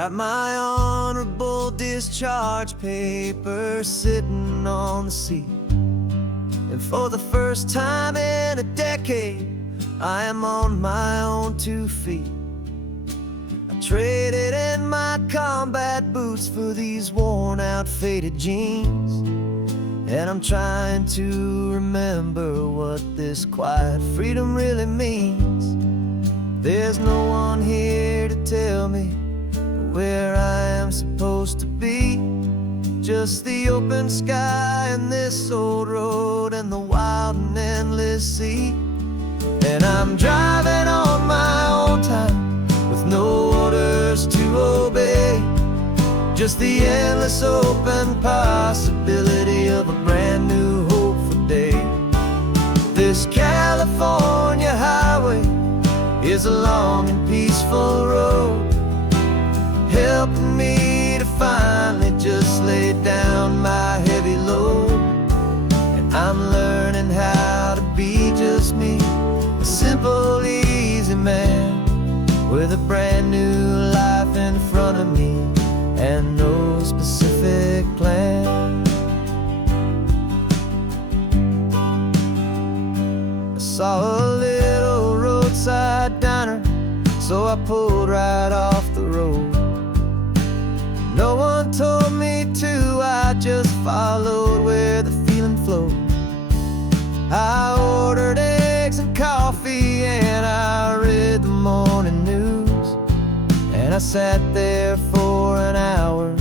Got my honorable discharge paper sitting on the seat, and for the first time in a decade, I am on my own 2 feet. I traded in my combat boots for these worn out faded jeans, and I'm trying to remember what this quiet freedom really means. There's no one here to tell me where I am supposed to be, just the open sky and this old road and the wild and endless sea. And I'm driving on my own time with no orders to obey, just the endless open possibility of a brand new hopeful day. This California highway is a long and peaceful road, helping me to finally just lay down my heavy load. And I'm learning how to be just me, a simple, easy man with a brand new life in front of me and no specific plan. I saw a little roadside diner, so I pulled right off the road. No one told me to, I just followed where the feeling flowed. I ordered eggs and coffee and I read the morning news, and I sat there for an hour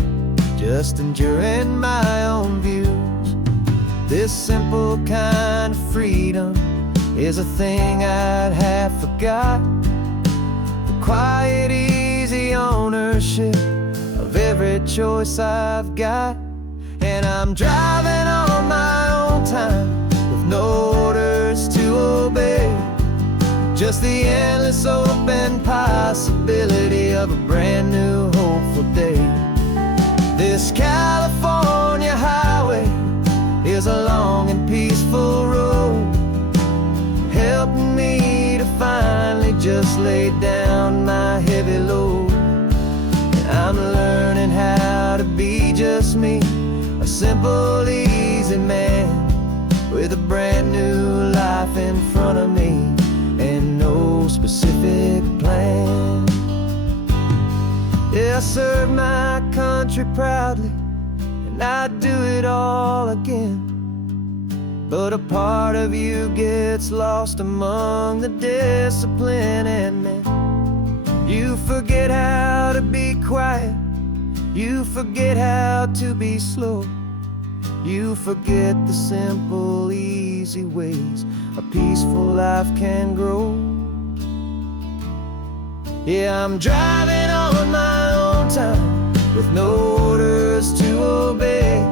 just enduring my own views. This simple kind of freedom is a thing I'd have forgot, the quiet, easy ownership of every choice I've got. And I'm driving on my own time with no orders to obey, just the endless open possibility of a brand new hopeful day. This California highway is a long and peaceful road, helping me to finally just lay down my heavy load. I'm learning how to be just me, a simple, easy man with a brand new life in front of me and no specific plan. Yeah, I served my country proudly and I'd do it all again, but a part of you gets lost among the discipline and men. You forget how to be quiet, you forget how to be slow, you forget the simple, easy ways a peaceful life can grow. Yeah, I'm driving on my own time with no orders to obey,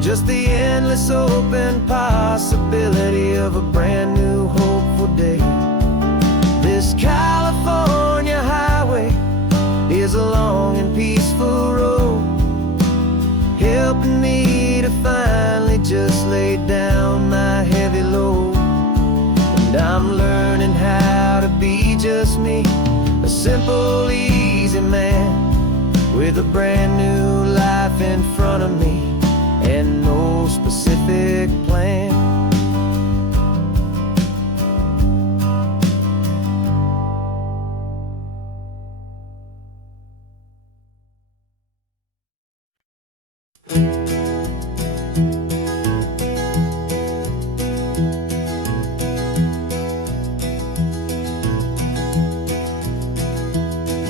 just the endless open possibility of a brand new hopeful day. This California highway is a long and peaceful road, helping me to finally just lay down my heavy load. And I'm learning how to be just me, a simple, easy man with a brand new life in front of me and no specific plan.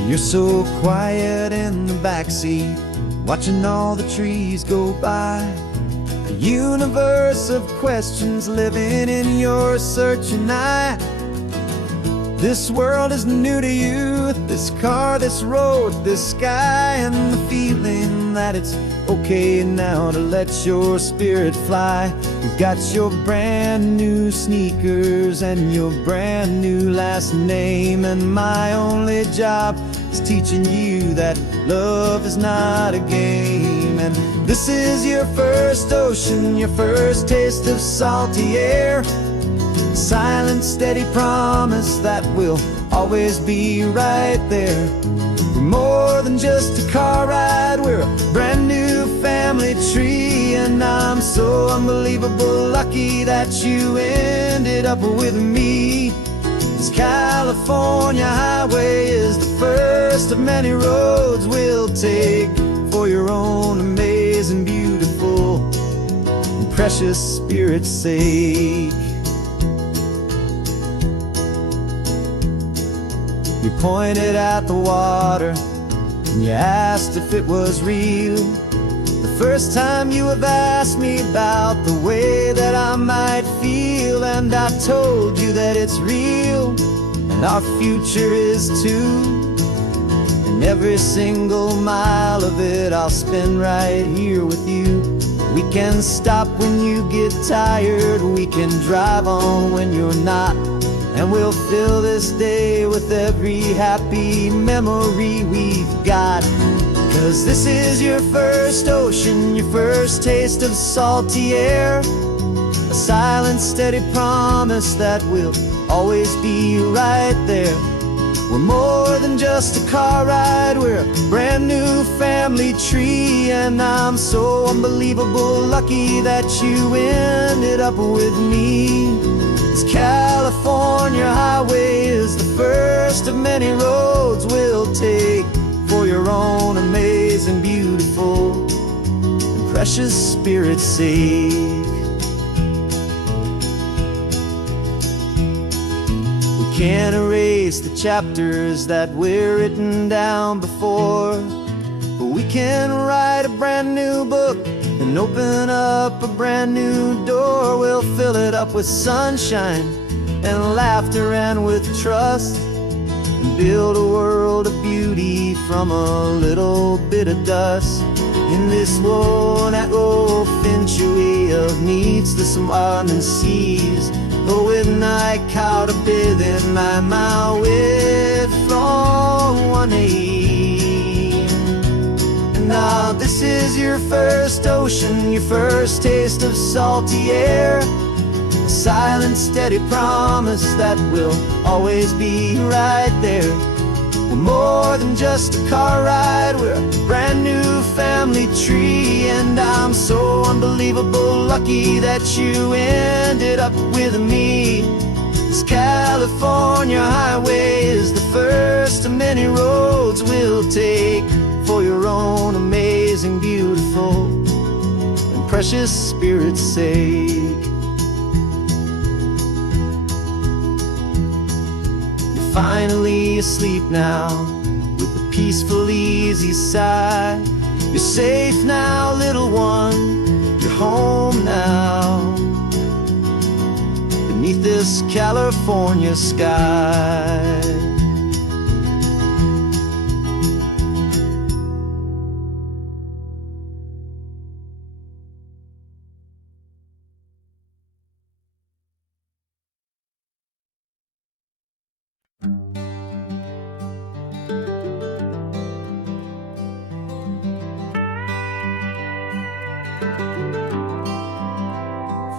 You're so quiet in the backseat, watching all the trees go by. A universe of questions living in your searching eye. This world is new to you, this car, this road, this sky, and the feeling that it's okay now to let your spirit fly. You've got your brand new sneakers and your brand new last name, and my only job is teaching you that love is not a game. And this is your first ocean, your first taste of salty air. silent, steady promise that we'll always be right there. We're more than just a car ride, we're a brand new family tree. And I'm so unbelievable lucky that you ended up with me. This California highway is the first of many roads we'll take for your own amazing, beautiful, and precious spirit's sake. You pointed at the water and you asked if it was real. The first time you have asked me about the way that I might feel, and I told you that it's real and our future is too. And every single mile of it I'll spend right here with you. We can stop when you get tired, we can drive on when you're not, and we'll fill this day with every happy memory we've got. 'Cause this is your first ocean, your first taste of salty air, a silent, steady promise that we'll always be right there. We're more than just a car ride, we're a brand new family tree. And I'm so unbelievable lucky that you ended up with me. This California highway is the first of many roads we'll take for your own amazing, beautiful, and precious spirit's sake. We can't erase the chapters that were written down before, but we can write a brand new book and open up a brand new door. We'll fill it up with sunshine and laughter and with trust, and build a world of beauty from a little bit of dust. In this world that finchuí of needs the smiling seas, oh, with night caught a bit in my with from one aim. And now this is your first ocean, your first taste of salty air, a silent, steady promise that we'll always be right there. We're more than just a car ride, we're a brand new family tree. And I'm so unbelievable lucky that you ended up with me. This California highway is the first of many roads we'll take for your own amazing, beautiful, and precious spirit's sake. Finally asleep now with a peaceful, easy sigh. You're safe now, little one, you're home now, beneath this California sky.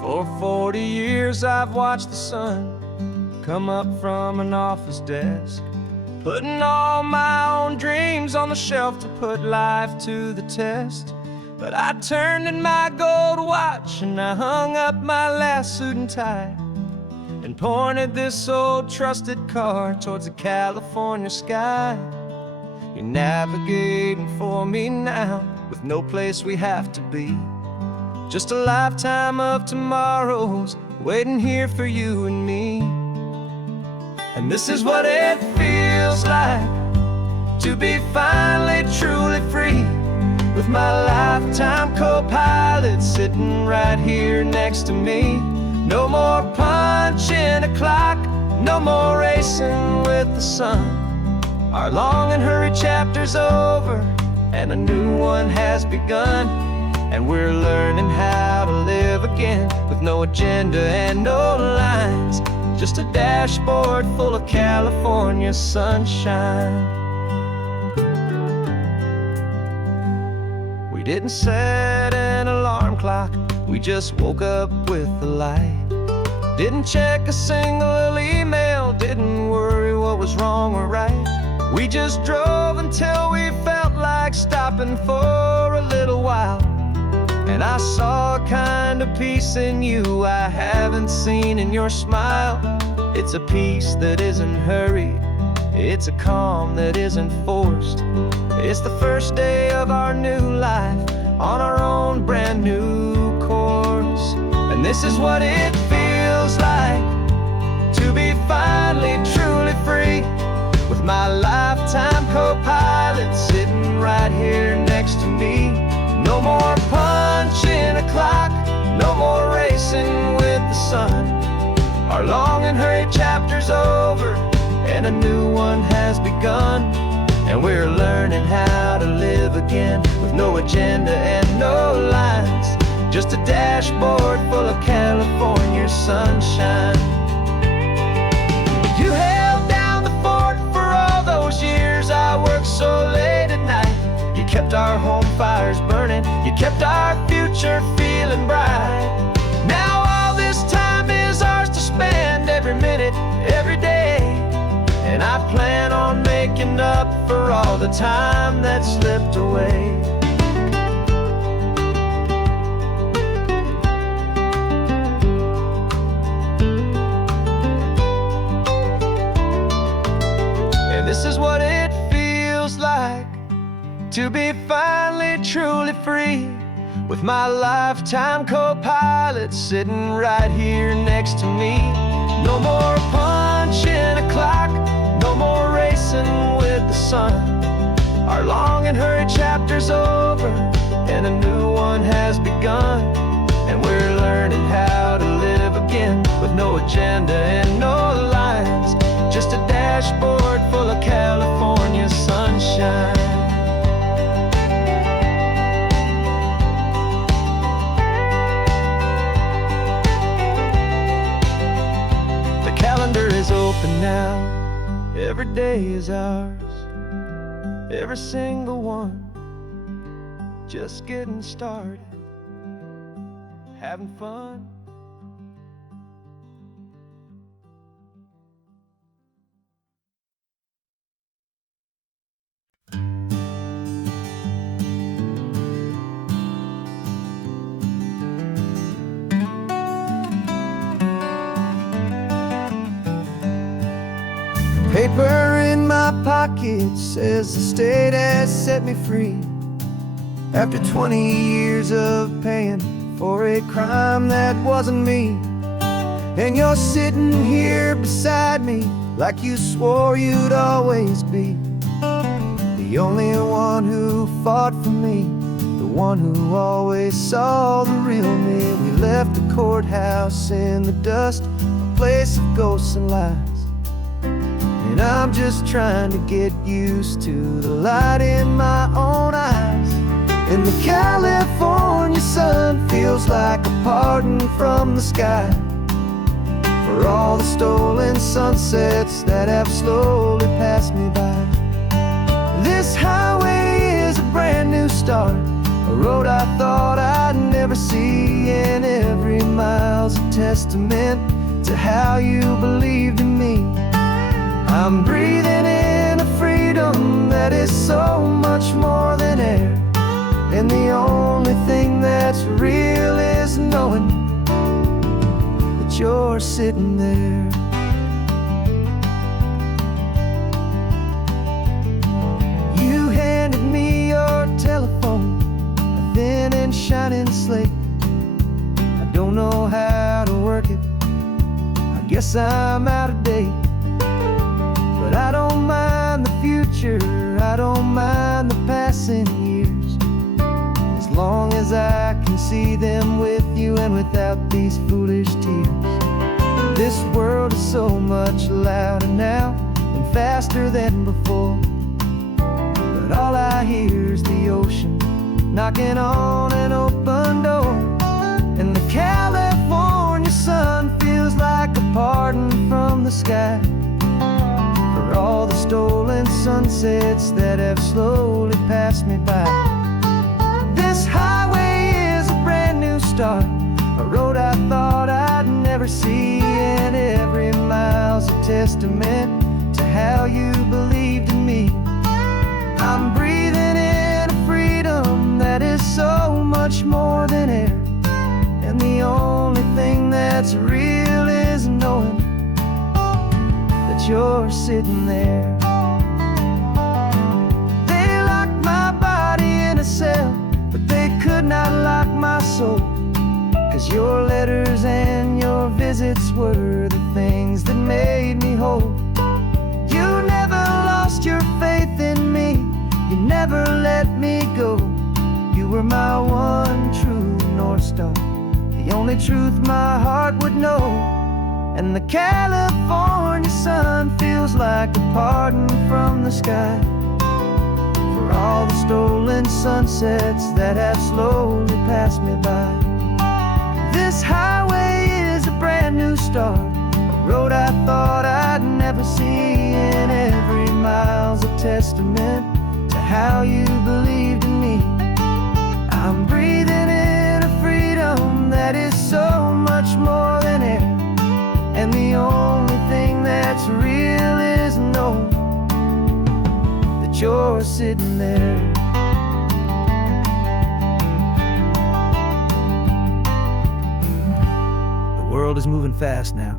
For 40 years I've watched the sun come up from an office desk, putting all my own dreams on the shelf to put life to the test. But I turned in my gold watch and I hung up my last suit and tie, and pointed this old trusted car towards the California sky. You're navigating for me now, with no place we have to be, just a lifetime of tomorrows waiting here for you and me. And this is what it feels like to be finally truly free, with my lifetime co-pilot sitting right here next to me. No more punching a clock, no more racing with the sun. Our long and hurried chapter's over and a new one has begun. And we're learning how to live again, with no agenda and no lines, just a dashboard full of California sunshine. We didn't set an alarm clock, we just woke up with the light. Didn't check a single email, didn't worry what was wrong or right. We just drove until we felt like stopping for a little while. And I saw a kind of peace in you I haven't seen in your smile. It's a peace that isn't hurried, it's a calm that isn't forced. It's the first day of our new life, on our own brand new course. And this is what it feels like to be finally truly free, with my lifetime co-pilot sitting right here next to me. No more punching a clock, no more racing with the sun. Our long and hurried chapter's over, and a new one has begun. And we're learning how to live again, with no agenda and no lines, just a dashboard full of California sunshine. You held down the fort for all those years I worked so late at night. You kept our home fires burning, you kept our future feeling bright. Now all this time is ours to spend, every minute, every day. And I plan on making up for all the time that slipped away. And this is what it feels like to be finally truly free, with my lifetime co-pilot sitting right here next to me. No more punching a clock, no more racing with the sun. Our long and hurried chapter's over, and a new one has begun. And we're learning how to live again, with no agenda and no lines, just a dashboard full of California sunshine. The calendar is open now, every day is ours, every single one, just getting started, having fun. Paper in my pocket says the state has set me free, after 20 years of paying for a crime that wasn't me. And you're sitting here beside me like you swore you'd always be, the only one who fought for me, the one who always saw the real me. We left the courthouse in the dust, a place of ghosts and lies. And I'm just trying to get used to the light in my own eyes. And the California sun feels like a pardon from the sky, for all the stolen sunsets that have slowly passed me by. This highway is a brand new start, a road I thought I'd never see. And every mile's a testament to how you believed in me. I'm breathing in a freedom that is so much more than air, and the only thing that's real is knowing that you're sitting there. You handed me your telephone, a thin and shining slate. I don't know how to work it, I guess I'm out of date. But I don't mind the future, I don't mind the passing years, as long as I can see them with you and without these foolish tears. This world is so much louder now and faster than before, but all I hear is the ocean knocking on an open door. And the California sun feels like a pardon from the sky, for all the stolen sunsets that have slowly passed me by. This highway is a brand new start, a road I thought I'd never see. testament to how you believed in me. I'm breathing in a freedom that is so much more than air, and the only thing that's real is knowing that you're sitting there. They locked my body in a cell, but they could not lock my soul, 'cause your letters and your visits were the things that made me whole. You never lost your faith in me, you never let me go. You were my one true North Star, the only truth my heart would know. And the California sun feels like a pardon from the sky for all the stolen sunsets that have slowly passed me by. This highway is a brand new start, a road I thought I'd never see, and every mile's a testament to how you believed in me. I'm breathing in a freedom that is so much more than air, and the only thing that's real is knowing that you're sitting there. The world is moving fast now,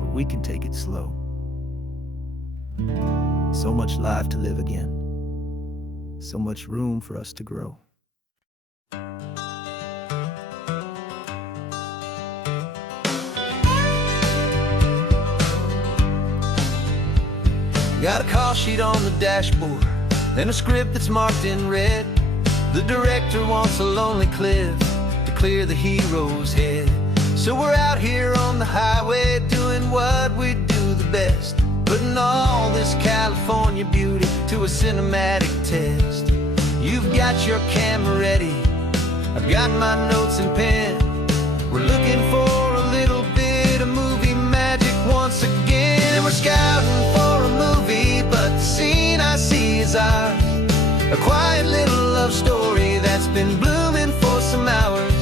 but we can take it slow. So much life to live again, so much room for us to grow. Got a call sheet on the dashboard and a script that's marked in red. The director wants a lonely cliff to clear the hero's head. So we're out here on the highway doing what we do the best, putting all this California beauty to a cinematic test. You've got your camera ready, I've got my notes and pen. We're looking for a little bit of movie magic once again. And we're scouting for a movie, but the scene I see is ours. A quiet little love story that's been blooming for some hours.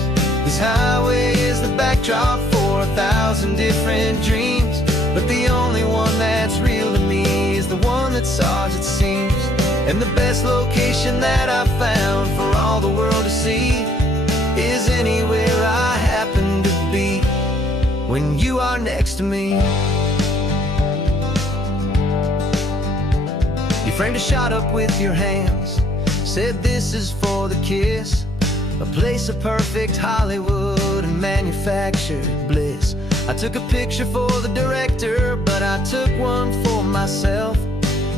This highway is the backdrop for 1,000 different dreams, but the only one that's real to me is the one that's ours, it seems. And the best location that I've found for all the world to see is anywhere I happen to be when you are next to me. You framed a shot up with your hands, said this is for the kiss, a place of perfect Hollywood and manufactured bliss. I took a picture for the director, but I took one for myself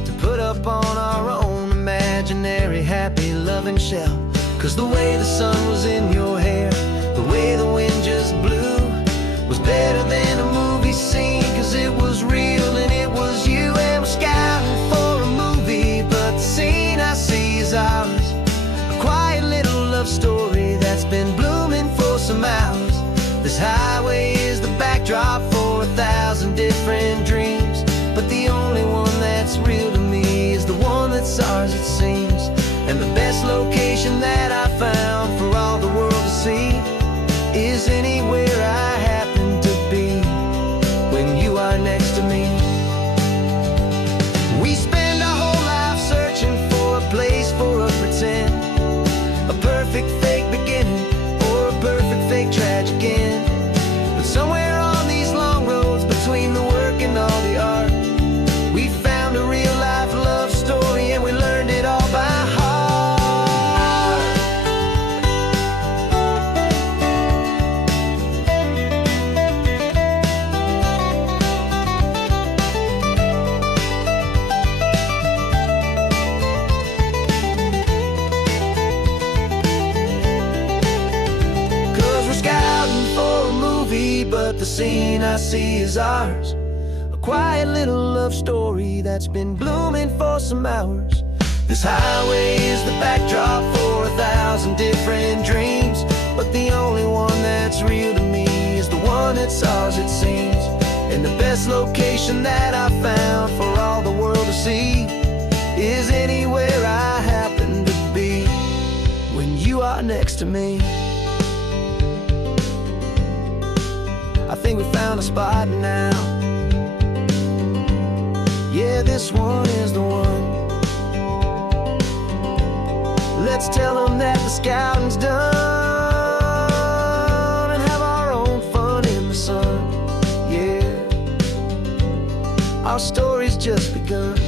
to put up on our own imaginary happy loving shell. 'Cause the way the sun was in your hair, the way the wind just blew, was better than a movie scene, 'cause it was real and it was you. And we're scouting for a movie, but the scene I see is ours. A quiet little love story that's been blooming for some hours. This highway is the backdrop for 1,000 different dreams, but the only one that's real to me is the one that's ours, it seems. And the best location that I found for all the world to see is anywhere I happen to be when you are next to me. We spend our whole life searching for a place for a pretend, a perfect fake beginning or a perfect fake tragic end. But somewhere on these long roads between the work and all the art, we found a real life love story, and we learned it all by heart. But the scene I see is ours. A quiet little love story that's been blooming for some hours. This highway is the backdrop for 1,000 different dreams, but the only one that's real to me is the one that's ours, it seems. And the best location that I found for all the world to see is anywhere I happen to be when you are next to me. I think we found a spot now. Yeah, this one is the one. Let's tell them that the scouting's done and have our own fun in the sun. Yeah, our story's just begun.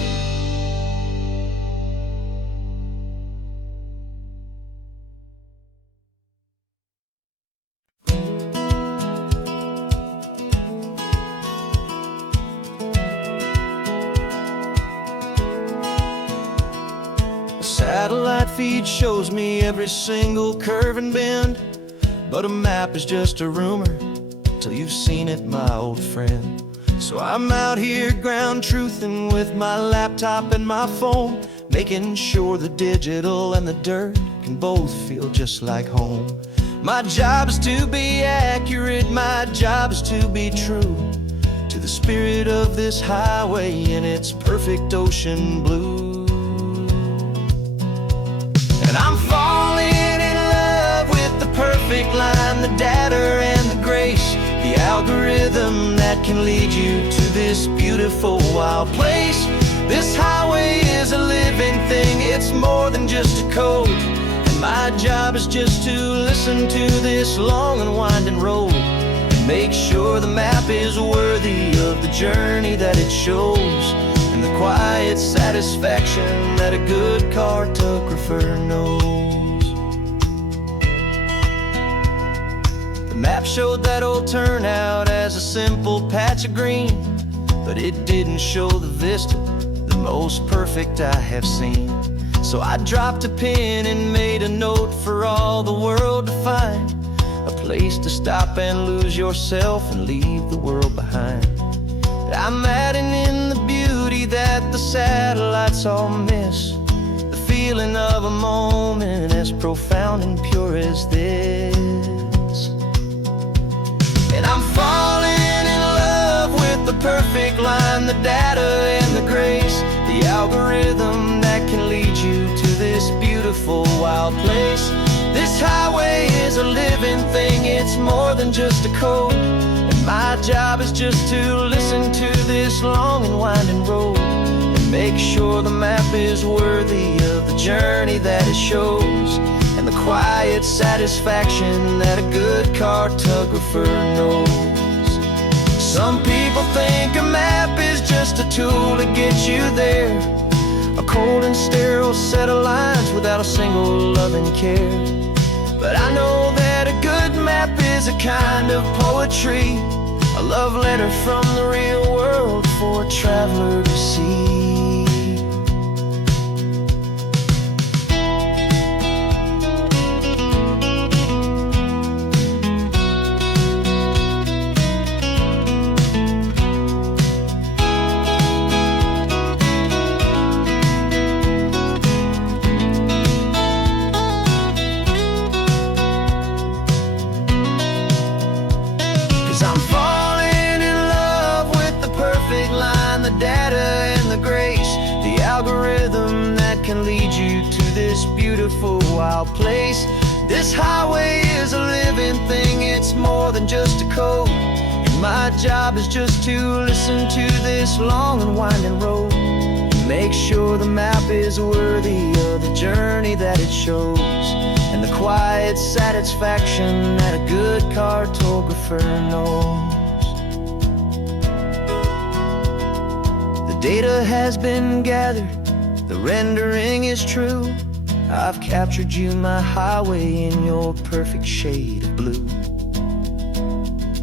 Satellite feed shows me every single curve and bend, but a map is just a rumor till you've seen it, my old friend. So I'm out here ground truthing with my laptop and my phone, making sure the digital and the dirt can both feel just like home. My job is to be accurate, my job is to be true to the spirit of this highway in its perfect ocean blue. And I'm falling in love with the perfect line, the data and the grace, the algorithm that can lead you to this beautiful wild place. This highway is a living thing, it's more than just a code. And my job is just to listen to this long and winding road and make sure the map is worthy of the journey that it shows, and the quiet satisfaction that a good cartographer knows. The map showed that old turnout as a simple patch of green, but it didn't show the vista, the most perfect I have seen. So I dropped a pin and made a note for all the world to find, a place to stop and lose yourself and leave the world behind. I'm adding in the beauty that the satellites all miss, the feeling of a moment as profound and pure as this. And I'm falling in love with the perfect line, the data and the grace, the algorithm that can lead you to this beautiful wild place. This highway is a living thing, it's more than just a code. My job is just to listen to this long and winding road and make sure the map is worthy of the journey that it shows, and the quiet satisfaction that a good cartographer knows. Some people think a map is just a tool to get you there, a cold and sterile set of lines without a single loving care. But I know that a good map is a kind of poetry, a love letter from the real world for a traveler to see. 'Cause I'm falling in love with the perfect line, the data and the grace, the algorithm that can lead you to this beautiful wild place. This highway is a living thing, it's more than just a code. And my job is just to listen to this long and winding road and make sure the map is worthy of the journey that it shows, and the quiet satisfaction that a good cartographer knows. The data has been gathered, the rendering is true. I've captured you, my highway, in your perfect shade of blue.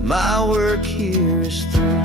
My work here is through.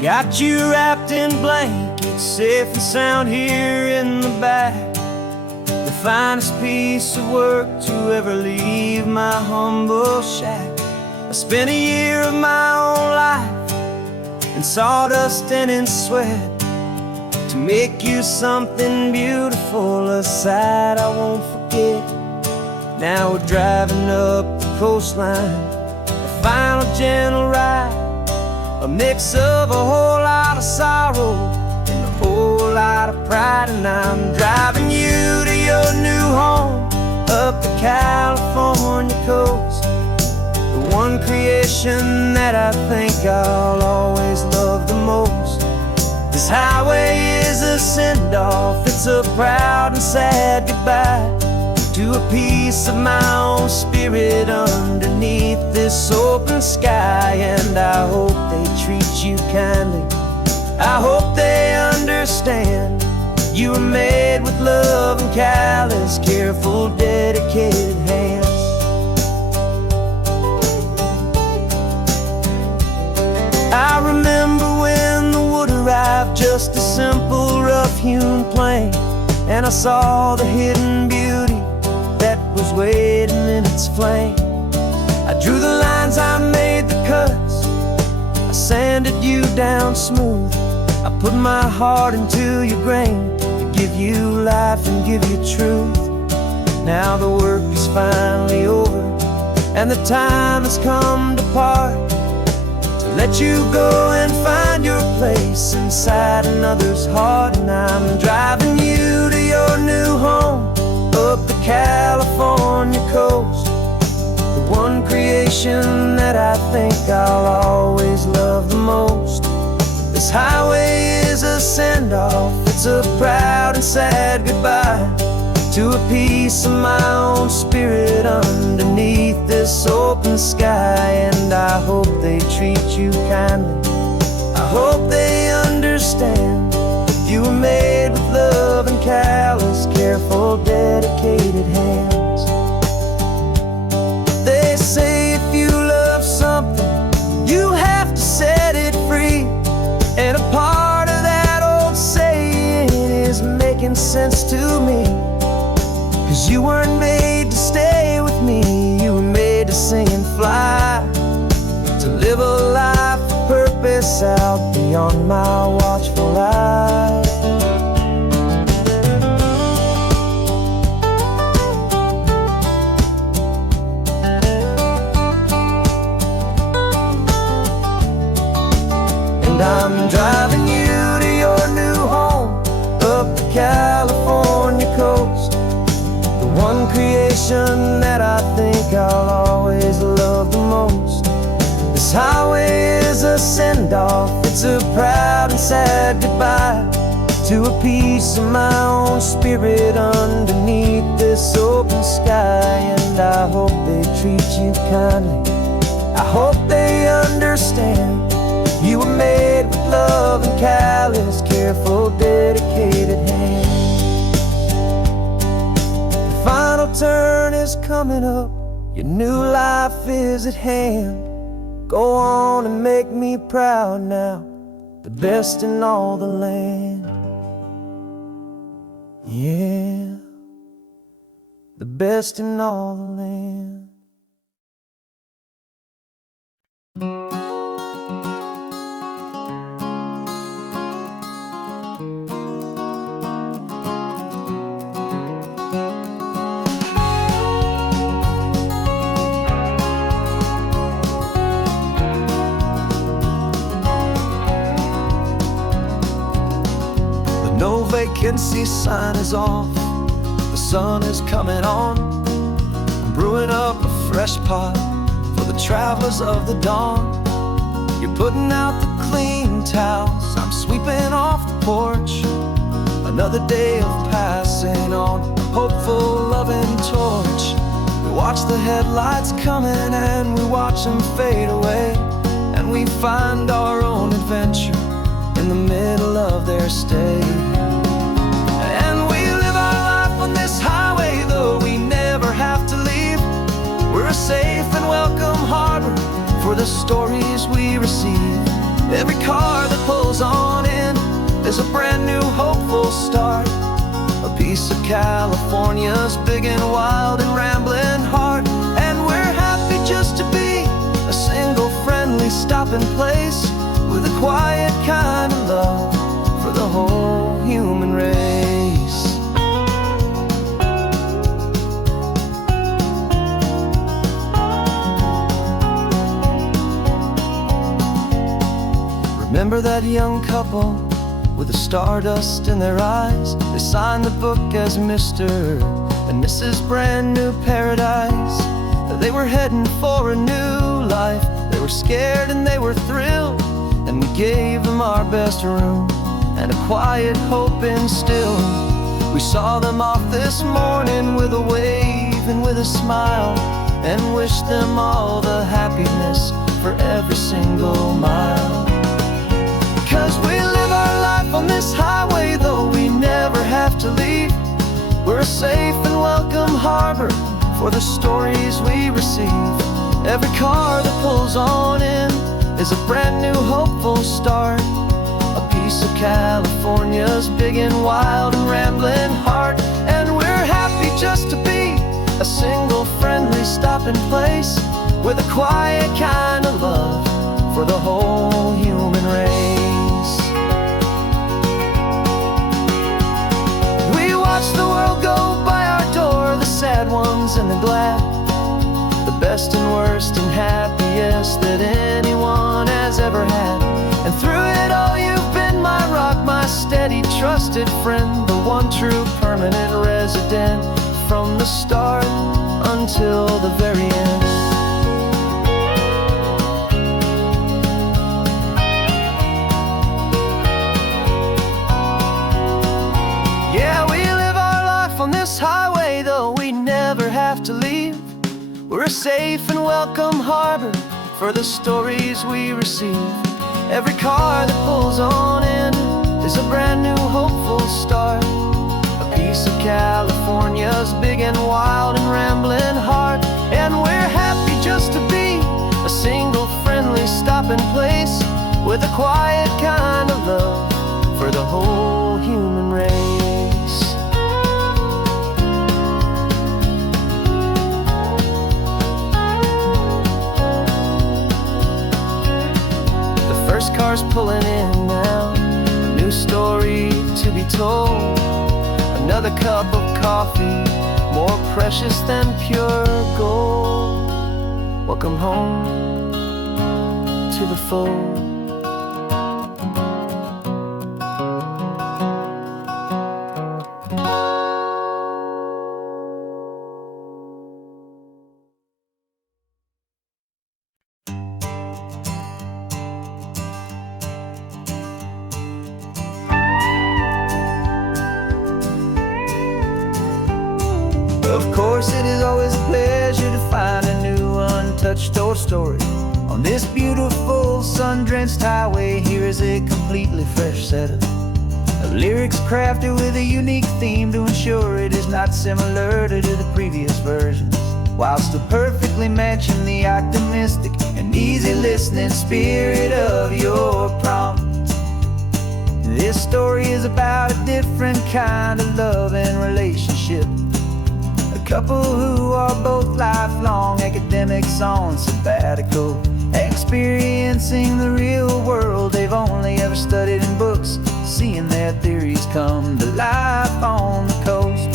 Got you wrapped in blankets, safe and sound here in the back. The finest piece of work to ever leave my humble shack. I spent a year of my own life in sawdust and in sweat, to make you something beautiful, a sight I won't forget. Now we're driving up the coastline, a final gentle ride, a mix of a whole lot of sorrow and a whole lot of pride. And I'm driving you to your new home up the California coast, the one creation that I think I'll always love the most. This highway is a send-off, it's a proud and sad goodbye to a piece of my own spirit underneath this open sky. And I hope they treat you kindly, I hope they understand you were made with love and callous, careful, dedicated hands. I remember when the wood arrived, just a simple rough-hewn plank, and I saw the hidden beauty that was waiting in its flame. I drew the lines, I made the cuts, I sanded you down smooth. I put my heart into your grain to give you life and give you truth. Now the work is finally over, and the time has come to part, to let you go and find your place inside another's heart. And I'm driving you to your new home up the California coast, the one creation that I think I'll always love the most. This highway is a send-off, it's a proud and sad goodbye to a piece of my own spirit underneath this open sky. And I hope they treat you kindly, I hope they understand you were made with love and callous, careful, dedicated hands. They say if you love something, you have to set it free. And a part of that old saying is making sense to me, 'cause you weren't made to stay with me, you were made to sing and fly, to live a life of purpose out beyond my watchful eye. And I'm driving you to your new home up the California coast, the one creation that I think I'll always love the most. This highway is a send-off, it's a proud and sad goodbye to a piece of my own spirit underneath this open sky. And I hope they treat you kindly, I hope they understand you were made with love and callous, careful, dedicated hands. The final turn is coming up, your new life is at hand. Go on and make me proud now, the best in all the land. Yeah, the best in all the land. No vacancy sign is off, the sun is coming on. I'm brewing up a fresh pot for the travelers of the dawn. You're putting out the clean towels, I'm sweeping off the porch. Another day of passing on, a hopeful, loving torch. We watch the headlights coming and we watch them fade away, and we find our own adventure in the middle of their stay. And we live our life on this highway, though we never have to leave. We're a safe and welcome harbor for the stories we receive. Every car that pulls on in is a brand new hopeful start, a piece of California's big and wild and rambling heart. And we're happy just to be a single friendly stopping place with a quiet kind of love for the whole human race. Remember that young couple with the stardust in their eyes? They signed the book as Mr. and Mrs. Brand New Paradise. They were heading for a new life. They were scared and they were thrilled, and we gave them our best room and a quiet hope instilled. We saw them off this morning with a wave and with a smile, and wished them all the happiness for every single mile. 'Cause we live our life on this highway, though we never have to leave. We're a safe and welcome harbor for the stories we receive. Every car that pulls on in is a brand new hopeful start, a piece of California's big and wild and rambling heart. And we're happy just to be a single friendly stopping place with a quiet kind of love for the whole human race. We watch the world go by our door, the sad ones and the glad, the best and worst and happiest that anyone has ever had. And through it all you've been my rock, my steady trusted friend, the one true permanent resident from the start until the very end. Yeah, we live our life on this highway, though we never have to leave. We're a safe and welcome harbor for the stories we receive. Every car that pulls on in is a brand new hopeful start, a piece of California's big and wild and rambling heart. And we're happy just to be a single friendly stopping place with a quiet kind of love for the whole human race. First car's pulling in now, a new story to be told. Another cup of coffee, more precious than pure gold. Welcome home to the fold. Of course, it is always a pleasure to find a new untouched old story. On this beautiful sun-drenched highway, here is a completely fresh set of lyrics crafted with a unique theme to ensure it is not similar to the previous versions, while still perfectly matching the optimistic and easy listening spirit of your prompt. This story is about a different kind of love and relationship. Couple who are both lifelong academics on sabbatical, experiencing the real world they've only ever studied in books, seeing their theories come to life on the coast.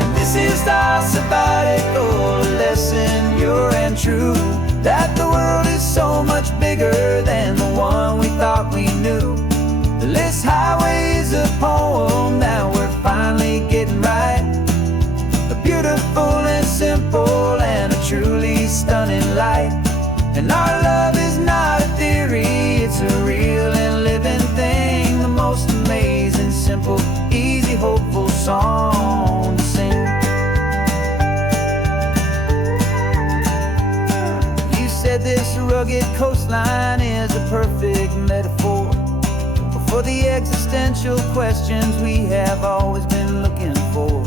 And this is our sabbatical lesson, pure and true, that the world is so much bigger than the one we thought we knew. This highway is a poem that we're finally getting right, beautiful and simple and a truly stunning light. And our love is not a theory, it's a real and living thing, the most amazing, simple, easy, hopeful song to sing. You said this rugged coastline is a perfect metaphor for the existential questions we have always been looking for.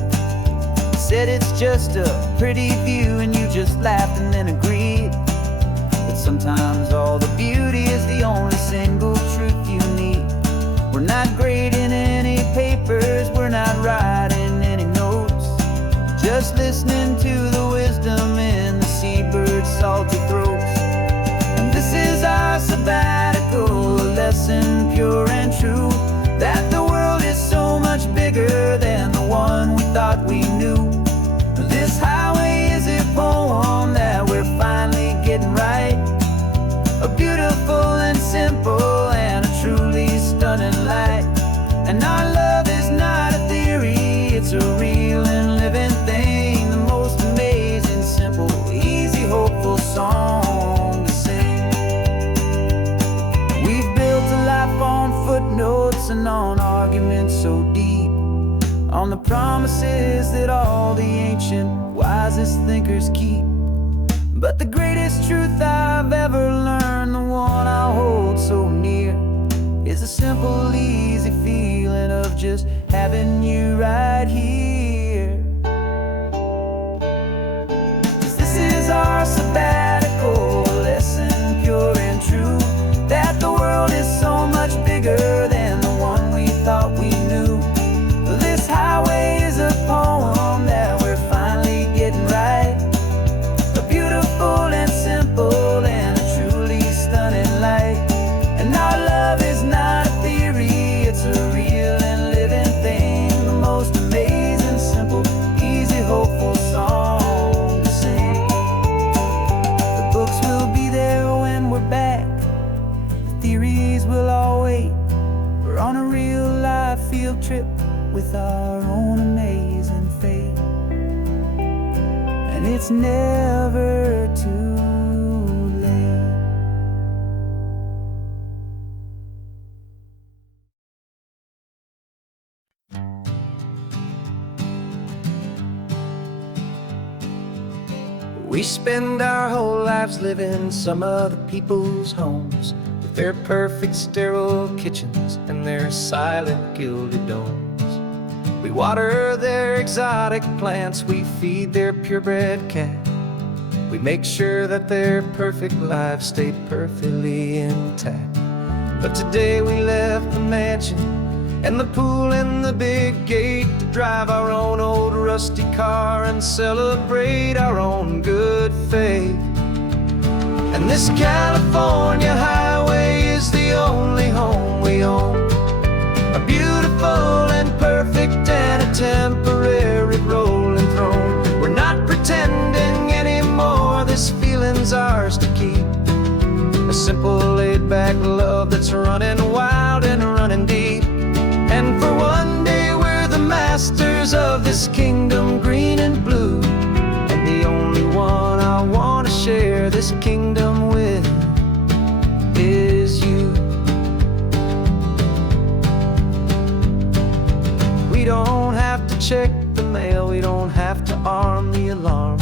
Said it's just a pretty view, and you just laughed and then agreed that sometimes all the beauty is the only single truth you need. We're not grading any papers, we're not writing any notes, just listening to the wisdom in the seabird's salty throats. And this is our sabbatical And our love is not a theory, it's a real and living thing. The most amazing, simple, easy, hopeful song to sing. We've built a life on footnotes and on arguments so deep, on the promises that all the ancient, wisest thinkers keep. But the greatest truth I've ever learned, the one I hold so near, is a simple, easy feeling of just having you right here. 'Cause this is our sabbatical, lesson pure and true, that the world is so much bigger than the one we thought we knew. This highway is a poem that we're finally getting right, a beautiful and simple and a truly stunning light. And our love is not a theory, it's a real and living thing. The most amazing, simple, easy, hopeful song to sing. The books will be there when we're back, the theories will all wait. We're on a real life field trip with our own amazing fate, and it's never too late. We spend our whole lives living some other people's homes, with their perfect sterile kitchens and their silent gilded domes. We water their exotic plants, we feed their purebred cat. We make sure that their perfect lives stay perfectly intact. But today we left the mansion and the pool and the big gate to drive our own old rusty car and celebrate our own good faith. And this California highway is the only home we own, a beautiful and perfect and a temporary rolling throne. We're not pretending anymore, this feeling's ours to keep, a simple laid-back love that's running wild and running deep. And for one day we're the masters of this kingdom, green and blue, and the only one I want to share this kingdom with is you. We don't have to check the mail, we don't have to arm the alarm,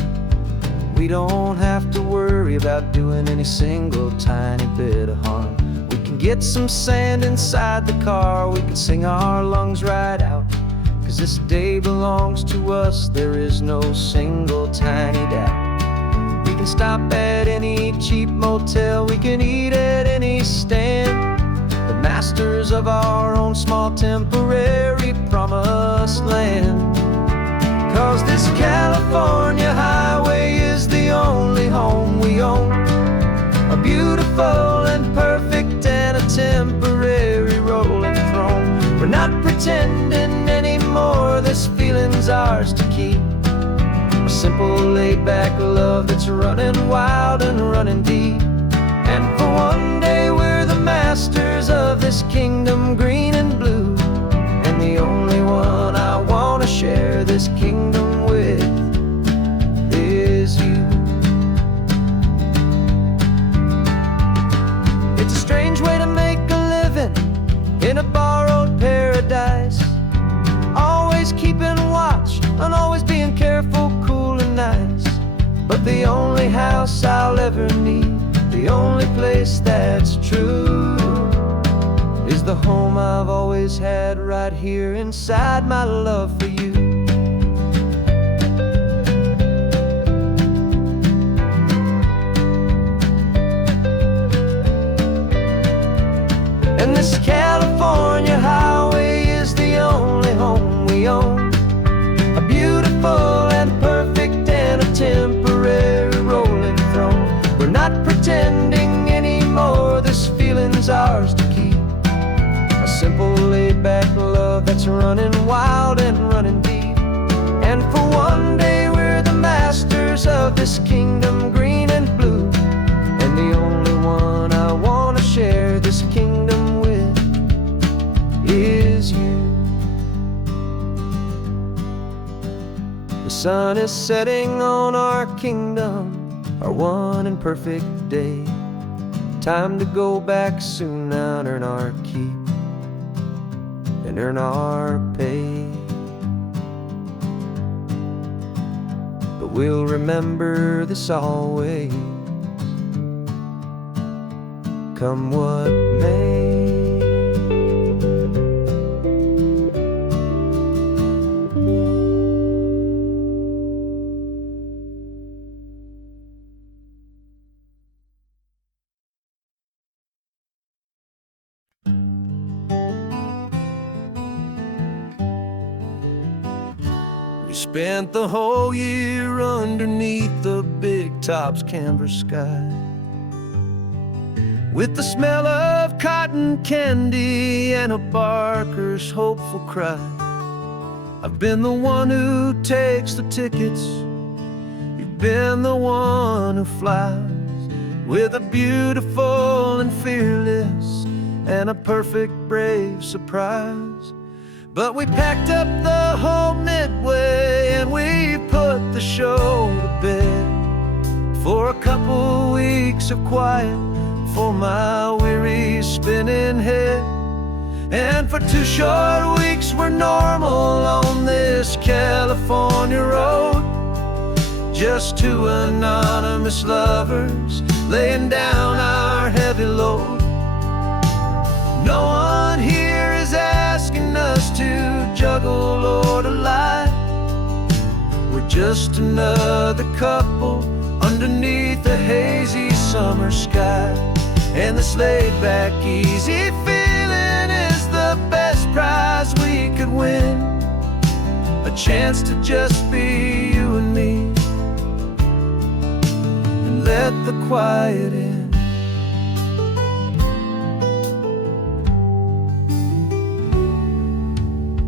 we don't have to worry about doing any single tiny bit of harm. We can get some sand inside the car, we can sing our lungs right out, 'cause this day belongs to us, there is no single tiny doubt. We can stop at any cheap motel, we can eat at any stand, the masters of our own small temporary promised land. 'Cause this California highway is the only home we own, a beautiful and perfect and a temporary rolling throne. We're not pretending anymore, this feeling's ours to keep, a simple laid-back love that's running wild and running deep. And for one day we're the masters of this kingdom, green and blue, and the only one I want to share this kingdom with is you. It's a strange way to make a living in a borrowed paradise, always keeping watch and always being careful, cool and nice. But the only house I'll ever need, the only place that's true, is the home I've always had right here inside my love for you. And this California highway is the only home we own, a beautiful and perfect and a temporary rolling throne. We're not pretending anymore, this feeling's ours to keep, a simple laid-back love that's running wild and running deep. And for one day we're the masters of this kingdom, green and blue, and the only one I want to share this kingdom with is you. sun is setting on our kingdom, our one and perfect day. Time to go back soon and earn our keep and earn our pay. But we'll remember this always, come what may. We spent the whole year underneath the big top's canvas sky, with the smell of cotton candy and a barker's hopeful cry. I've been the one who takes the tickets, you've been the one who flies, with a beautiful and fearless and a perfect brave surprise. But we packed up the whole Midway and we put the show to bed, for a couple weeks of quiet for my weary spinning head. And for 2 short weeks we're normal on this California road, just 2 anonymous lovers laying down our heavy load. No one here is asking us to juggle or to lie. We're just another couple underneath a hazy summer sky. And this laid-back, easy feeling is the best prize we could win, a chance to just be you and me, and let the quiet in.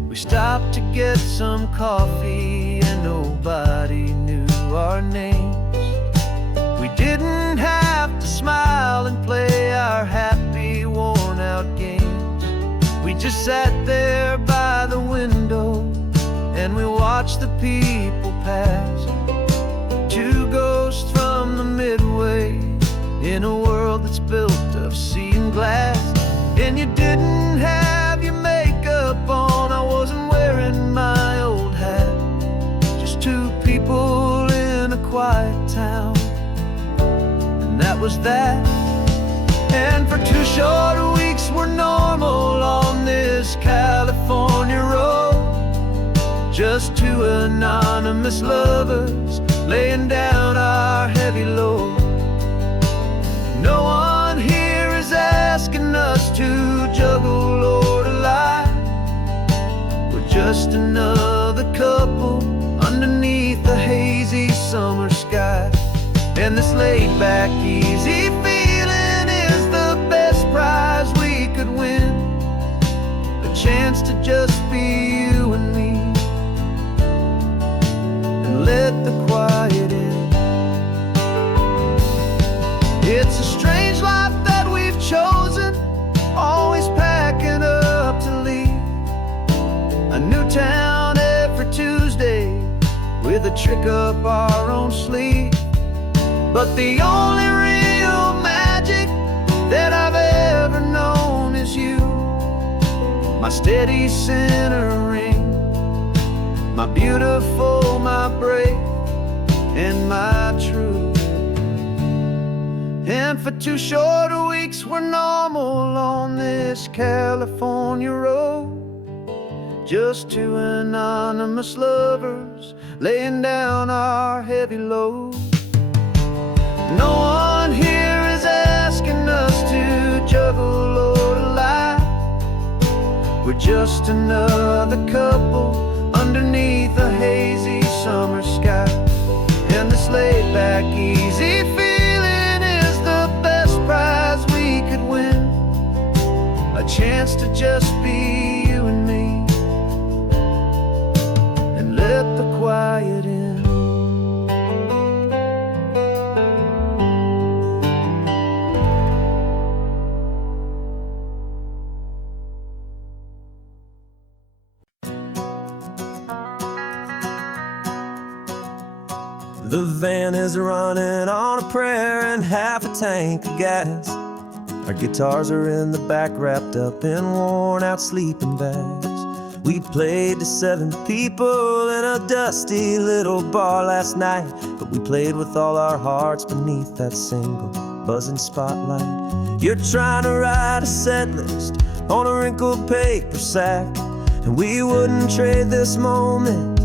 We stopped to get some coffee and nobody knew our names. We didn't have to smile and play our happy, worn-out games. We just sat there by the window and we watched the people pass, 2 ghosts from the Midway in a world that's built of sea and glass. And you didn't have your makeup on, I wasn't wearing my old hat, just 2 people in a quiet town, and that was that. And for 2 short weeks we're normal on this California road, just 2 anonymous lovers laying down our heavy load. No one here is asking us to juggle or to lie. We're just another couple underneath the hazy summer sky. And this laid-back, easy feeling is the best prize we could win, a chance to just be you and me, and let the quiet in. It's a strange life that we've chosen, always packing up to leave a new town every Tuesday with a trick up our own sleeve. But the only real magic that I've ever known is you, my steady centering, my beautiful, my brave, and my true. And for 2 short weeks we're normal on this California road, just 2 anonymous lovers laying down our heavy load. No one here is asking us to juggle or to lie. We're just another couple underneath a hazy summer sky. And this laid-back, easy feeling is the best prize we could win, a chance to just be you and me, and let the quiet in. The van is running on a prayer and half a tank of gas. Our guitars are in the back, wrapped up in worn-out sleeping bags. We played to 7 people in a dusty little bar last night, but we played with all our hearts beneath that single buzzing spotlight. You're trying to write a set list on a wrinkled paper sack, and we wouldn't trade this moment.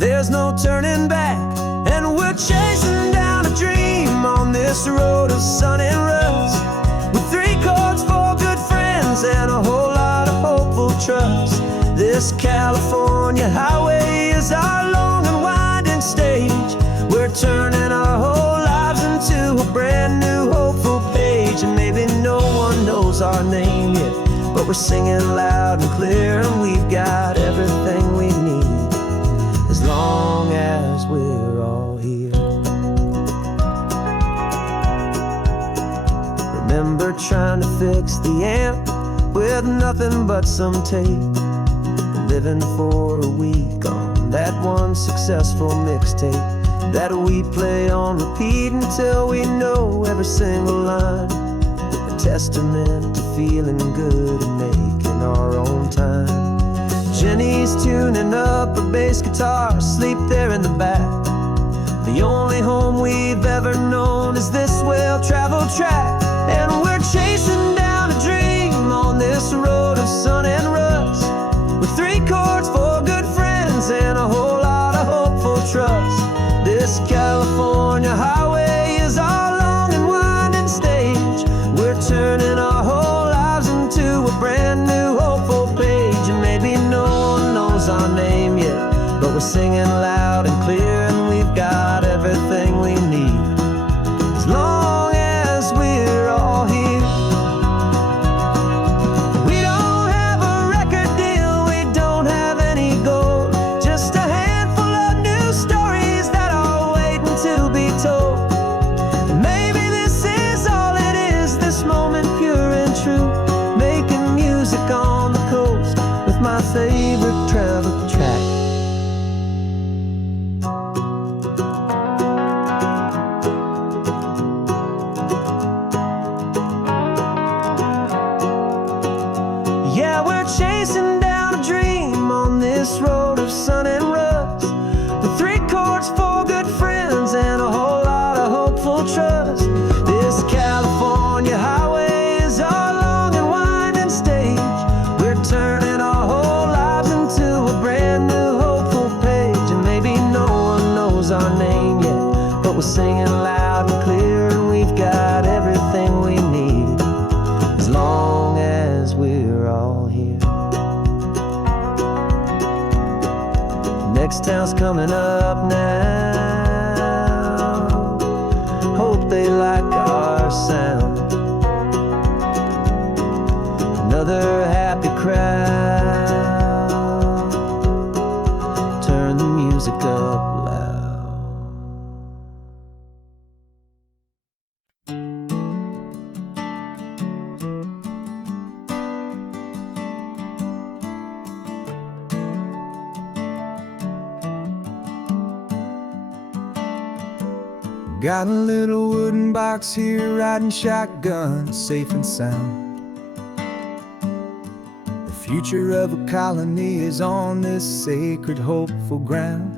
There's no turning back, and we're chasing down a dream on this road of sun and rust, with 3 chords, 4 good friends, and a whole lot of hopeful trust. This California highway is our long and winding stage. We're turning our whole lives into a brand new hopeful page. And maybe no one knows our name yet, but we're singing loud and clear, and we've got everything we need, as long as we're all here. Remember trying to fix the amp with nothing but some tape, living for a week on that one successful mixtape that we play on repeat until we know every single line. A testament to feeling good and making our own time. Jenny's tuning up her bass guitar, asleep there in the back. The only home we've ever known is this well-traveled track, and we're chasing down a dream on this road of sun and rust, with 3 chords, 4 good friends, and a whole lot of hopeful trust. This California highway is our long and winding stage. We're turning our whole lives into a brand new hopeful page. And maybe no one knows our name yet, but we're singing loud and clear, and we've got everything we need, as long as we're all here. My favorite travel track. Yeah, we're chasing down a dream on this road of sun and rust, with 3 chords, 4 good friends, and a whole lot of hopeful trust. This California highway is our long and winding stage. We're turning our whole lives into a brand new hopeful page. And maybe no one knows our name yet, but we're singing loud and clear, and we've got everything we need, as long as we're all here. Next town's coming up now. Hope they like our sound. Another happy crowd. Turn the music up loud. Got a little wooden box here, riding shotgun, safe and sound. The future of a colony is on this sacred, hopeful ground.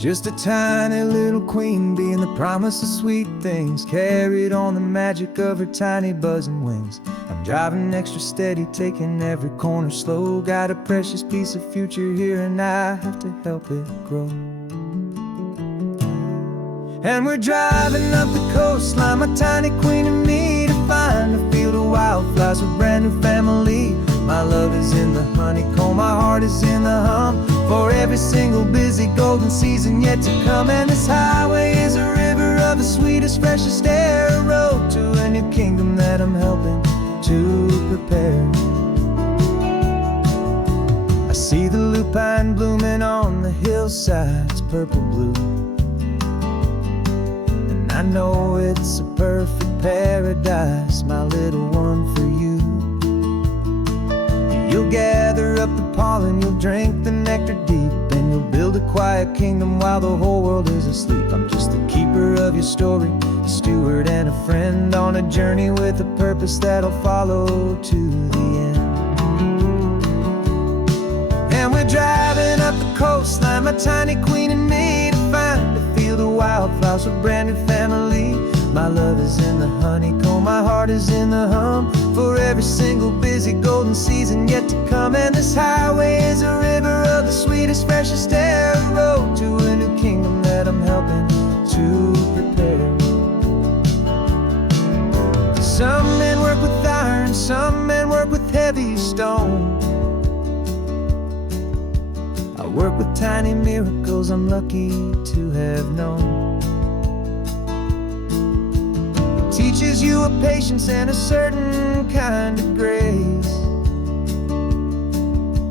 Just a tiny little queen bee, and the promise of sweet things carried on the magic of her tiny buzzing wings. I'm driving extra steady, taking every corner slow. Got a precious piece of future here, and I have to help it grow. And we're driving up the coastline, my tiny queen and me, to find a field of wildflowers with brand new family. My love is in the honeycomb, my heart is in the hum, for every single busy golden season yet to come. And this highway is a river of the sweetest, freshest air, a road to a new kingdom that I'm helping to prepare. I see the lupine blooming on the hillsides, purple blue, I know it's a perfect paradise, my little one, for you. You'll gather up the pollen, you'll drink the nectar deep, and you'll build a quiet kingdom while the whole world is asleep. I'm just the keeper of your story, a steward and a friend on a journey with a purpose that'll follow to the end. And we're driving up the coastline, my tiny queen and me, to find a field of wildflowers with a brand new family. My love is in the honeycomb, my heart is in the hum, for every single busy golden season yet to come. And this highway is a river of the sweetest, freshest air, a road to a new kingdom that I'm helping to prepare. Some men work with iron, some men work with heavy stone. I work with tiny miracles I'm lucky to have known. Teaches you a patience and a certain kind of grace,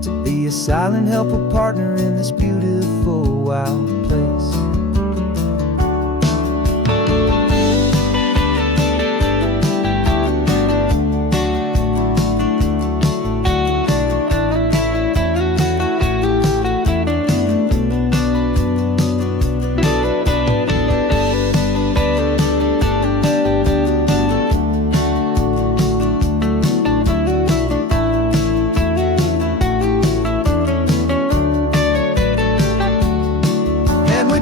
to be a silent, helpful partner in this beautiful, wild place.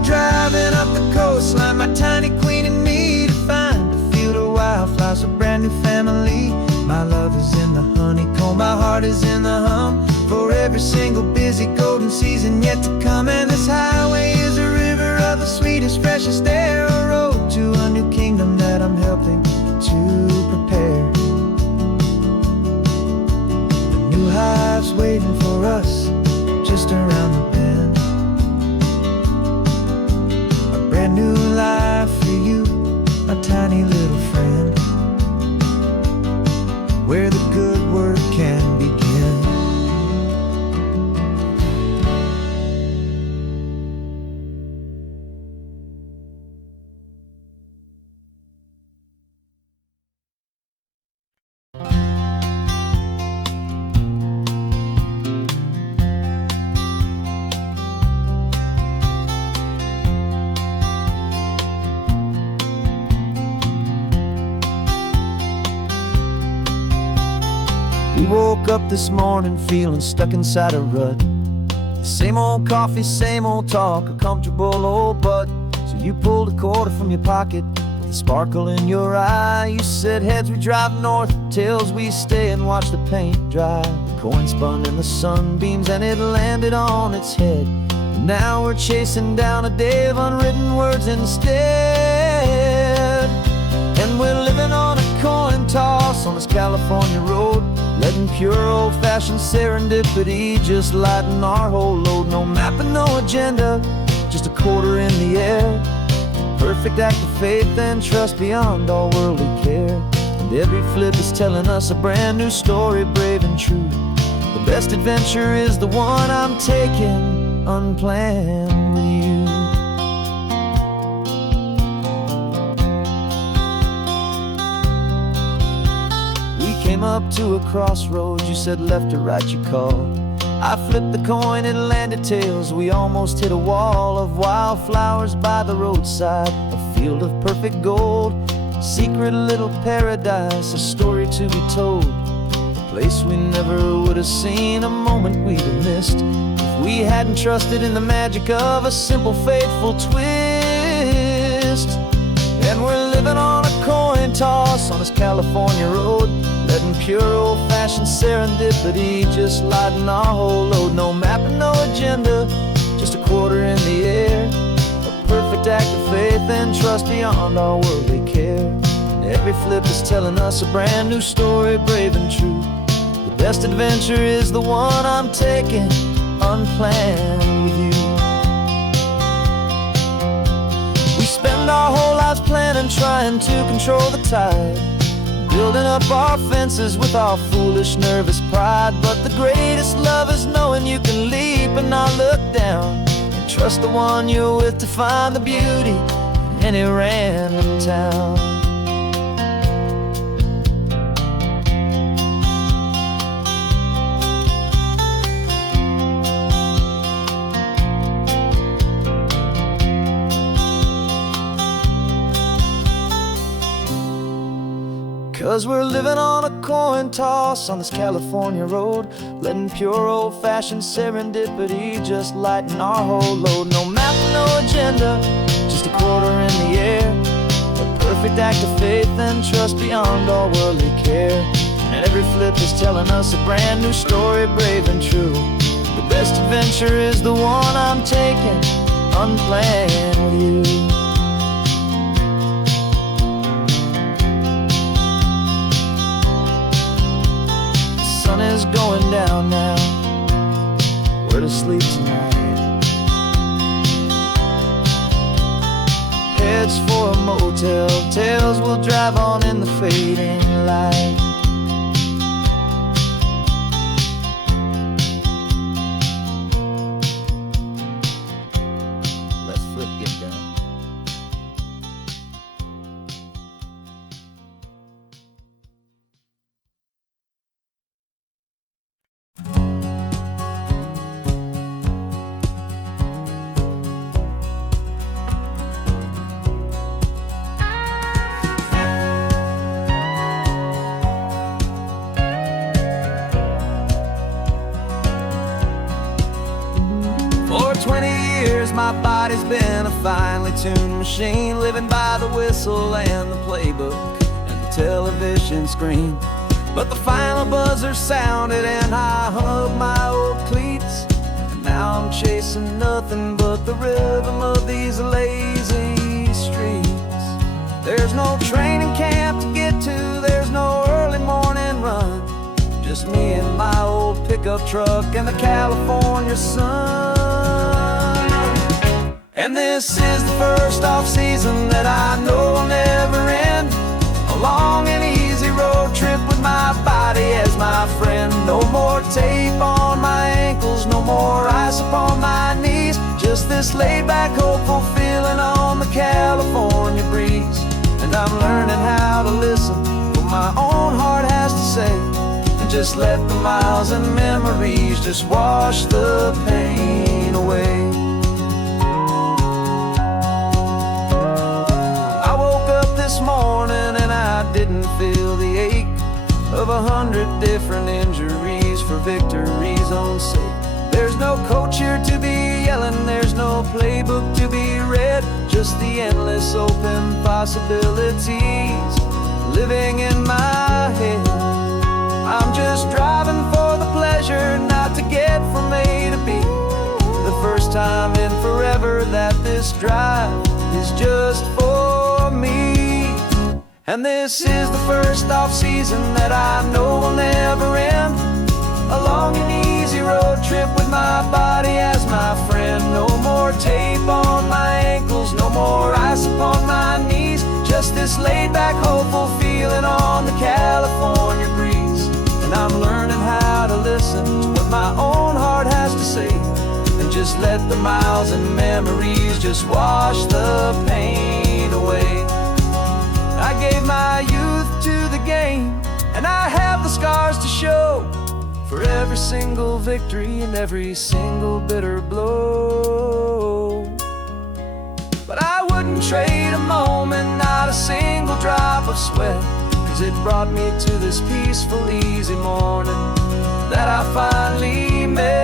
Driving up the coastline, my tiny queen and me, to find a field of wildflowers, a brand new family. My love is in the honeycomb, my heart is in the hum, for every single busy golden season yet to come. And this highway is a river of the sweetest, freshest air, a road to a new kingdom that I'm helping to prepare. The new hive's waiting for us just around the bend. Brand new life for you, my tiny little friend, where the good work can begin. We woke up this morning feeling stuck inside a rut. Same old coffee, same old talk, a comfortable old butt. So you pulled a quarter from your pocket with a sparkle in your eye. You said, heads we drive north, tails we stay and watch the paint dry. The coin spun in the sunbeams and it landed on its head. And now we're chasing down a day of unwritten words instead. And we're living on a coin toss on this California road, letting pure old-fashioned serendipity just lighten our whole load. No map and no agenda, just a quarter in the air. Perfect act of faith and trust beyond all worldly care. And every flip is telling us a brand new story, brave and true. The best adventure is the one I'm taking unplanned with you. Came up to a crossroads, you said left or right you called. I flipped the coin, it landed tails. We almost hit a wall of wildflowers by the roadside, a field of perfect gold, secret little paradise, a story to be told. A place we never would have seen, a moment we'd have missed if we hadn't trusted in the magic of a simple, faithful twist. And we're living on a coin toss on this California road, letting pure old-fashioned serendipity just lighten our whole load. No map and no agenda, just a quarter in the air. A perfect act of faith and trust beyond our worldly care. And every flip is telling us a brand new story, brave and true. The best adventure is the one I'm taking unplanned with you. We spend our whole lives planning, trying to control the tide, building up our fences with our foolish, nervous pride. But the greatest love is knowing you can leap and not look down, and trust the one you're with to find the beauty in any random town. 'Cause we're living on a coin toss on this California road, letting pure old-fashioned serendipity just lighten our whole load. No map, no agenda, just a quarter in the air, a perfect act of faith and trust beyond all worldly care. And every flip is telling us a brand new story, brave and true. The best adventure is the one I'm taking, unplanned with you. The sun is going down now, we're to sleep tonight. Heads for a motel, tails will drive on in the fading light. For 20 years my body's been a finely tuned machine, living by the whistle and the playbook and the television screen. But the final buzzer sounded and I hung up my old cleats, and now I'm chasing nothing but the rhythm of these lazy streets. There's no training camp to get to, there's no early morning run, just me and my old pickup truck and the California sun. And this is the first off-season that I know will never end, a long and easy road trip with my body as my friend. No more tape on my ankles, no more ice upon my knees, just this laid-back, hopeful feeling on the California breeze. And I'm learning how to listen what my own heart has to say, and just let the miles and memories just wash the pain away. This morning and I didn't feel the ache of 100 different injuries for victory's own sake. There's no coach here to be yelling, there's no playbook to be read, just the endless open possibilities living in my head. I'm just driving for the pleasure, not to get from A to B. The first time in forever that this drive is just for me. And this is the first off-season that I know will never end, a long and easy road trip with my body as my friend. No more tape on my ankles, no more ice upon my knees, just this laid-back, hopeful feeling on the California breeze. And I'm learning how to listen to what my own heart has to say, and just let the miles and memories just wash the pain away. I gave my youth to the game, and I have the scars to show for every single victory and every single bitter blow. But I wouldn't trade a moment, not a single drop of sweat, 'cause it brought me to this peaceful, easy morning that I finally met.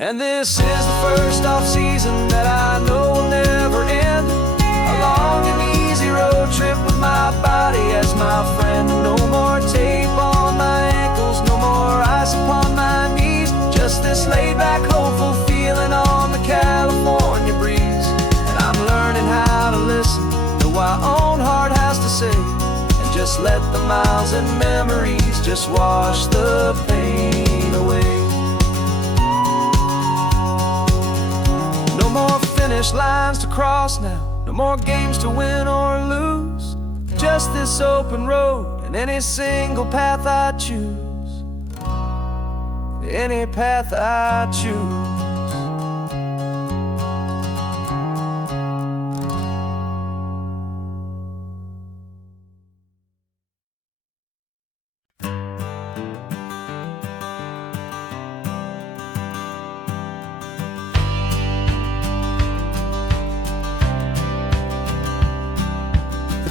And this is the first off-season that I know will never end, a long and easy road trip with my body as my friend. No more tape on my ankles, no more ice upon my knees, just this laid-back, hopeful feeling on the California breeze. And I'm learning how to listen to what my own heart has to say, and just let the miles and memories just wash the pain away. No more finish lines to cross now, no more games to win or lose, just this open road and any single path I choose, any path I choose.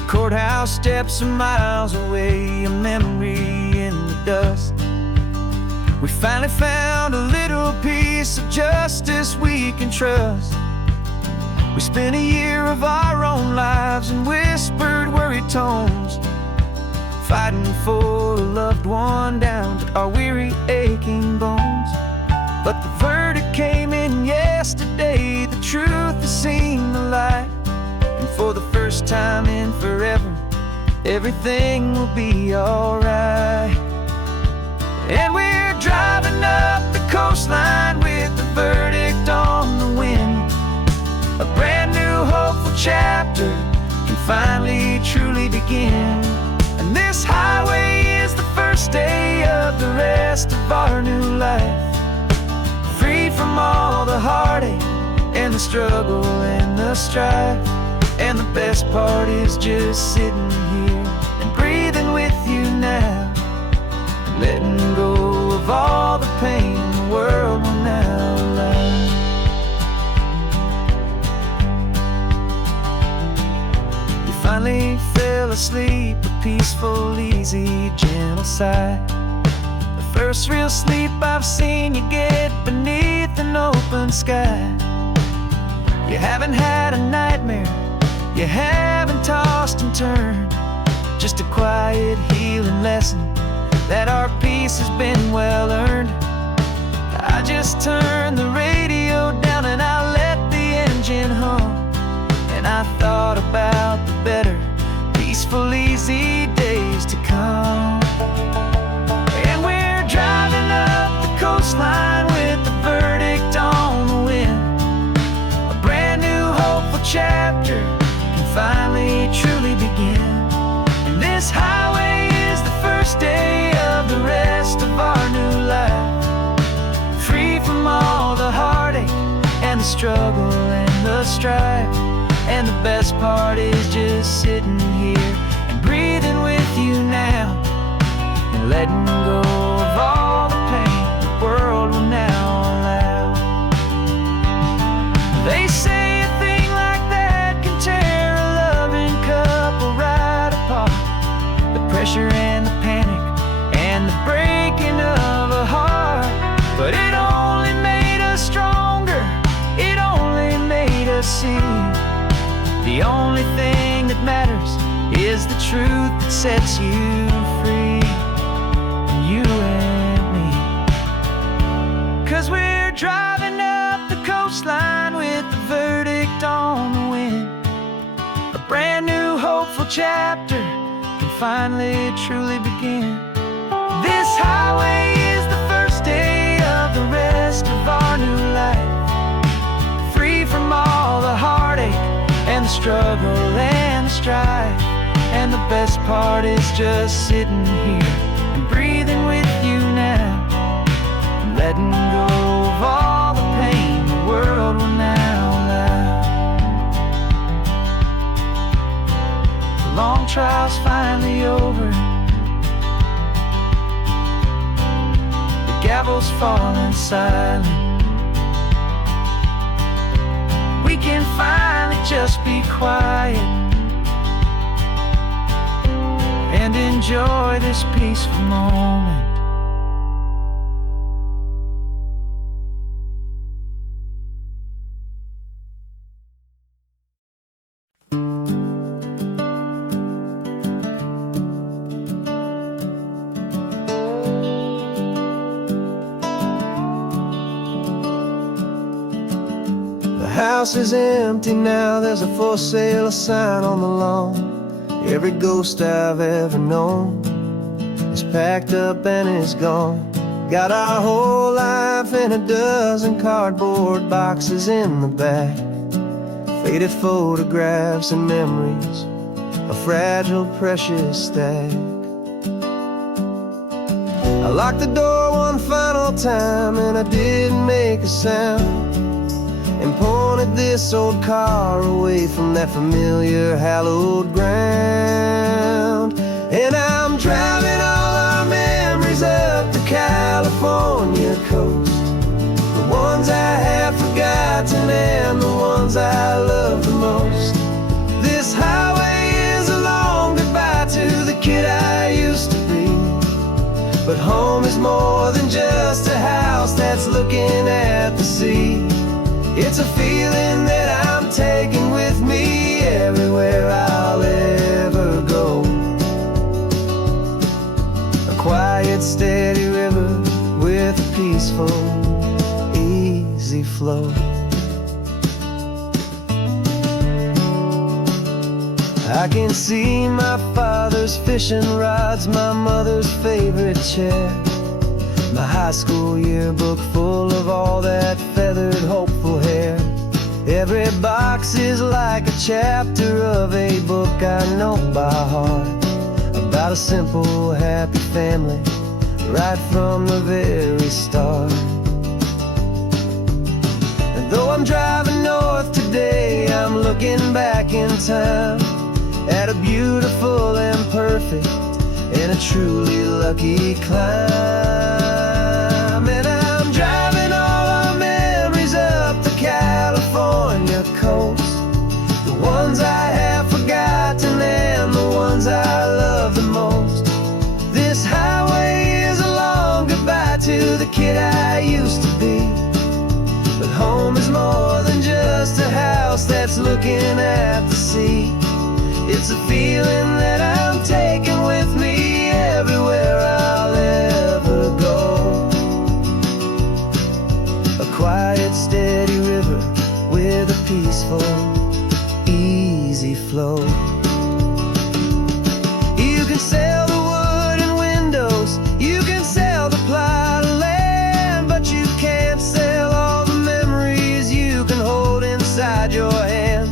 Courthouse steps are miles away, a memory in the dust. We finally found a little piece of justice we can trust. We spent a year of our own lives in whispered, worried tones, fighting for a loved one down to our weary, aching bones. But the verdict came in yesterday, the truth has seen the light. And for the first time in forever, everything will be alright. And we're driving up the coastline with the verdict on the wind. A brand new hopeful chapter can finally truly begin. And this highway is the first day of the rest of our new life, freed from all the heartache and the struggle and the strife. And the best part is just sitting here and breathing with you now, letting go of all the pain the world will now allow. You finally fell asleep, a peaceful, easy, gentle sigh. The first real sleep I've seen you get beneath an open sky. You haven't had a nightmare, you haven't tossed and turned, just a quiet healing lesson that our peace has been well earned. I just turned the radio down and I let the engine hum, and I thought about the better, peaceful, easy days to come. And we're driving up the coastline with the verdict on the wind. A brand new hopeful chapter can finally truly begin. And this highway is the first day of the rest of our new life, free from all the heartache and the struggle and the strife. And the best part is just sitting here and breathing with you now, and letting go of all the pain the world will now allow. They say a thing like that can tear a loving couple right apart. The pressure and the panic and the breaking of a heart. But it only made us stronger, it only made us see the only thing that matters is the truth that sets you free, you and me. 'Cause we're driving up the coastline with the verdict on the wind. A brand new hopeful chapter can finally truly begin. This highway is the first day of the rest of our new life, free from all the heartache and the struggle and the strife. And the best part is just sitting here and breathing with you now, and letting go of all the pain the world will now allow. The long trial's finally over, the gavel's falling silent. We can finally just be quiet and enjoy this peaceful moment. The house is empty now, there's a for sale sign on the lawn. Every ghost I've ever known is packed up and is gone. Got our whole life in a dozen cardboard boxes in the back, faded photographs and memories, a fragile, precious stack. I locked the door one final time and I didn't make a sound, and pointed this old car away from that familiar hallowed ground. And I'm driving all our memories up the California coast, the ones I have forgotten and the ones I love the most. This highway is a long But home is more than just a house that's looking at the sea. It's a feeling that I'm taking with me everywhere I'll ever go. A quiet, steady river with a peaceful, easy flow. I can see my father's fishing rods, my mother's favorite chair, my high school yearbook full of all that feathered, hopeful hair. Every box is like a chapter of a book I know by heart, about a simple, happy family right from the very start. And though I'm driving north today, I'm looking back in time at a beautiful and perfect and a truly lucky climb. And I'm driving all our memories up the California coast, the ones I have forgotten and the ones I love the most. This highway is a long goodbye to the kid I used to be. But home is more than just a house that's looking at the sea. It's a feeling that I'm taking with me everywhere I'll ever go. A quiet, steady river with a peaceful, easy flow. You can sail the wood and windows, you can sail the plot of land, but you can't sail all the memories you can hold inside your hand.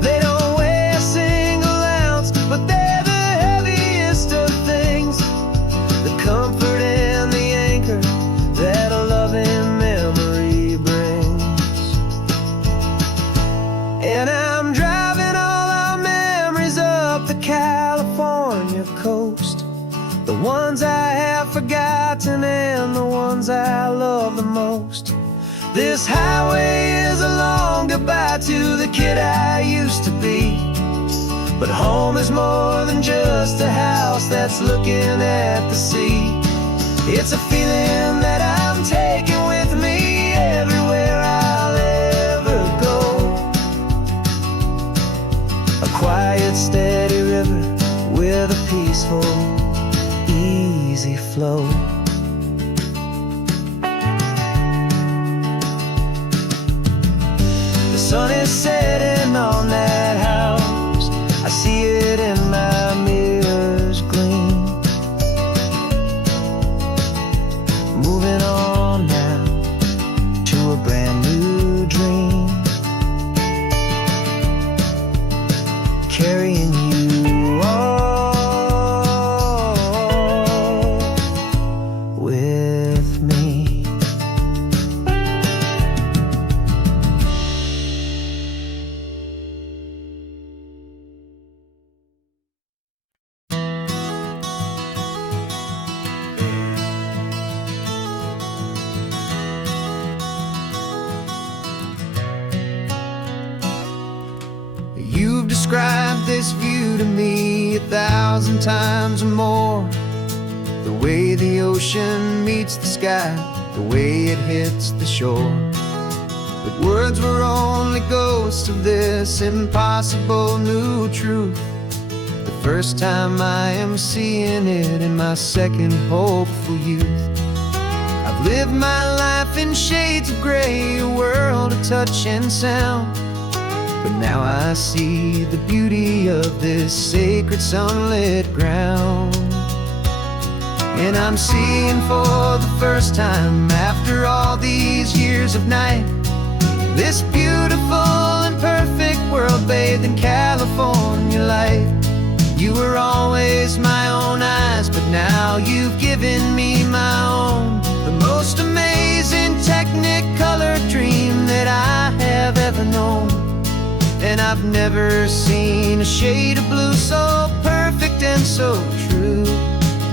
They don't weigh a single ounce, but they're the heaviest of things, the comfort and the anchor that a loving memory brings. And I'm driving all our memories up the California coast, the ones I have forgotten and the ones I love the most. This highway is a long goodbye to the kid I used to be. But home is more than just a house that's looking at the sea. It's a feeling that I'm taking with me everywhere I'll ever go. A quiet, steady river with a peaceful, easy flow. The sun is setting on that house, I see it in my mirror's gleam. Moving on now to a brand new dream, carrying you all with me. You've described this view to me 1,000 times or more. The way the ocean meets the sky, the way it hits the shore. But words were only ghosts of this impossible new truth. The first time I am seeing it in my second hopeful youth. I've lived my life in shades of gray, a world of touch and sound. But now I see the beauty of this sacred sunlit ground. And I'm seeing for the first time, after all these years of night, this beautiful and perfect world bathed in California light. You were always my own eyes, but now you've given me my own. The most amazing technicolor dream that I have ever known. And I've never seen a shade of blue so perfect and so true.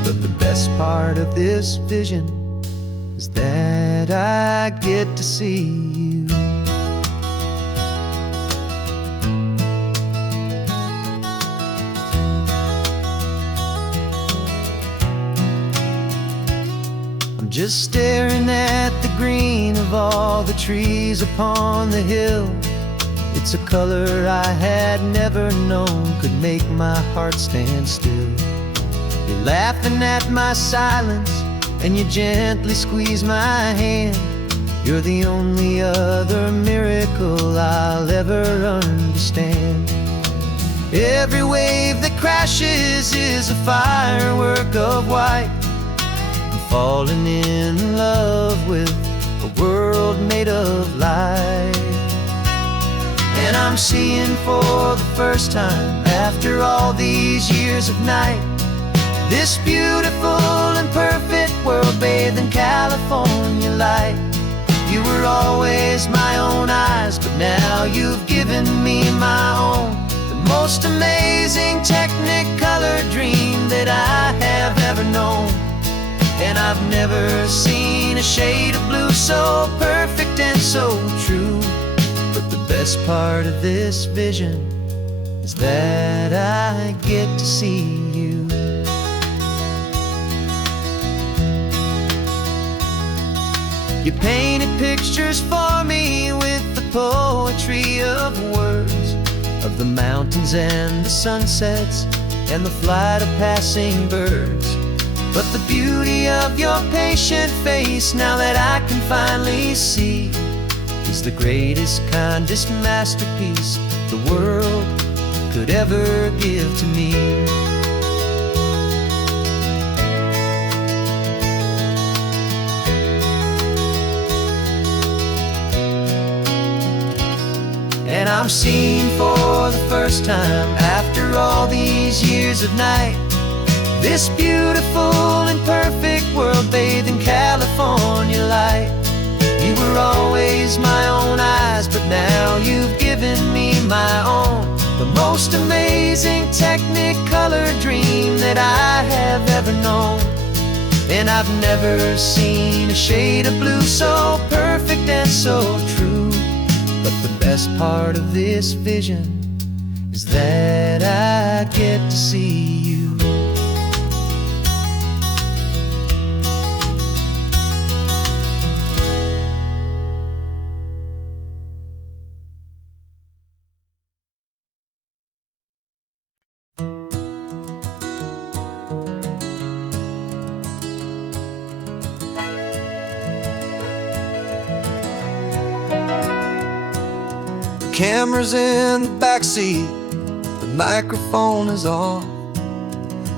But the best part of this vision is that I get to see you. just staring at the green of all the trees upon the hill. It's a color I had never known could make my heart stand still. You're laughing at my silence, and you gently squeeze my hand. You're the only other miracle I'll ever understand. Every wave that crashes is a firework of white. I'm falling in love with a world made of light. And I'm seeing for the first time, after all these years of night, this beautiful and perfect world bathed in California light. You were always my own eyes, but now you've given me my own. The most amazing technicolor dream that I have ever known. And I've never seen a shade of blue so perfect and so true. But the best part of this vision is that I get to see you. You painted pictures for me with the poetry of words, of the mountains and the sunsets and the flight of passing birds. But the beauty of your patient face, now that I can finally see, is the greatest, kindest masterpiece the world could ever give to me. And I'm seeing for the first time, after all these years of night, this beautiful and perfect world bathed in California light. You were always my own eyes, but now you've given me my own. The most amazing technicolor dream that I have ever known. And I've never seen a shade of blue so perfect and so true. But the best part of this vision is that I get to see you. Camera's in the backseat, the microphone is on.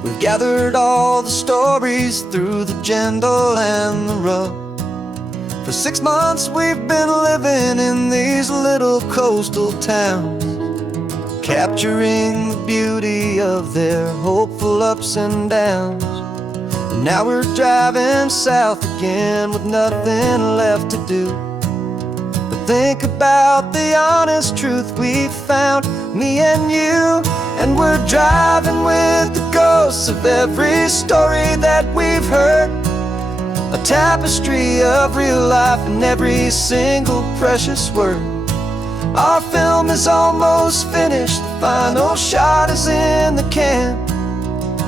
We've gathered all the stories through the gentle and the rough. For 6 months we've been living in these little coastal towns, capturing the beauty of their hopeful ups and downs. And now we're driving south again with nothing left to do. Think about the honest truth we found, me and you. And we're driving with the ghosts of every story that we've heard, a tapestry of real life in every single precious word. Our film is almost finished, the final shot is in the can,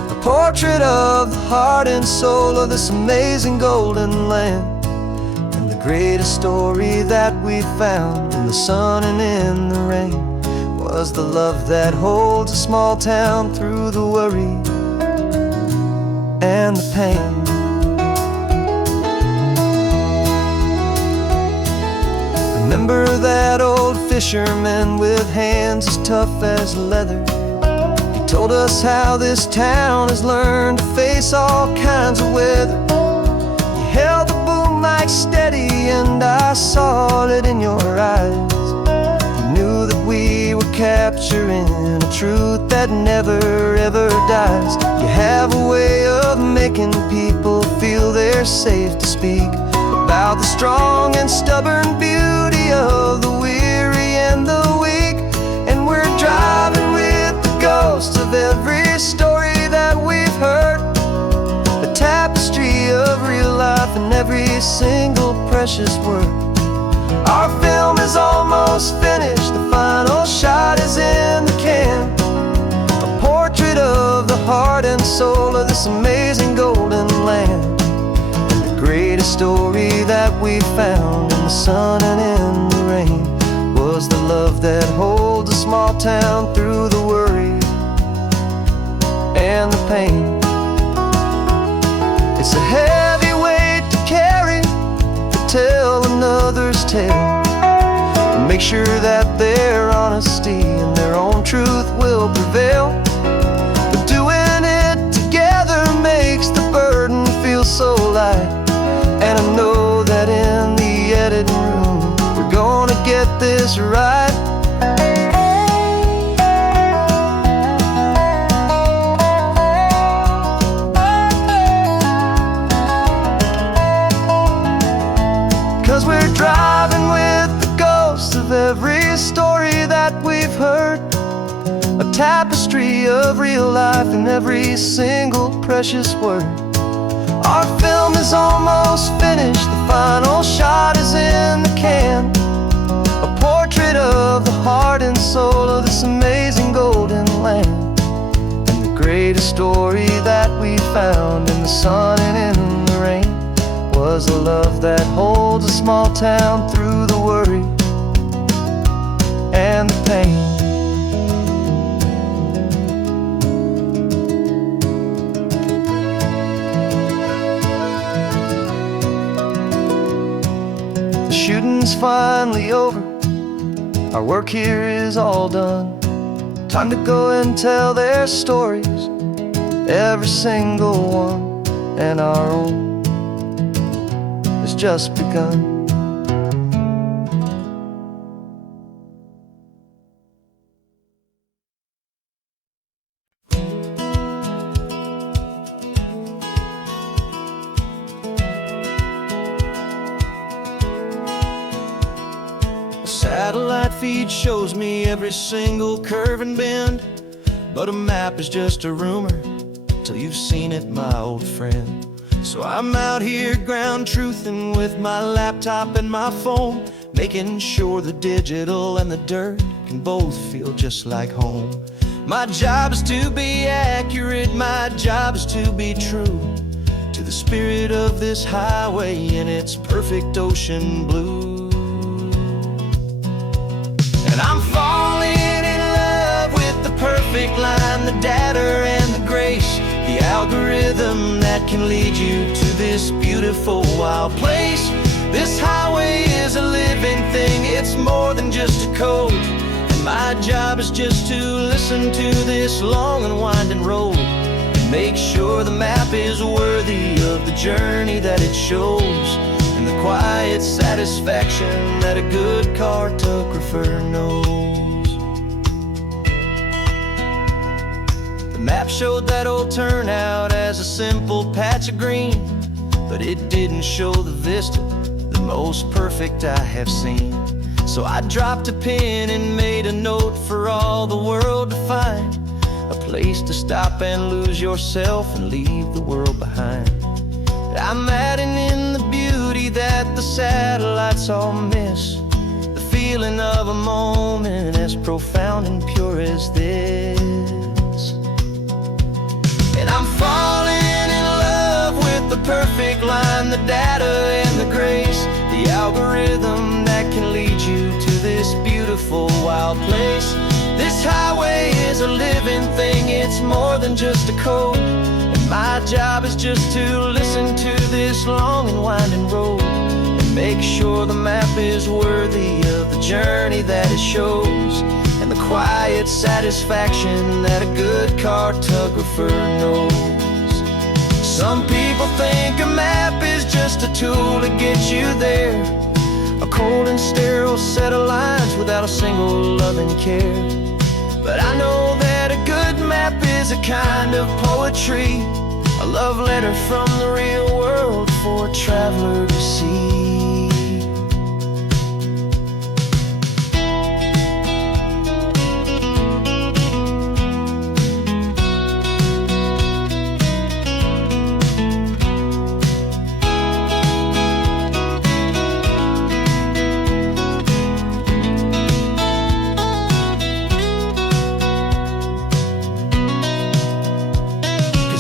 a portrait of the heart and soul of this amazing golden land. Greatest story that we found in the sun and in the rain was the love that holds a small town through the worry and the pain. Remember that old fisherman with hands as tough as leather? He told us how this town has learned to face all kinds of weather. You held the boom mic steady and I saw it in your eyes. You knew that we were capturing a truth that never ever dies. You have a way of making people feel they're safe to speak about the strong and stubborn beauty of the weary and the weak. And we're driving with the ghosts of every story that we've heard, the tapestry of real life in every single precious word. Our film is almost finished, the final shot is in the can, a portrait of the heart and soul of this amazing golden land. And the greatest greatest story that we found in the sun and in the rain was the love that holds a small town through the worry and the pain. It's a heavy weight to carry, to tell another's tale, and make sure that their honesty and their own truth will prevail. But doing it together makes the burden feel so light, and I know that in the editing room we're gonna get this right. 'Cause we're driving with the ghosts of every story that we've heard, a tapestry of real life in every single precious word. Our film is almost finished, the final shot is in the can, a portrait of the heart and soul of this amazing golden land. And the greatest story that we found in the sun and in the rain was a love that holds a small town through the worry and the pain. The shooting's finally over, our work here is all done. Time to go and tell their stories, every single one, and our own has just begun. A satellite feed shows me every single curve and bend, but a map is just a rumor till you've seen it, my old friend. So I'm out here ground truthing with my laptop and my phone, making sure the digital and the dirt can both feel just like home. My job is to be accurate, my job is to be true to the spirit of this highway in its perfect ocean blue. And I'm falling in love with the perfect line, the data and the grace, the algorithm that can lead you to this beautiful wild place. This highway is a living thing, it's more than just a code. And my job is just to listen to this long and winding road and make sure the map is worthy of the journey that it shows, and the quiet satisfaction that a good cartographer knows. The map showed that old turnout as a simple patch of green, but it didn't show the vista, the most perfect I have seen. So I dropped a pin and made a note for all the world to find, a place to stop and lose yourself and leave the world behind. I'm adding in the beauty that the satellites all miss, the feeling of a moment as profound and pure as this. And I'm falling in love with the perfect line, the data and the grace, the algorithm that can lead you to this beautiful wild place. This highway is a living thing, it's more than just a code. And my job is just to listen to this long and winding road and make sure the map is worthy of the journey that it shows, and the quiet satisfaction that a good cartographer knows. Some people think a map is just a tool to get you there, a cold and sterile set of lines without a single loving care. But I know that a good map is a kind of poetry, a love letter from the real world for a traveler to see.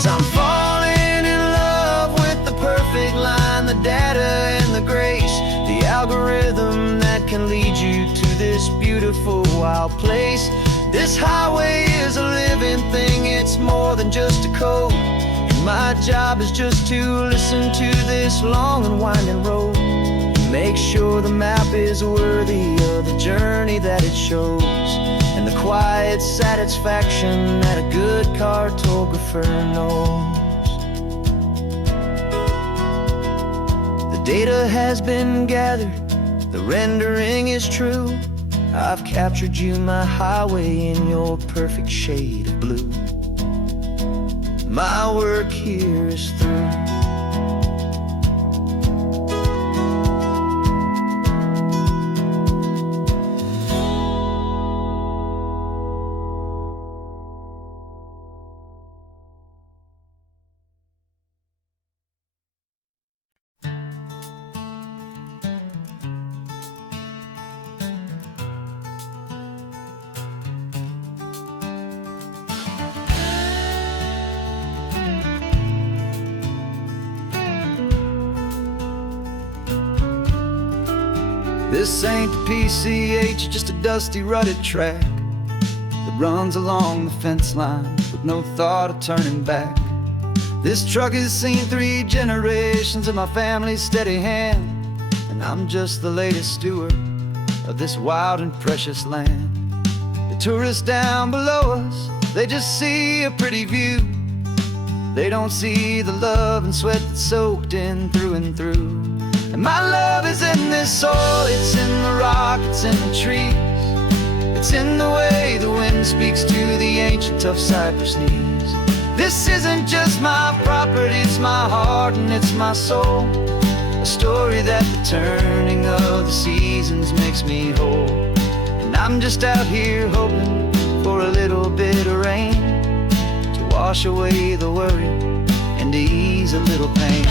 I'm falling in love with the perfect line, the data can lead you to this beautiful wild place. This highway is a living thing, it's more than just a code. And my job is just to listen to this long and winding road, and make sure the map is worthy of the journey that it shows, and the quiet satisfaction that a good cartographer knows. The data has been gathered, the rendering is true. I've captured you, my highway, in your perfect shade of blue. My work here is through. This ain't the PCH, just a dusty, rutted track that runs along the fence line with no thought of turning back. This truck has seen 3 generations of my family's steady hand, and I'm just the latest steward of this wild and precious land. The tourists down below us, they just see a pretty view. They don't see the love and sweat that's soaked in through and through. And my love is in this soil, it's in the rock, it's in the trees. It's in the way the wind speaks to the ancient tough cypress knees. This isn't just my property, it's my heart and it's my soul. A story that the turning of the seasons makes me whole. And I'm just out here hoping for a little bit of rain to wash away the worry and to ease a little pain.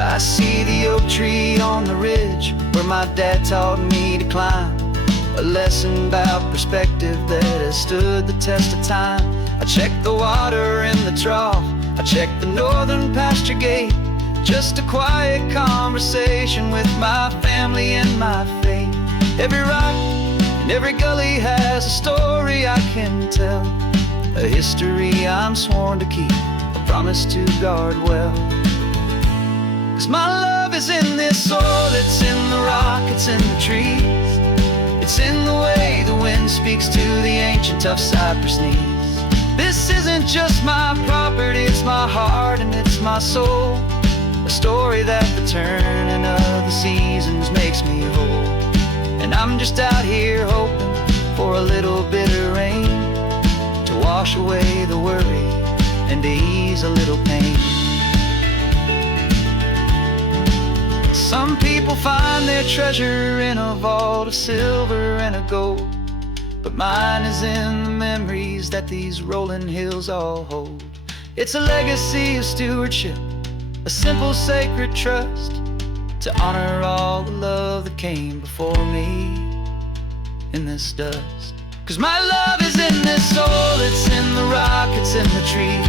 I see the oak tree on the ridge where my dad taught me to climb, a lesson about perspective that has stood the test of time. I check the water in the trough, I check the northern pasture gate, just a quiet conversation with my family and my faith. Every rock and every gully has a story I can tell, a history I'm sworn to keep, a promise to guard well. 'Cause my love is in this soil, it's in the rock, it's in the trees. It's in the way the wind speaks to the ancient tough cypress knees. This isn't just my property, it's my heart and it's my soul. A story that the turning of the seasons makes me whole. And I'm just out here hoping for a little bit of rain to wash away the worry and to ease a little pain. Some people find their treasure in a vault of silver and a gold, but mine is in the memories that these rolling hills all hold. It's a legacy of stewardship, a simple sacred trust, to honor all the love that came before me in this dust. 'Cause my love is in this soil, it's in the rock, it's in the trees.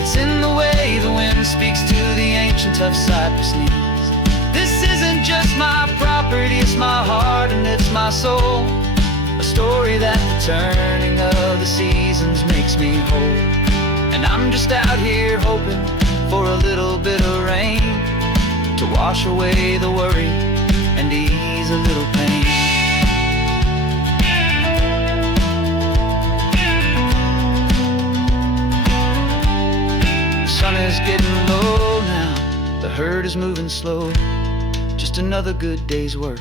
It's in the way the wind speaks to the ancient tough cypress knees. This isn't just my property, it's my heart and it's my soul. A story that the turning of the seasons makes me whole. And I'm just out here hoping for a little bit of rain to wash away the worry and ease a little pain. The sun is getting low now, the herd is moving slow. Just another good day's work,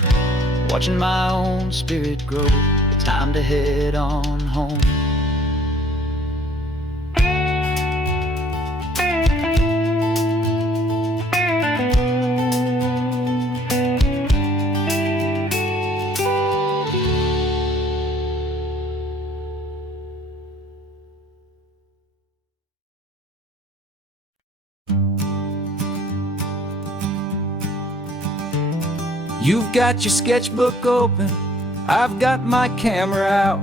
watching my own spirit grow. It's time to head on home. You've got your sketchbook open, I've got my camera out.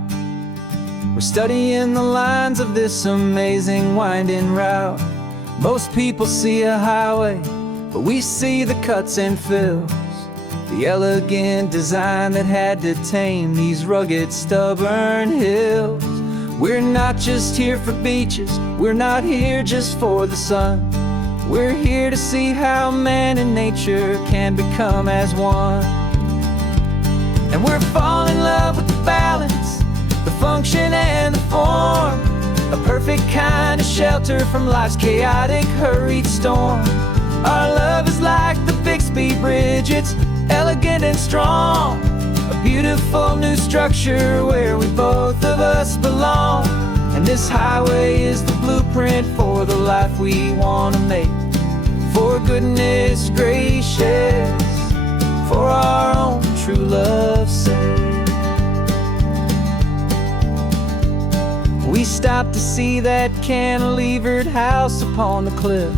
We're studying the lines of this amazing winding route. Most people see a highway, but we see the cuts and fills, the elegant design that had to tame these rugged, stubborn hills. We're not just here for beaches, we're not here just for the sun. We're here to see how man and nature can become as one. And we're falling in love with the balance, the function and the form, a perfect kind of shelter from life's chaotic, hurried storm. Our love is like the Bixby Bridge, it's elegant and strong, a beautiful new structure where we both of us belong. And this highway is the blueprint for the life we want to make. For goodness gracious, for our own true love's sake. We stopped to see that cantilevered house upon the cliff,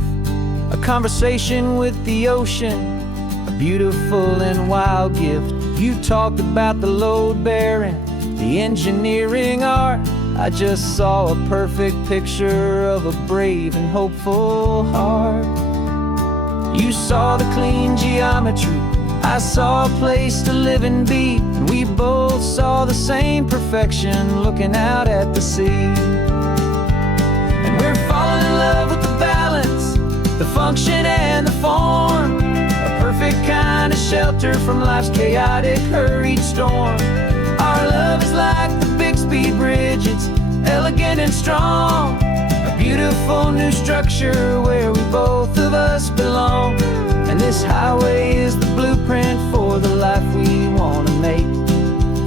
a conversation with the ocean, a beautiful and wild gift. You talked about the load bearing, the engineering art. I just saw a perfect picture of a brave and hopeful heart. You saw the clean geometry, I saw a place to live and be, and we both saw the same perfection looking out at the sea. And we're falling in love with the balance, the function and the form, a perfect kind of shelter from life's chaotic, hurried storm. Our love is like the Bixby Bridge, it's elegant and strong, a beautiful new structure where we both of us belong. And this highway is the blueprint for the life we want to make.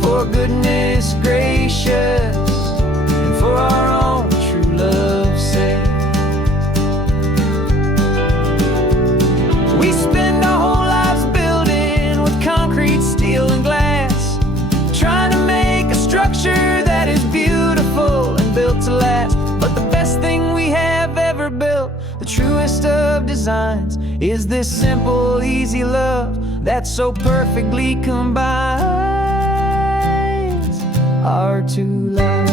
For goodness gracious, and for our own true love's sake. We spend our whole lives building with concrete, steel and glass, trying to make a structure that is beautiful and built to last. But the best thing we have ever built, the truest of designs, is this simple, easy love that so perfectly combines our two lives.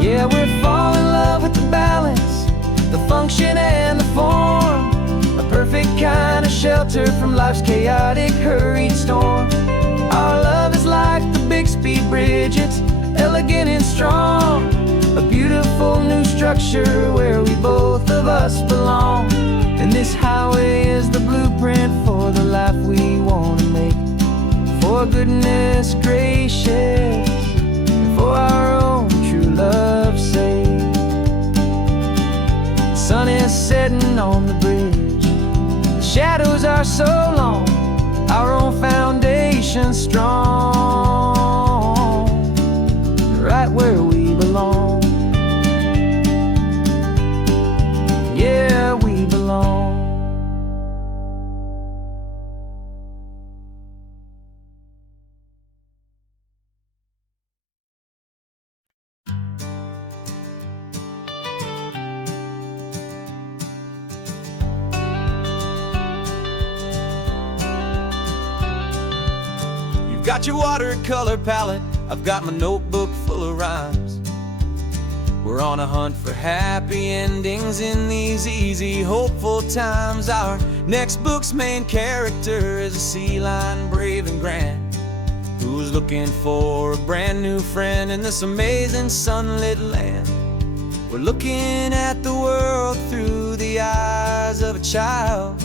Yeah, we're falling in love with the balance, the function and the form, a perfect kind of shelter from life's chaotic, hurried storm. Our love is like the Bixby Bridge, it's elegant and strong, a beautiful new structure where we both of us belong. And this highway is the blueprint for the life we want to make. For goodness gracious, and for our own true love's sake. The sun is setting on the bridge, the shadows are so long, our own foundation strong, right where we belong. Yeah, we belong. Got your watercolor palette, I've got my notebook full of rhymes. We're on a hunt for happy endings in these easy, hopeful times. Our next book's main character is a sea lion, brave and grand, who's looking for a brand new friend in this amazing sunlit land. We're looking at the world through the eyes of a child,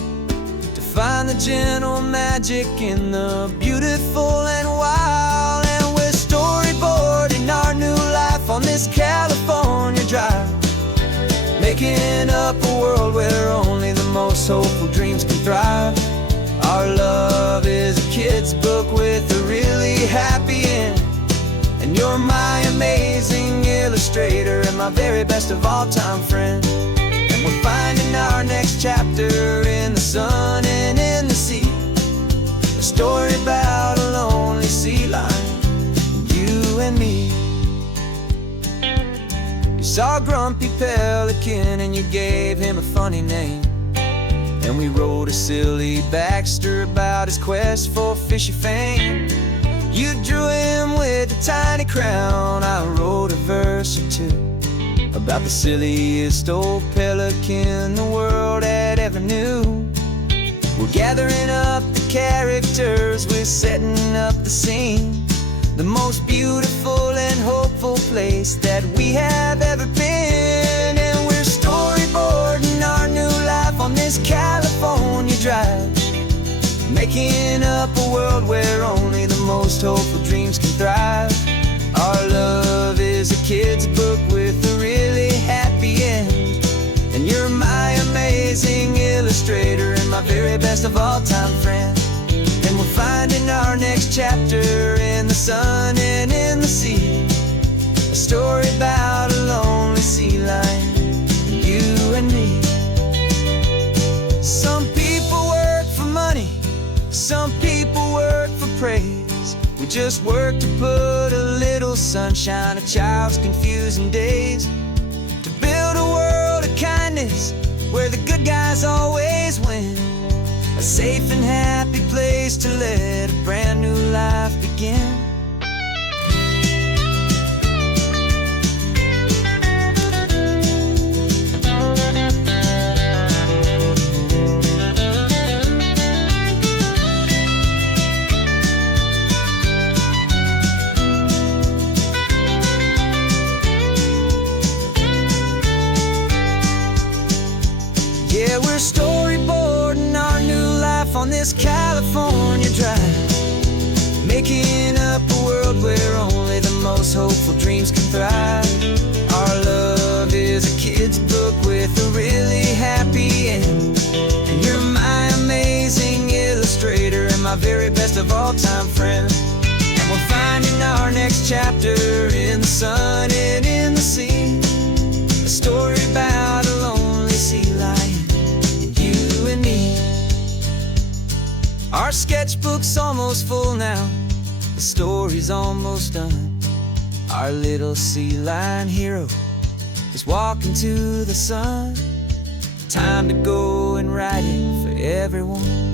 find the gentle magic in the beautiful and wild. And we're storyboarding our new life on this California drive, making up a world where only the most hopeful dreams can thrive. Our love is a kid's book with a really happy end, and you're my amazing illustrator and my very best of all time friend. We're finding our next chapter in the sun and in the sea, a story about a lonely sea lion, you and me. You saw a grumpy pelican and you gave him a funny name, and we wrote a silly Baxter about his quest for fishy fame. You drew him with a tiny crown, I wrote a verse or two about the silliest old pelican the world had ever knew. We're gathering up the characters, we're setting up the scene, the most beautiful and hopeful place that we have ever been. And we're storyboarding our new life on this California drive, making up a world where only the most hopeful dreams can thrive. Our love is a kid's book with a really happy end, and you're my amazing illustrator and my very best of all time friend. And we're finding our next chapter in the sun and in the sea, a story about a lonely sea lion, you and me. Some people work for money, some people work for praise. We just work to put a little sunshine in a child's confusing days, to build a world of kindness where the good guys always win, a safe and happy place to let a brand new life begin. Yeah, we're storyboarding our new life on this California drive, making up a world where only the most hopeful dreams can thrive. Our love is a kid's book with a really happy end, and you're my amazing illustrator and my very best of all time friend. And we're finding our next chapter in the sun and in the sea, a story about a lonely sea lion, you and me. Our sketchbook's almost full now, the story's almost done. Our little sea lion hero is walking to the sun. Time to go and write it for everyone.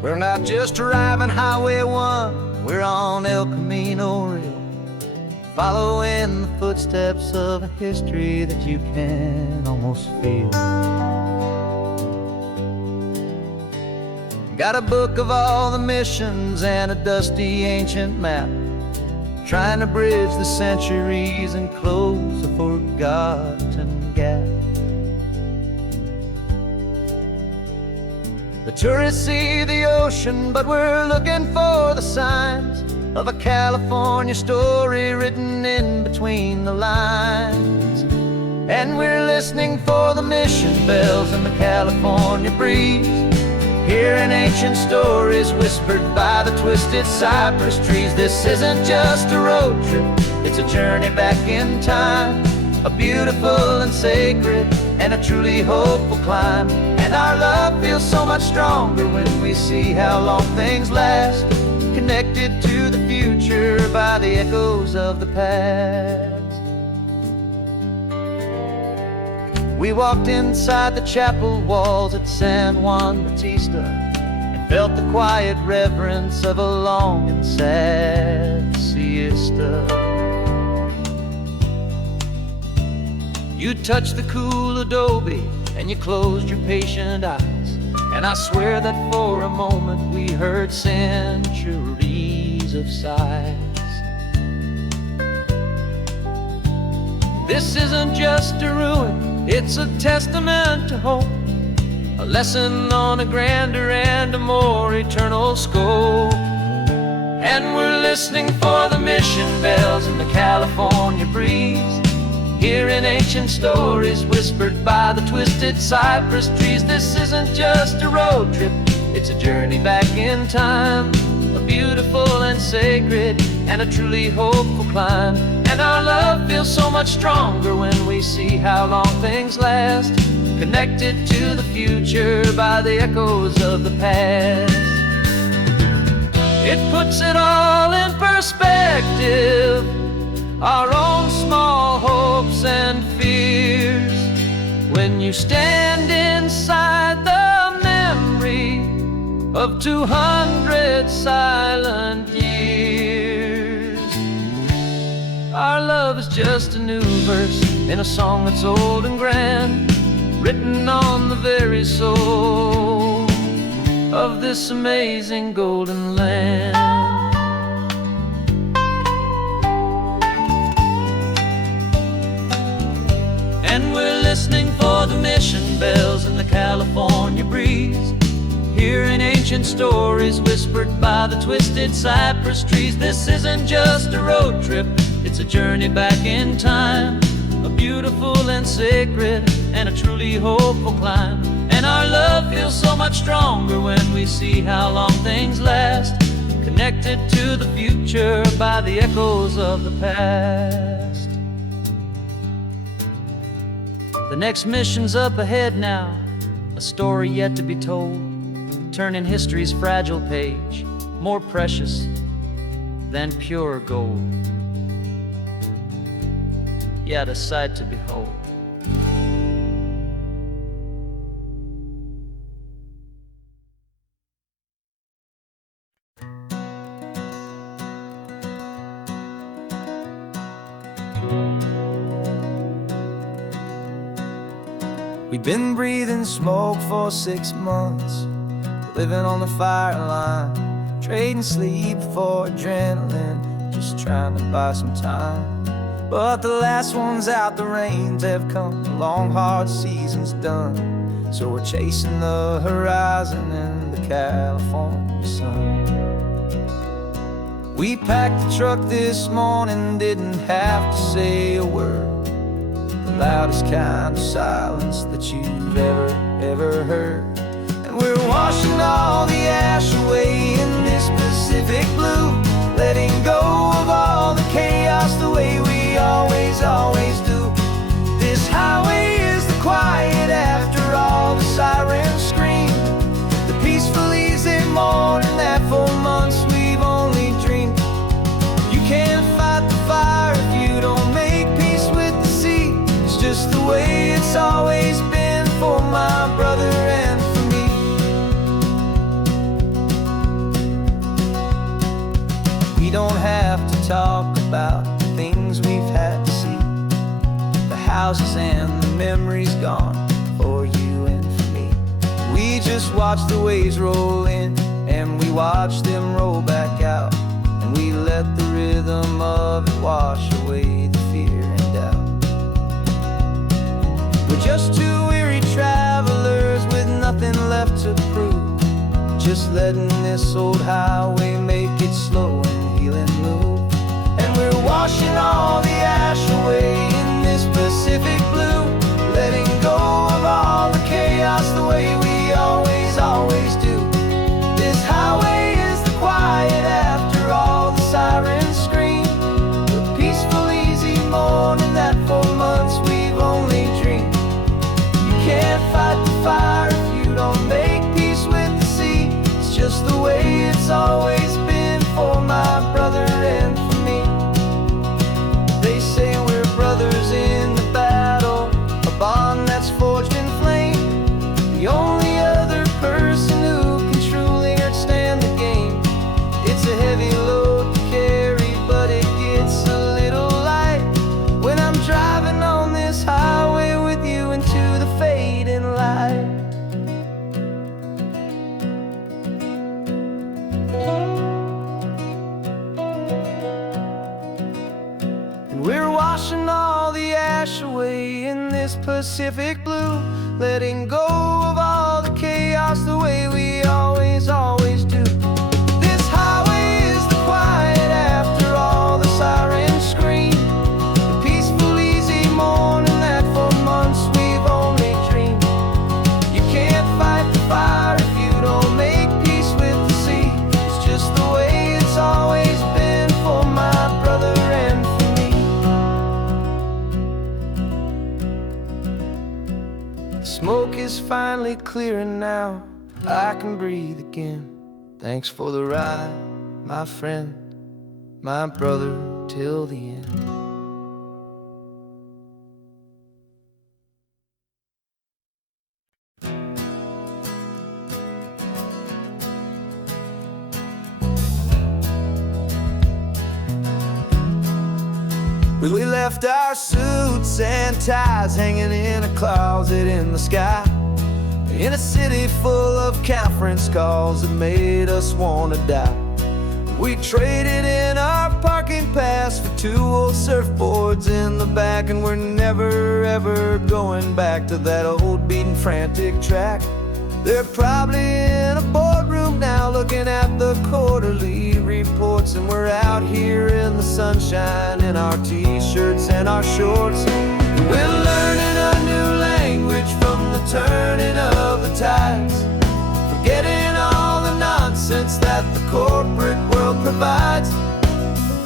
We're not just driving Highway 1, we're on El Camino Real, following the footsteps of a history that you can almost feel. Got a book of all the missions and a dusty ancient map, trying to bridge the centuries and close a forgotten gap. The tourists see the ocean, but we're looking for the signs of a California story written in between the lines. And we're listening for the mission bells in the California breeze, hearing ancient stories whispered by the twisted cypress trees. This isn't just a road trip, it's a journey back in time, a beautiful and sacred and a truly hopeful climb. And our love feels so much stronger when we see how long things last, connected to the future by the echoes of the past. We walked inside the chapel walls at San Juan Bautista and felt the quiet reverence of a long and sad siesta. You touched the cool adobe and you closed your patient eyes, and I swear that for a moment we heard centuries of sighs. This isn't just a ruin, it's a testament to hope, a lesson on a grander and a more eternal scope. And we're listening for the mission bells in the California breeze, hearing ancient stories whispered by the twisted cypress trees. This isn't just a road trip, it's a journey back in time, sacred and a truly hopeful climb. And our love feels so much stronger when we see how long things last, connected to the future by the echoes of the past. It puts it all in perspective, our own small hopes and fears, when you stand inside the memory of 200 silent years. Our love is just a new verse in a song that's old and grand, written on the very soul of this amazing golden land. And we're listening for the mission bells in the California breeze, hearing ancient stories whispered by the twisted cypress trees. This isn't just a road trip, it's a journey back in time, a beautiful and sacred and a truly hopeful climb. And our love feels so much stronger when we see how long things last, connected to the future by the echoes of the past. The next mission's up ahead now, a story yet to be told, turning history's fragile page more precious than pure gold. Yet a sight to behold. We've been breathing smoke for 6 months, living on the fire line, trading sleep for adrenaline, just trying to buy some time. But the last one's out, the rains have come, the long hard season's done, so we're chasing the horizon in the California sun. We packed the truck this morning, didn't have to say a word, the loudest kind of silence that you've ever heard. And we're washing all the ash away in this Pacific blue, letting go of all the chaos the way we always do. This highway is the quiet after all the sirens scream, the peaceful easy morning that for months we've only dreamed. You can't fight the fire if you don't make peace with the sea. It's just the way it's always been for my brother and for me. We don't have to talk about the things we've had to see, the houses and the memories gone for you and for me. We just watch the waves roll in and we watch them roll back out, and we let the rhythm of it wash away the fear and doubt. We're just two weary travelers with nothing left to prove, just letting this old highway make it slow and healing move. And we're washing all the ash away in this Pacific blue, letting go of all the chaos the way we always do. This highway is the quiet after all the sirens scream, the peaceful easy morning that for months we've only dreamed. You can't fight the fire if you don't make peace with the sea. It's just the way it's always been for my brother and for me. They say we're brothers in the battle, a bond that's forged in flame, the only other person who can truly understand the game. It's a heavy load to carry, but it gets a little light when I'm driving on this highway with you into the fading light. And we're washing all the ash away in this Pacific blue, letting go of all the chaos the way we always do. This highway is the quiet after all the sirens scream, the peaceful easy morning that for months we've only dreamed. You can't fight the fire if you don't make peace with the sea. It's just the way it's always been finally clearing now. I can breathe again. Thanks for the ride, my friend, my brother, till the end. We left our suits and ties hanging in a closet in the sky, in a city full of conference calls that made us want to die. We traded in our parking pass for 2 old surfboards in the back, and we're never ever going back to that old beaten frantic track. They're probably in a boardroom now looking at the quarterly reports, and we're out here in the sunshine in our t-shirts and our shorts. We're learning a new language from the turning of the tides, forgetting all the nonsense that the corporate world provides.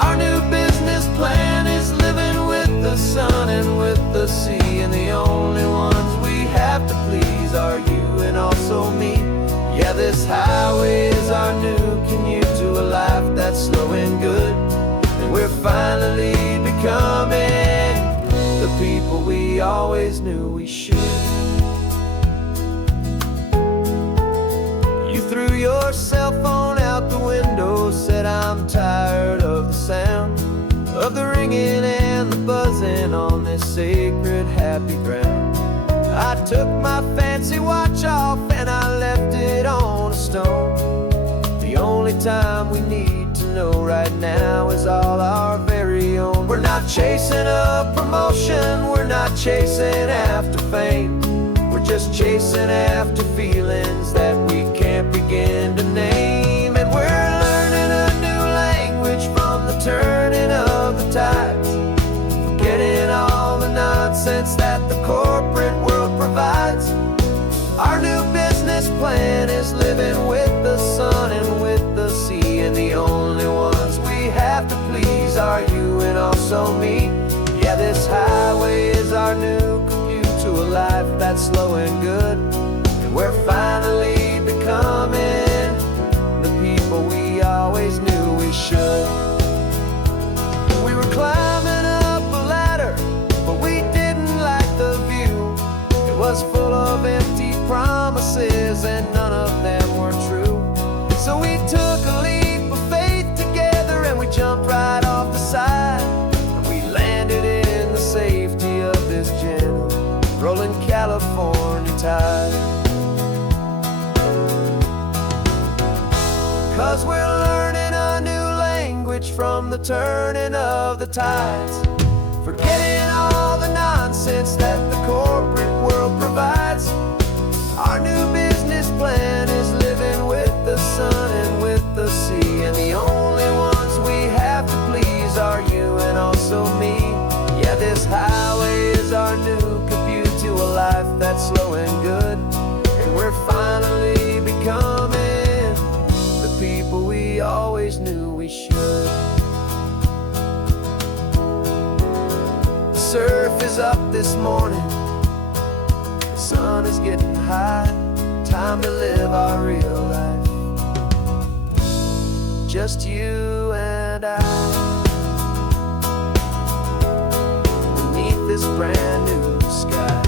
Our new business plan is living with the sun and with the sea, and the only ones we have to please are you and also me. Yeah, this highway is our new commute to a life that's slow and good, and we're finally becoming the people we always knew we should. You threw your cell phone out the window, said I'm tired of the sound of the ringing and the buzzing on this sacred happy ground. I took my fancy watch off and I left it on a stone. The only time we need to know right now is all our very own. We're not chasing a promotion, we're not chasing after fame, we're just chasing after feelings that we can't begin to name. And we're learning a new language from the turning of the tides, forgetting all the nonsense that the corporate world provides. Our new business plan is living with the sun and with the sea, and the only ones we have to please are you and also me. Yeah, this highway is our new commute to a life that's slow and good, and we're finally becoming the people we always knew we should. We were climbing up a ladder, but we didn't like the view. It was full of empty promises and none of them were true. So we took a leap of faith together and we jumped right off the side, and we landed in the safety of this gentle rolling California tide. 'Cause we're learning a new language from the turning of the tides, forgetting all the nonsense that the corporate world provides. Our new business plan is living with the sun and with the sea, and the only ones we have to please are you and also me. Yeah, this highway is our new commute to a life that's slow and good, and we're finally becoming the people we always knew we should. The surf is up this morning, the sun is getting high, time to live our real life, just you and I, beneath this brand new sky.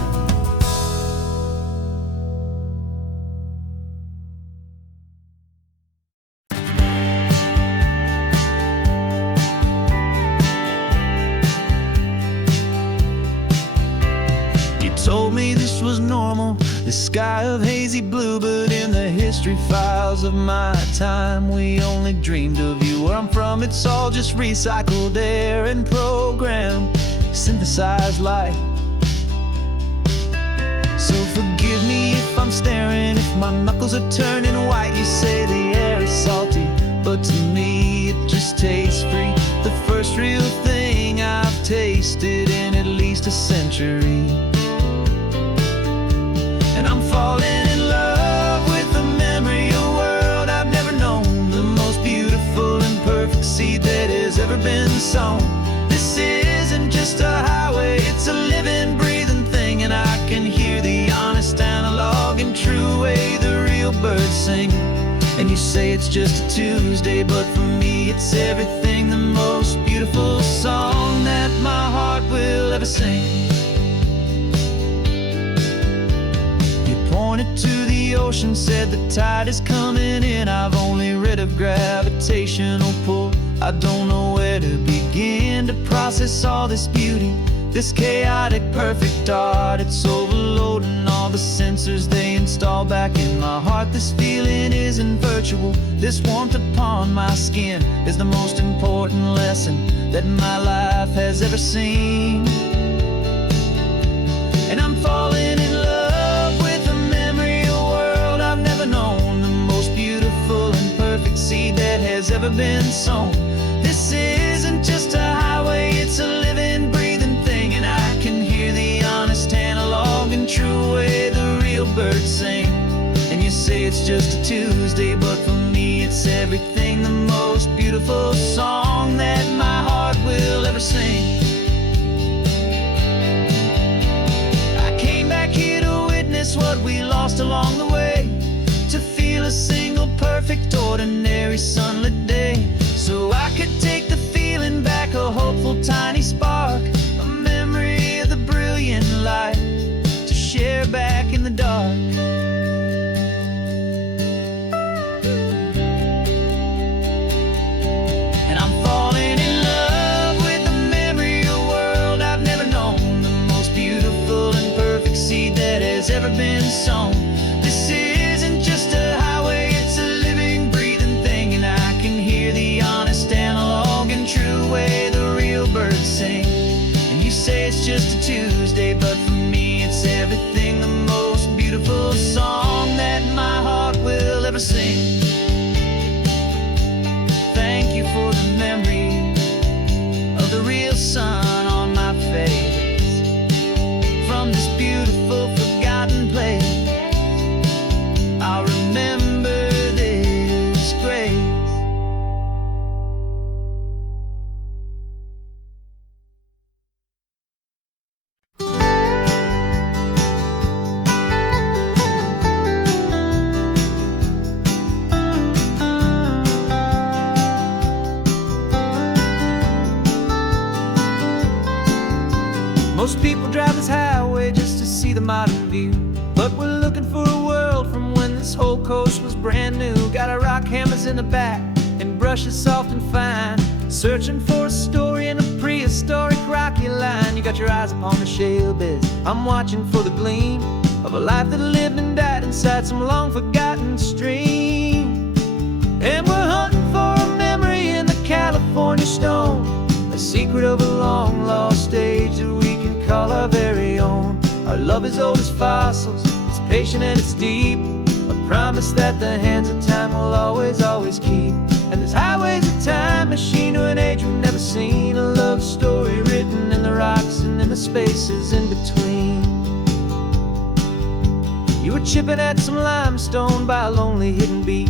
Told me this was normal, this sky of hazy blue, but in the history files of my time, we only dreamed of you. Where I'm from, it's all just recycled air and programmed, synthesized light. So forgive me if I'm staring, if my knuckles are turning white. You say the air is salty, but to me it just tastes free. The first real thing I've tasted in at least a century. And I'm falling in love with the memory of a world I've never known, the most beautiful and perfect seed that has ever been sown. This isn't just a highway, it's a living, breathing thing, and I can hear the honest analog and true way the real birds sing. And you say it's just a Tuesday, but for me it's everything, the most beautiful song that my heart will ever sing. You pointed to the ocean, said the tide is coming in. I've only read of gravitational pull. I don't know where to begin to process all this beauty, this chaotic, perfect art. It's overloading all the sensors they install back in my heart. This feeling isn't virtual. This warmth upon my skin is the most important lesson that my life has ever seen. And I'm falling in love with a memory, a world I've never known, the most beautiful and perfect seed that has ever been sown. This isn't just a highway, it's a living, breathing thing. And I can hear the honest, analog, and true way the real birds sing. And you say it's just a Tuesday, but for me it's everything, the most beautiful song that my heart will ever sing. I came back here to witness what we lost along the way, to feel a single, perfect, ordinary, sunlit day, so I could take the feeling back, a hopeful tiny spark, a memory of the brilliant light, to share back in the dark. And I'm falling in love with a memory, a world I've never known, the most beautiful and perfect seed that has ever been sown. This isn't just a highway, it's a living, breathing thing. And I can hear the honest, analog, and true way the real birds sing. And you say it's just a Tuesday, but for me it's everything, the most beautiful song that my heart will ever sing. Thank you for the memory of the real sun on my face, from this beautiful, forgotten place. I'll remember this grace. Most people drive this highway just to see the modern view, but we're looking for a world from when this whole coast was brand new. Got our rock hammers in the back and brushes soft and fine, searching for a story in a prehistoric rocky line. You got your eyes upon the shale beds, I'm watching for the gleam of a life that lived and died inside some long forgotten stream. And we're hunting for a memory in the California stone, a secret of a long lost age that we can call our very own. Our love is old as fossils, it's patient and it's deep, a promise that the hands of time will always, always keep. And this highway's a time machine to an age we've never seen, a love story written in the rocks and in the spaces in between. You were chipping at some limestone by a lonely hidden beach,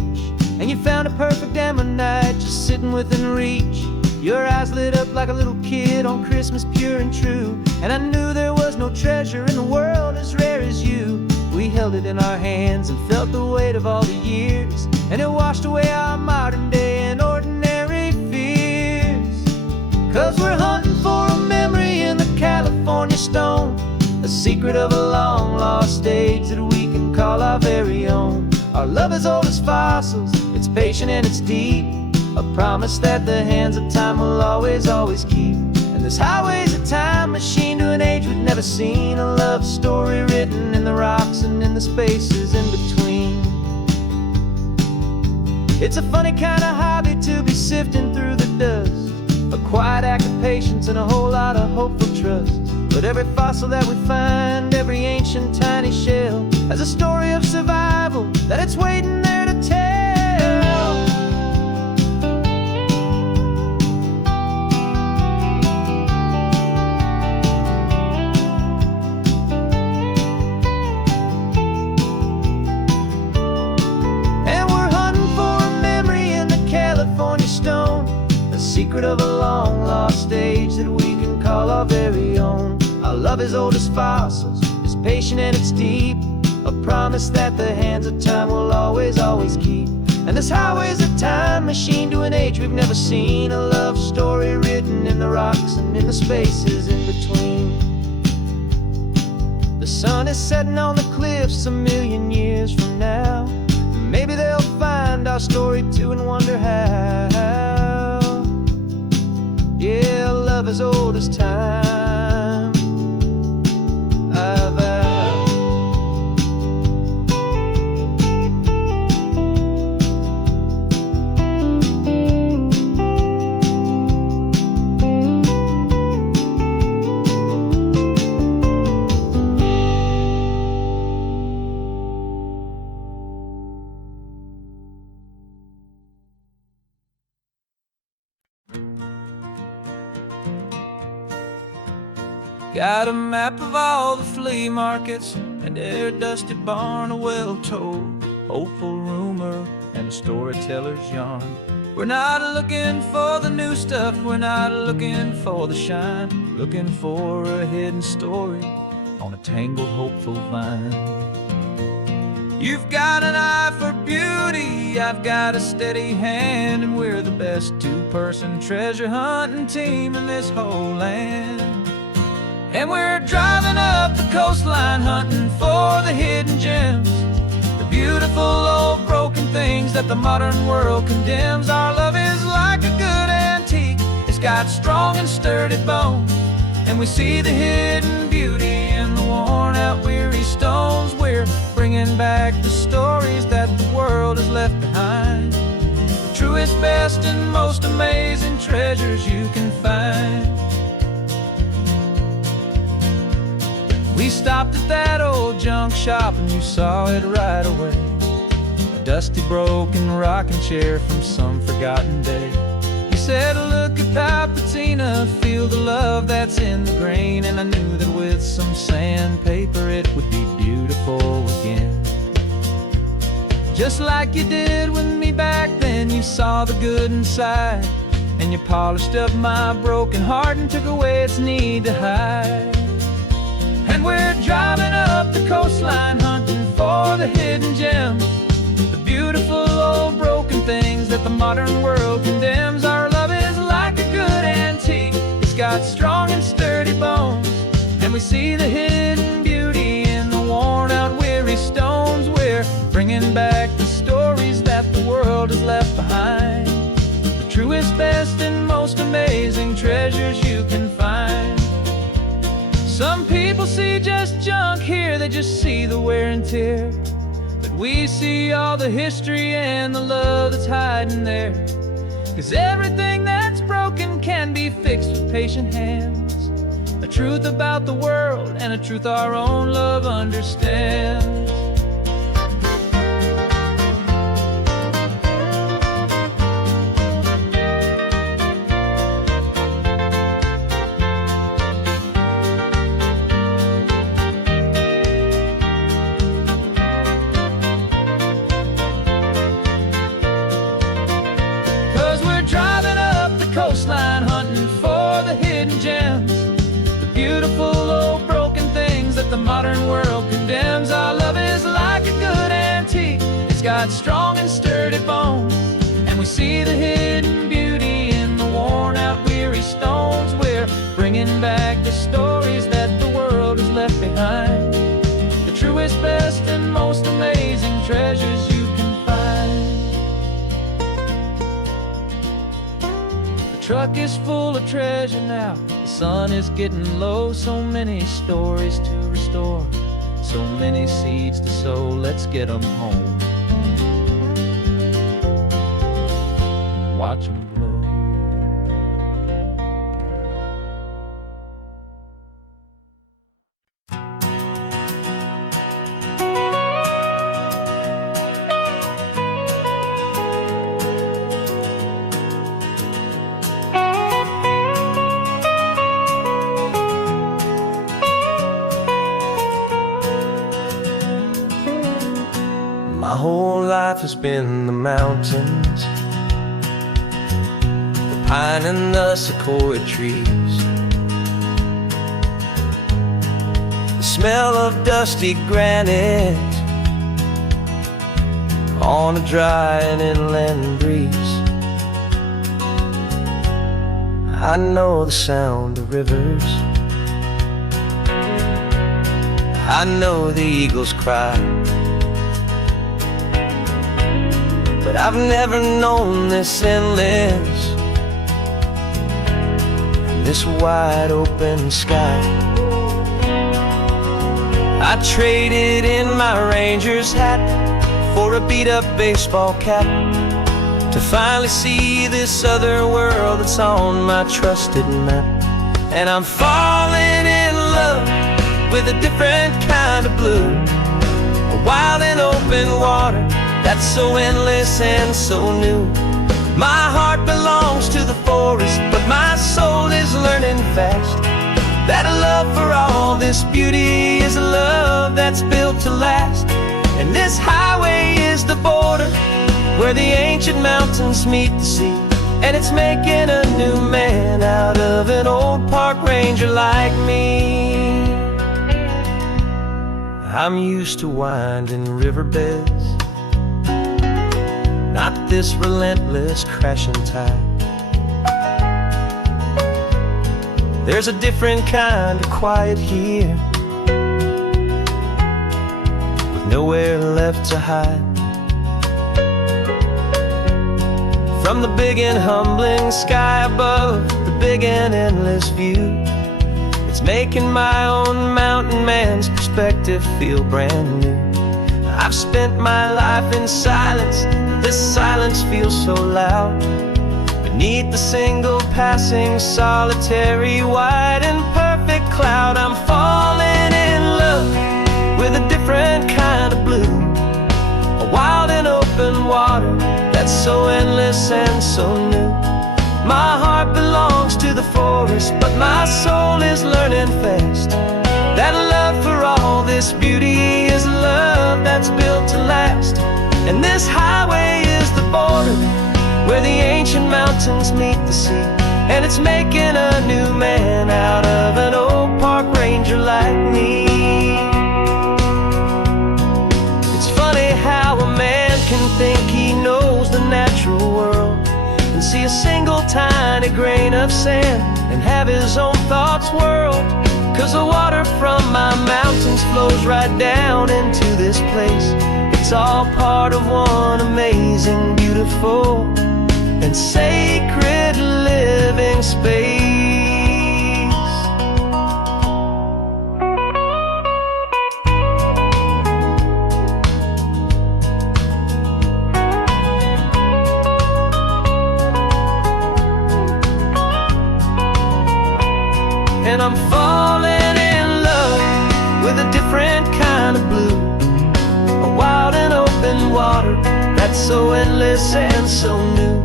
and you found a perfect ammonite just sitting within reach. Your eyes lit up like a little kid on Christmas, pure and true, and I knew there was no treasure in the world as rare as you. We held it in our hands and felt the weight of all the years, and it washed away our modern day and ordinary fears. 'Cause we're hunting for a memory in the California stone, a secret of a long lost age that we can call our very own. Our love is old as fossils, it's patient and it's deep, a promise that the hands of time will always, always keep. And this highway's a time machine to an age we've never seen, a love story written in the rocks and in the spaces in between. It's a funny kind of hobby to be sifting through the dust, a quiet act of patience and a whole lot of hopeful trust. But every fossil that we find, every ancient tiny shell, has a story of survival that it's waiting there to tell. Secret of a long lost age that we can call our very own. Our love is old as fossils, it's patient and it's deep, a promise that the hands of time will always, always keep. And this highway's a time machine to an age we've never seen. A love story written in the rocks and in the spaces in between. The sun is setting on the cliffs a million years from now. Maybe they'll find our story too and wonder how. Yeah, love as old as time, I vow. Got a map of all the flea markets and every dusty barn, a well-told, hopeful rumor and a storyteller's yarn. We're not looking for the new stuff, we're not looking for the shine, looking for a hidden story on a tangled, hopeful vine. You've got an eye for beauty, I've got a steady hand, and we're the best two-person treasure hunting team in this whole land. And we're driving up the coastline hunting for the hidden gems, the beautiful old broken things that the modern world condemns. Our love is like a good antique, it's got strong and sturdy bones, and we see the hidden beauty in the worn out weary stones. We're bringing back the stories that the world has left behind, the truest, best and most amazing treasures you can find. We stopped at that old junk shop and you saw it right away, a dusty broken rocking chair from some forgotten day. You said, look at that patina, feel the love that's in the grain, and I knew that with some sandpaper it would be beautiful again. Just like you did with me back then, you saw the good inside, and you polished up my broken heart and took away its need to hide. And we're driving up the coastline hunting for the hidden gems, the beautiful old broken things that the modern world condemns. Our love is like a good antique, it's got strong and sturdy bones, and we see the hidden beauty in the worn out weary stones. We're bringing back the stories that the world has left behind, the truest, best and most amazing treasures you can find. Some people see just junk here, they just see the wear and tear, but we see all the history and the love that's hiding there. 'Cause everything that's broken can be fixed with patient hands, a truth about the world and a truth our own love understands. 'Cause we're driving up the coastline hunting for the hidden gems, the beautiful old broken things that the modern world condemns. Our love is like a good antique, it's got strong and sturdy bones, and we see the hidden beauty in the worn out weary stones. We're bringing back the stories that the world has left behind, the truest, best and most amazing treasures you can find. The truck is full of treasure now, the sun is getting low. So many stories to restore, so many seeds to sow. Let's get them home, watch them blow. My whole life has been the mountains, the pine and the sequoia trees, the smell of dusty granite on a dry and inland breeze. I know the sound of rivers, I know the eagles cry, but I've never known this endless, this wide open sky. I traded in my Ranger's hat for a beat-up baseball cap, to finally see this other world that's on my trusted map. And I'm falling in love with a different kind of blue, a wild and open water that's so endless and so new. My heart belongs to the forest, but my soul is learning fast that a love for all this beauty is a love that's built to last. And this highway is the border where the ancient mountains meet the sea, and it's making a new man out of an old park ranger like me. I'm used to winding riverbeds, not this relentless crashing tide. There's a different kind of quiet here, with nowhere left to hide. From the big and humbling sky above, the big and endless view, it's making my own mountain man's perspective feel brand new. I've spent my life in silence, this silence feels so loud. Beneath the single passing solitary white and perfect cloud, I'm falling in love with a different kind of blue, a wild and open water that's so endless and so new. My heart belongs to the forest, but my soul is learning fast that love for all this beauty is love that's built to last. And this highway is the border where the ancient mountains meet the sea, and it's making a new man out of an old park ranger like me. It's funny how a man can think he knows the natural world and see a single tiny grain of sand and have his own thoughts whirl. 'Cause the water from my mountains flows right down into this place. It's all part of one amazing, beautiful, and sacred living space. And I'm falling in love with a different kind of blue, a wild and open water that's so endless and so new.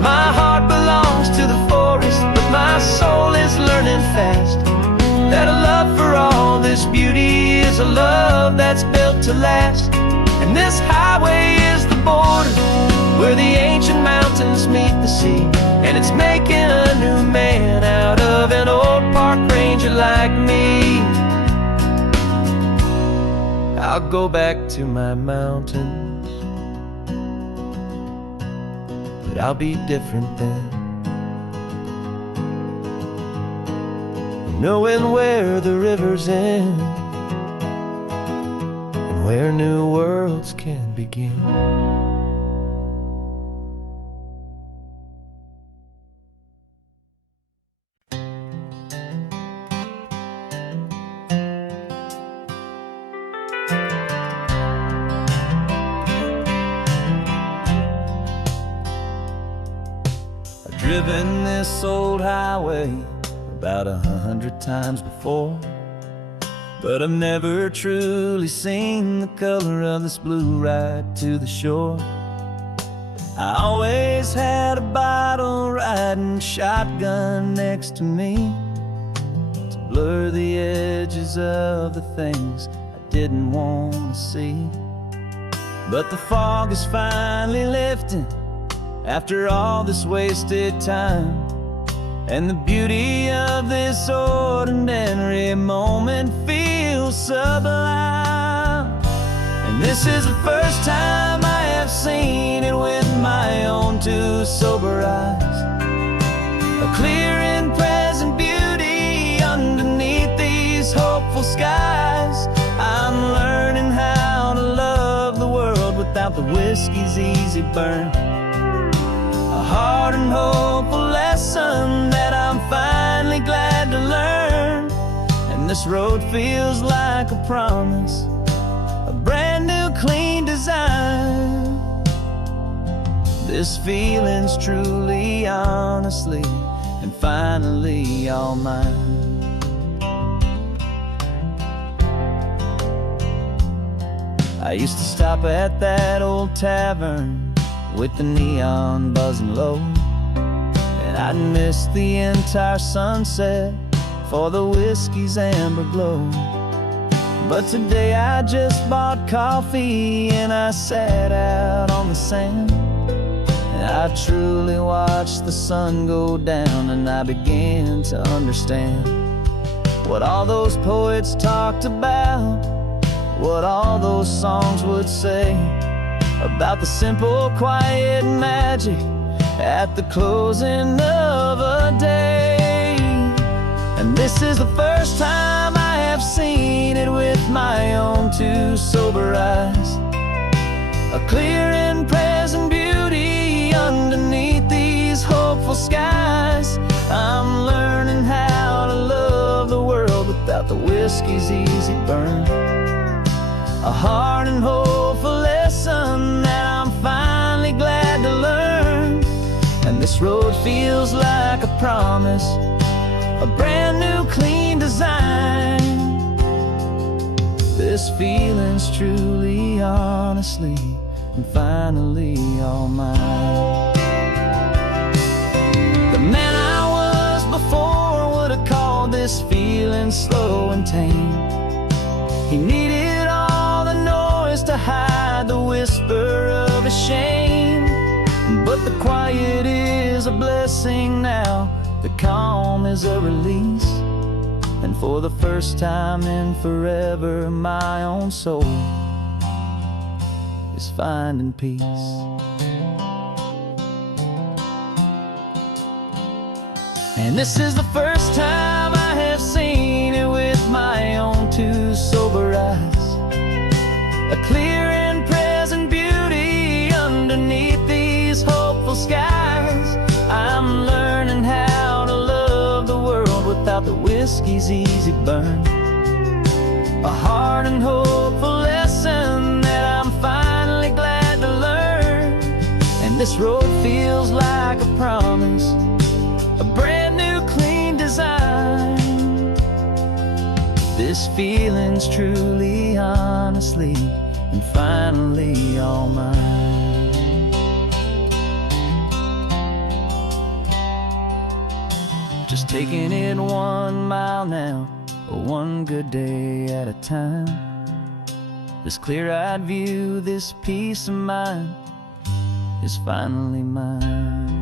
My heart belongs to the forest, but my soul is learning fast that a love for all this beauty is a love that's built to last. And this highway is the border where the ancient mountains meet the sea, and it's making a new man out of an old park ranger like me. I'll go back to my mountains, but I'll be different then, knowing where the rivers end and where new worlds can begin. Driven this old highway about 100 times before, but I've never truly seen the color of this blue right to the shore. I always had a bottle riding shotgun next to me to blur the edges of the things I didn't want to see. But the fog is finally lifting after all this wasted time, and the beauty of this ordinary moment feels sublime. And This is the first time I have seen it with my own two sober eyes. A clear and present beauty underneath these hopeful skies. I'm learning how to love the world without the whiskey's easy burn. A hard and hopeful lesson that I'm finally glad to learn. And this road feels like a promise, a brand new clean design. This feeling's truly, honestly, and finally all mine. I used to stop at that old tavern with the neon buzzing low, and I'd miss the entire sunset for the whiskey's amber glow. But today I just bought coffee and I sat out on the sand, and I truly watched the sun go down, and I began to understand what all those poets talked about, what all those songs would say about the simple, quiet magic at the closing of a day. And this is the first time I have seen it with my own two sober eyes. A clear and present beauty underneath these hopeful skies. I'm learning how to love the world without the whiskey's easy burn. A hard and hopeful lesson that I'm finally glad to learn. And this road feels like a promise, a brand new clean design. This feeling's truly, honestly, and finally all mine. The man I was before would have called this feeling slow and tame. He needed all the noise to hide the whisper of his shame. But the quiet is a blessing now, the calm is a release. And for the first time in forever, my own soul is finding peace. And this is the first time I have seen it with my own two sober eyes. A clear and present beauty underneath these hopeful skies. I'm learning how to love the world without the whiskey's easy burn. A hard and hopeful lesson that I'm finally glad to learn. And this road feels like a promise, a brand new clean design. This feeling's truly, honestly, and finally all mine. Just taking it 1 mile now, one good day at a time. This clear-eyed view, this peace of mind is finally mine.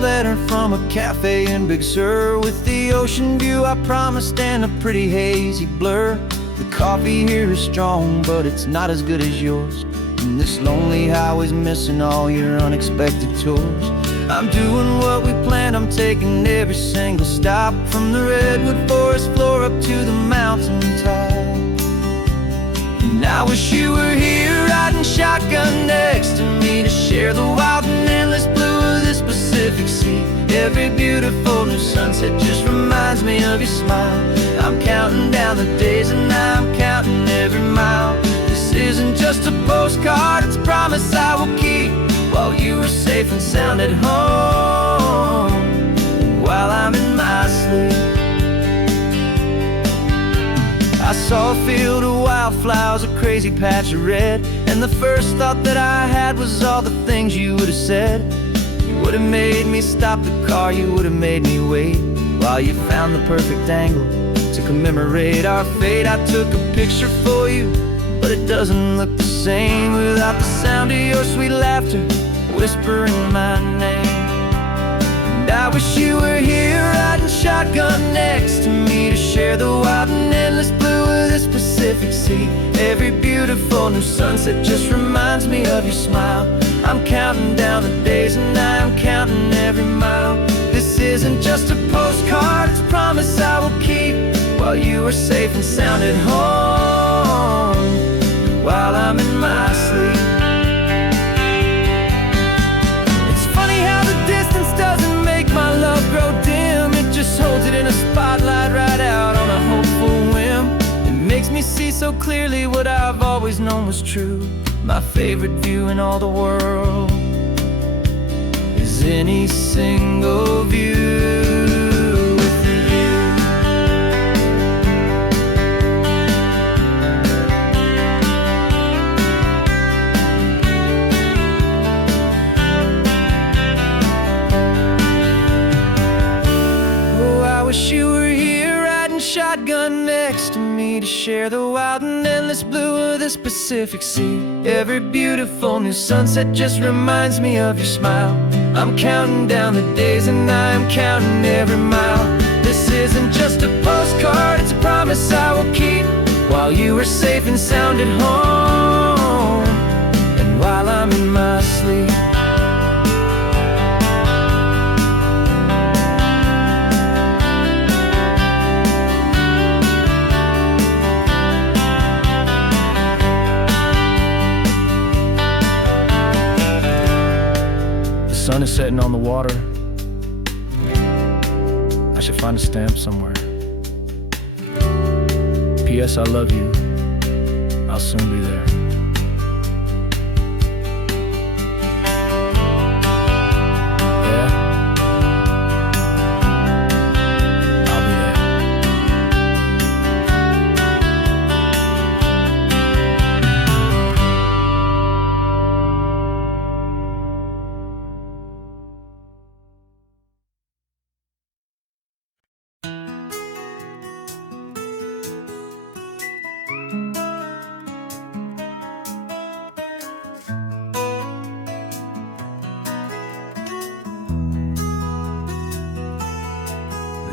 Letter from a cafe in Big Sur, with the ocean view I promised and a pretty hazy blur. The coffee here is strong, but it's not as good as yours. And this lonely highway's missing all your unexpected tours. I'm doing what we planned, I'm taking every single stop, from the redwood forest floor up to the mountain top. And I wish you were here riding shotgun next to me, to share the wild and endless blue of this Pacific Sea. Every beautiful new sunset just reminds me of your smile. I'm counting down the days and I'm counting every mile. This isn't just a postcard, it's a promise I will keep, while you are safe and sound at home, and while I'm in my sleep. I saw a field of wild wildflowers, a crazy patch of red. And the first thought that I had was all the things you would have said. You would have made me stop the car, you would have made me wait while you found the perfect angle to commemorate our fate. I took a picture for you, but it doesn't look the same without the sound of your sweet laughter whispering my name. And I wish you were here riding shotgun next to me to share the wild and endless blue of this Pacific Sea. Every beautiful new sunset just reminds me of your smile. I'm counting down the days and I am counting every mile. This isn't just a postcard, it's a promise I will keep while you are safe and sound at home, while I'm in my sleep. It's funny how the distance doesn't make my love grow dim. It just holds it in a spotlight right out on a hopeful whim. It makes me see so clearly what I've always known was true. My favorite view in all the world is any single view. Wish you were here riding shotgun next to me to share the wild and endless blue of this Pacific Sea. Every beautiful new sunset just reminds me of your smile. I'm counting down the days and I am counting every mile. This isn't just a postcard, it's a promise I will keep while you are safe and sound at home, and while I'm in my sleep. The sun is setting on the water. I should find a stamp somewhere. P.S. I love you. I'll soon be there. Yeah? I'll be there.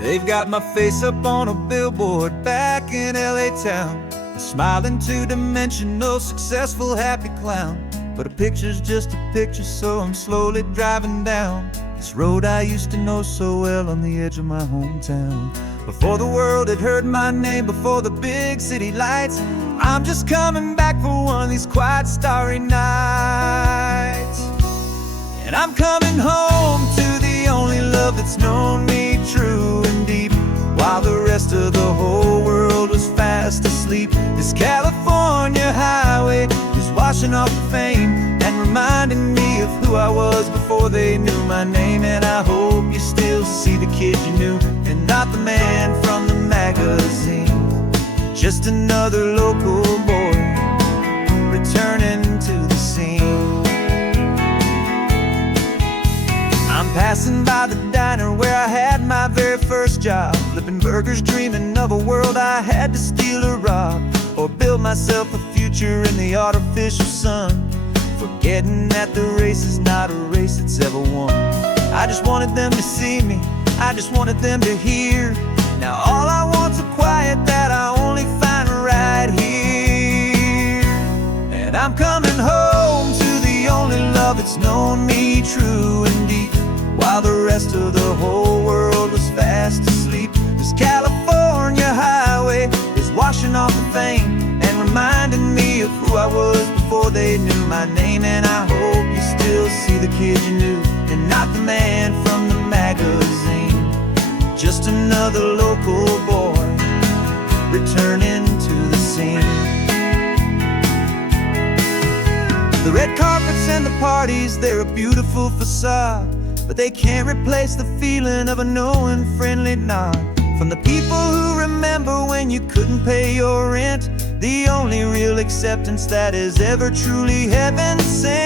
They've got my face up on a billboard back in LA town, a smiling two-dimensional, successful, happy clown. But a picture's just a picture, so I'm slowly driving down this road I used to know so well on the edge of my hometown. Before the world had heard my name, before the big city lights, I'm just coming back for one of these quiet, starry nights. And I'm coming home to the only love that's known me true and deep, while the rest of the whole world was fast asleep. This California highway is washing off the fame and reminding me of who I was before they knew my name. And I hope you still see the kid you knew, and not the man from the magazine. Just another local boy returning to the scene. I'm passing by the diner where I had my very first job, flipping burgers, dreaming of a world I had to steal or rob, or build myself a future in the artificial sun, forgetting that the race is not a race that's ever won. I just wanted them to see me, I just wanted them to hear. Now all I want's a quiet that I only find right here. And I'm coming home to the only love that's known me true and deep, while the rest of the whole world was fast asleep. This California highway is washing off the fame and reminding me of who I was before they knew my name. And I hope you still see the kid you knew, and not the man from the magazine. Just another local boy returning to the scene. The red carpets and the parties, they're a beautiful facade, but they can't replace the feeling of a knowing, friendly nod from the people who remember when you couldn't pay your rent. the only real acceptance that is ever truly heaven sent.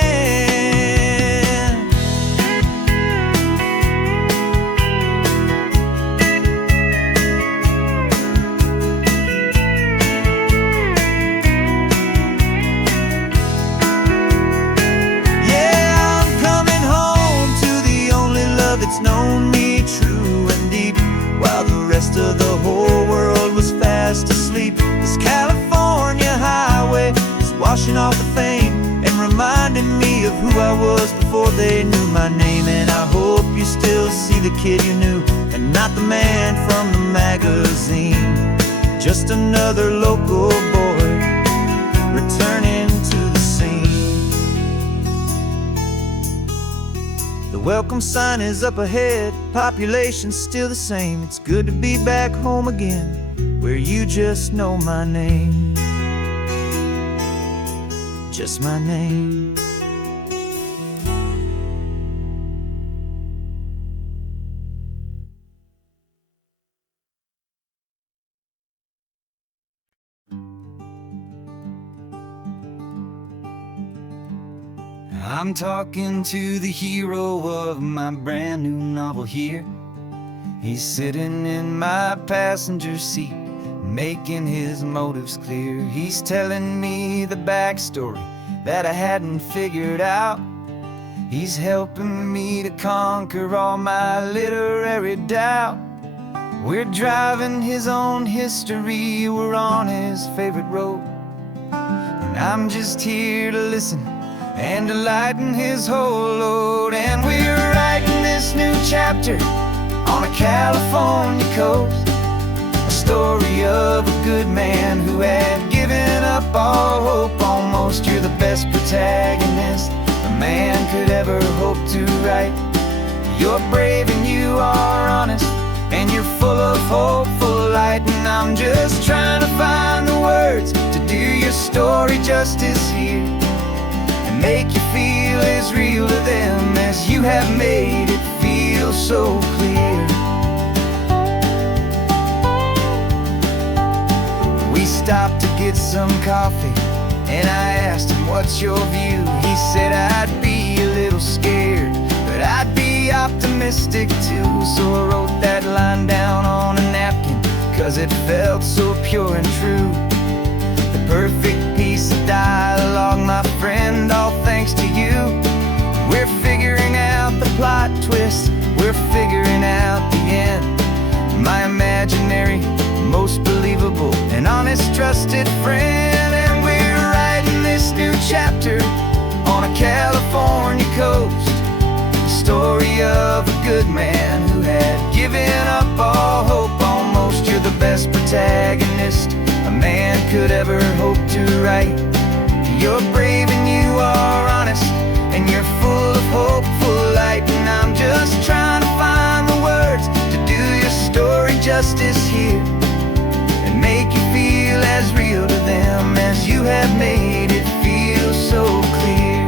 Yeah, I'm coming home to the only love that's known me true and deep, while the rest of the whole world was fast asleep. This California highway is washing off the fame and reminding me of who I was before they knew my name. And I hope you still see the kid you knew and not the man from the magazine. Just another local boy returning to the scene. The welcome sign is up ahead, population's still the same. It's good to be back home again, where you just know my name. Just my name. I'm talking to the hero of my brand new novel here. He's sitting in my passenger seat, making his motives clear. He's telling me the backstory that I hadn't figured out. He's helping me to conquer all my literary doubt. We're driving his own history, we're on his favorite road, and I'm just here to listen and to lighten his whole load. And we're writing this new chapter on a California coast, a story of a good man who had given up all hope almost. You're the best protagonist a man could ever hope to write. You're brave and you are honest, and you're full of hopeful light. And I'm just trying to find the words to do your story justice here, and make you feel as real to them as you have made it feel so clear. We stopped to get some coffee, and I asked him, what's your view? He said, I'd be a little scared, but I'd be optimistic too. So I wrote that line down on a napkin, 'cause it felt so pure and true. The perfect piece of dialogue, my friend, all thanks to you. We're figuring out the plot twist, we're figuring out the end. My imaginary, most believable and honest trusted friend. And we're writing this new chapter on a California coast, the story of a good man who had given up all hope almost. You're the best protagonist a man could ever hope to write. You're brave and you are honest, and you're full of hopeful light. And I'm just trying to find the words to do your story justice here, and make you feel as real to them as you have made it feel so clear.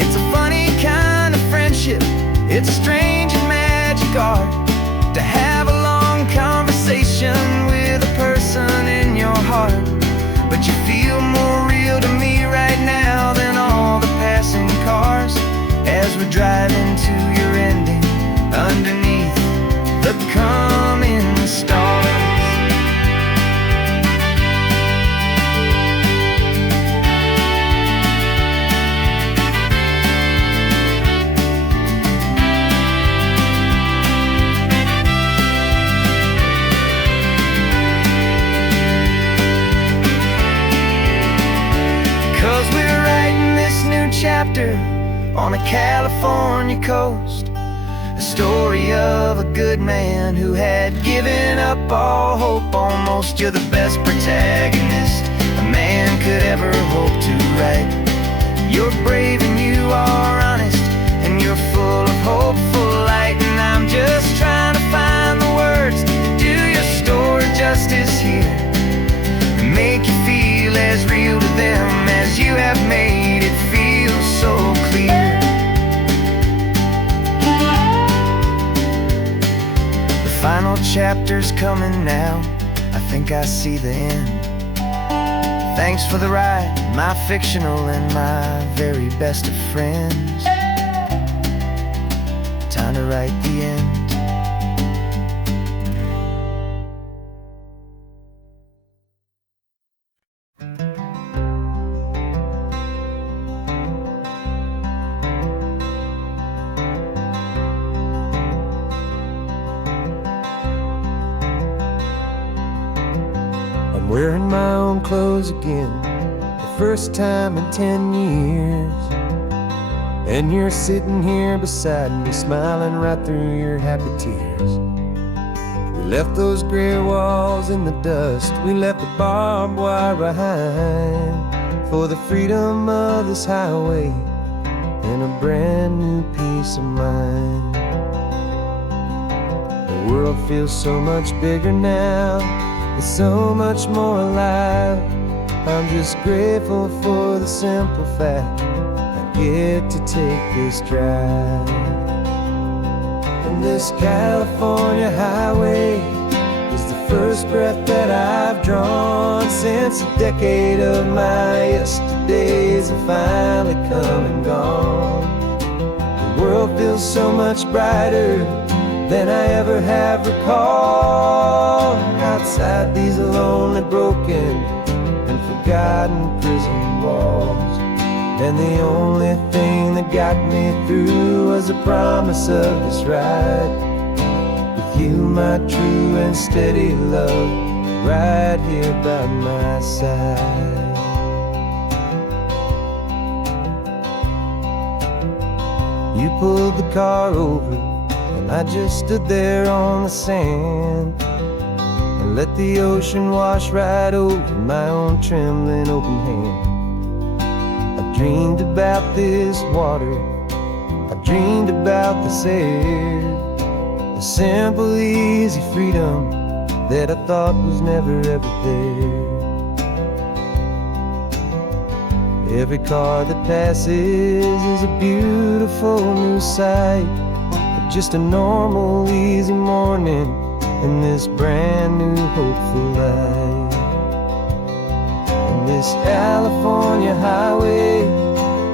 It's a funny kind of friendship, it's a strange and magic art to have a long conversation with a person in your heart. But you feel more real to me right now than all the passing cars, as we're driving to your ending underneath the coming stars. 'Cause we're writing this new chapter on a California coast, a story of a good man who had given up all hope almost. You're the best protagonist a man could ever hope to write. You're brave and you are honest, and you're full of hopeful light. And I'm just trying to find the words to do your story justice here, and make you feel as real to them as you have made it feel so clear. The final chapter's coming now, I think I see the end. Thanks for the ride, my fictional and my very best of friends. Time to write the end. I'm wearing my own clothes again, the first time in 10 years. And you're sitting here beside me, smiling right through your happy tears. We left those gray walls in the dust, we left the barbed wire behind, for the freedom of this highway and a brand new peace of mind. The world feels so much bigger now, it's so much more alive. I'm just grateful for the simple fact I get to take this drive. And this California highway is the first breath that I've drawn since a decade of my yesterdays have finally come and gone. The world feels so much brighter than I ever have recalled. Outside these lonely, broken, and forgotten prison walls. And the only thing that got me through was the promise of this ride with you, my true and steady love, right here by my side. You pulled the car over and I just stood there on the sand and let the ocean wash right over my own trembling open hand. I dreamed about this water, I dreamed about this air, the simple easy freedom that I thought was never ever there. Every car that passes is a beautiful new sight, just a normal easy morning in this brand new hopeful life. And this California highway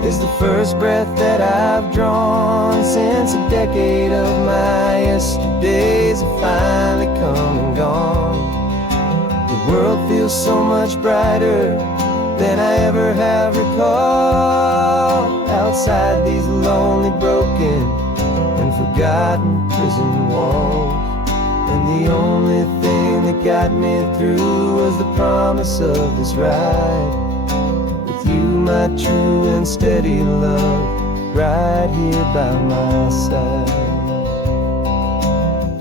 is the first breath that I've drawn since a decade of my yesterdays have finally come and gone. The world feels so much brighter than I ever have recalled. Outside these lonely, broken, and forgotten prison walls. And the only thing that got me through was the promise of this ride with you, my true and steady love, right here by my side.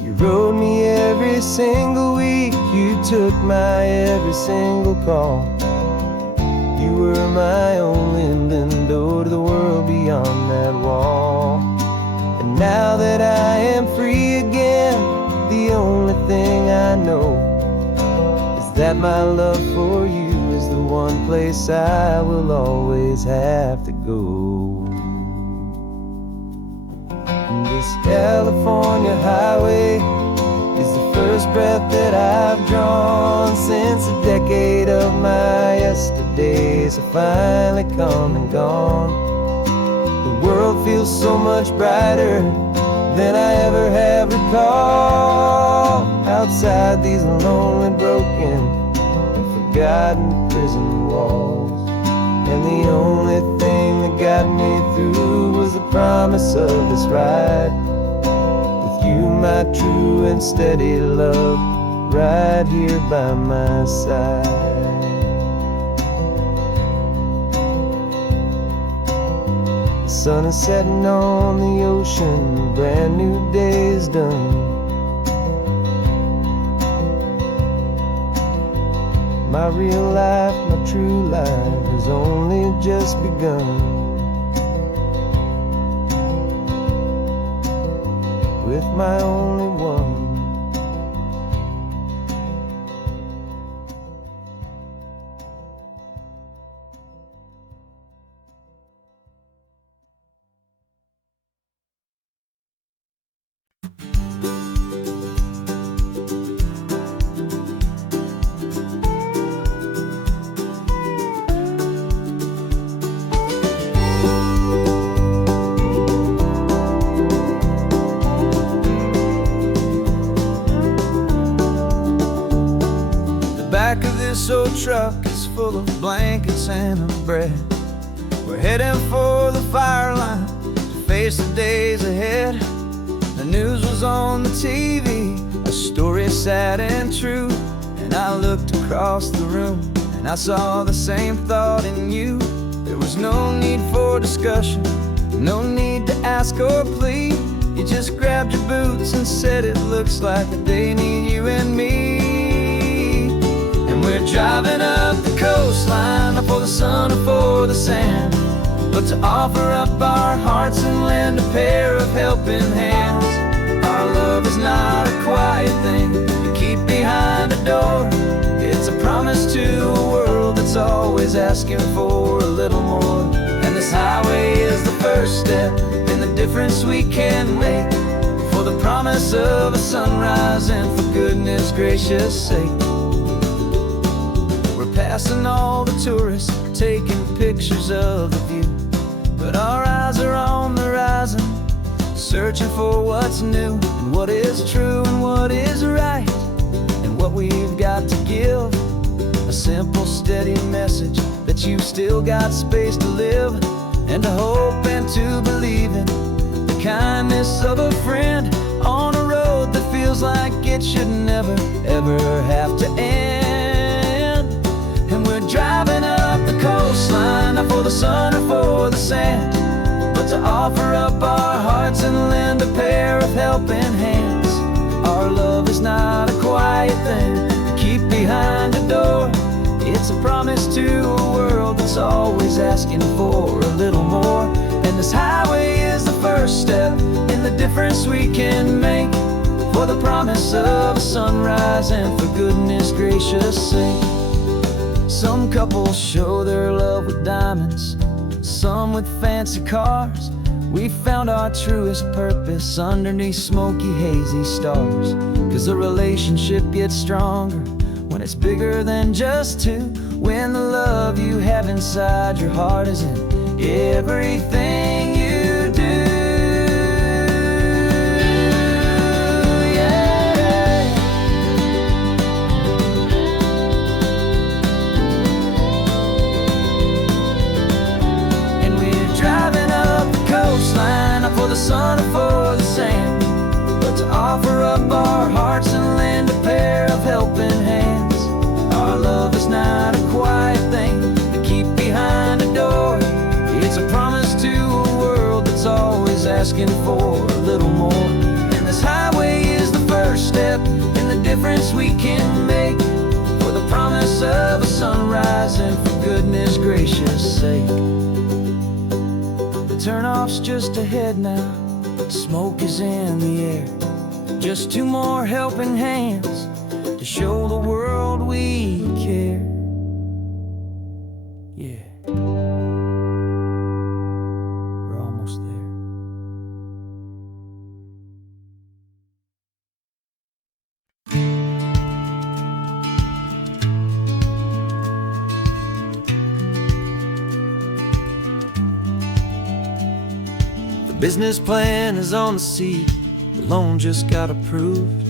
You rode me every single week, you took my every single call. You were my only window to the world beyond that wall. And now that I am free again, the only thing I know is that my love for you is the one place I will always have to go. And this California highway is the first breath that I've drawn since a decade of my yesterdays have finally come and gone. The world feels so much brighter than I ever have recalled. Outside these lonely, broken, and forgotten prison walls. And the only thing that got me through was the promise of this ride with you, my true and steady love, right here by my side. The sun is setting on the ocean, a brand new day is done. My real life, my true life has only just begun. With my only one. back of this old truck is full of blankets and a bread. We're heading for the fire line to face the days ahead. The news was on the TV, a story sad and true. And I looked across the room and I saw the same thought in you. There was no need for discussion, no need to ask or plead. You just grabbed your boots and said it looks like the day need you and me. And we're driving up the coastline, not for the sun or for the sand, but to offer up our hearts and lend a pair of helping hands. Our love is not a quiet thing you keep behind a door. It's a promise to a world that's always asking for a little more. And this highway is the first step in the difference we can make, for the promise of a sunrise and for goodness gracious sake. We're passing all the tourists, taking pictures of the view, but our eyes are on the horizon, searching for what's new and what is true and what is right and what we've got to give. A simple, steady message that you've still got space to live and to hope and to believe in the kindness of a friend on a road that feels like it should never, ever have to end. And we're driving up the coastline, not for the sun or for the sand, but to offer up our hearts and lend a pair of helping hands. Our love is not a quiet thing to keep behind a door. It's a promise to a world that's always asking for a little more. And this highway is the first step in the difference we can make, for the promise of a sunrise and for goodness gracious sake. Some couples show their love with diamonds, some with fancy cars. We found our truest purpose underneath smoky, hazy stars. 'Cause the relationship gets stronger when it's bigger than just two, when the love you have inside your heart is in everything you do. Yeah. And we're driving up the coastline, not for the sun or for the sand, but to offer up our hearts and lend a pair of helping hands. Our love is not a quiet thing to keep behind a door. It's a promise to a world that's always asking for a little more. And this highway is the first step in the difference we can make, for the promise of a sunrise and for goodness gracious sake. The turnoff's just ahead now, smoke is in the air. Just two more helping hands to show the world we care. Yeah. We're almost there. The business plan is on the seat, the loan just got approved.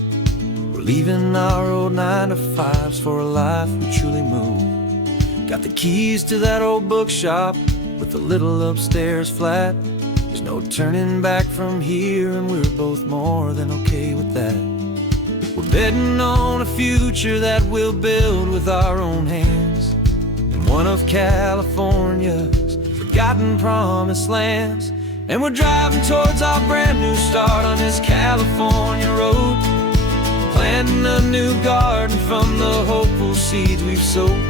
We're leaving our old 9-to-5s for a life we truly move. Got the keys to that old bookshop with the little upstairs flat. There's no turning back from here, and we're both more than okay with that. We're betting on a future that we'll build with our own hands, in one of California's forgotten promised lands. And we're driving towards our brand new start on this California road, planting a new garden from the hopeful seeds we've sowed.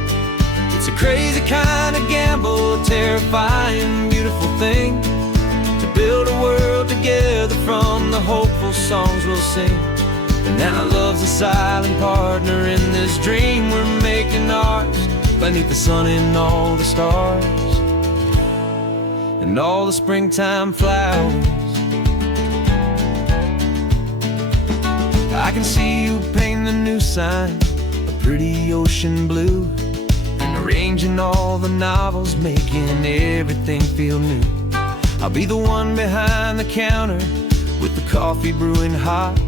It's a crazy kind of gamble, a terrifying, beautiful thing, to build a world together from the hopeful songs we'll sing. And now love's a silent partner in this dream we're making ours, beneath the sun and all the stars and all the springtime flowers. I can see you painting the new sign a pretty ocean blue, and arranging all the novels, making everything feel new. I'll be the one behind the counter with the coffee brewing hot,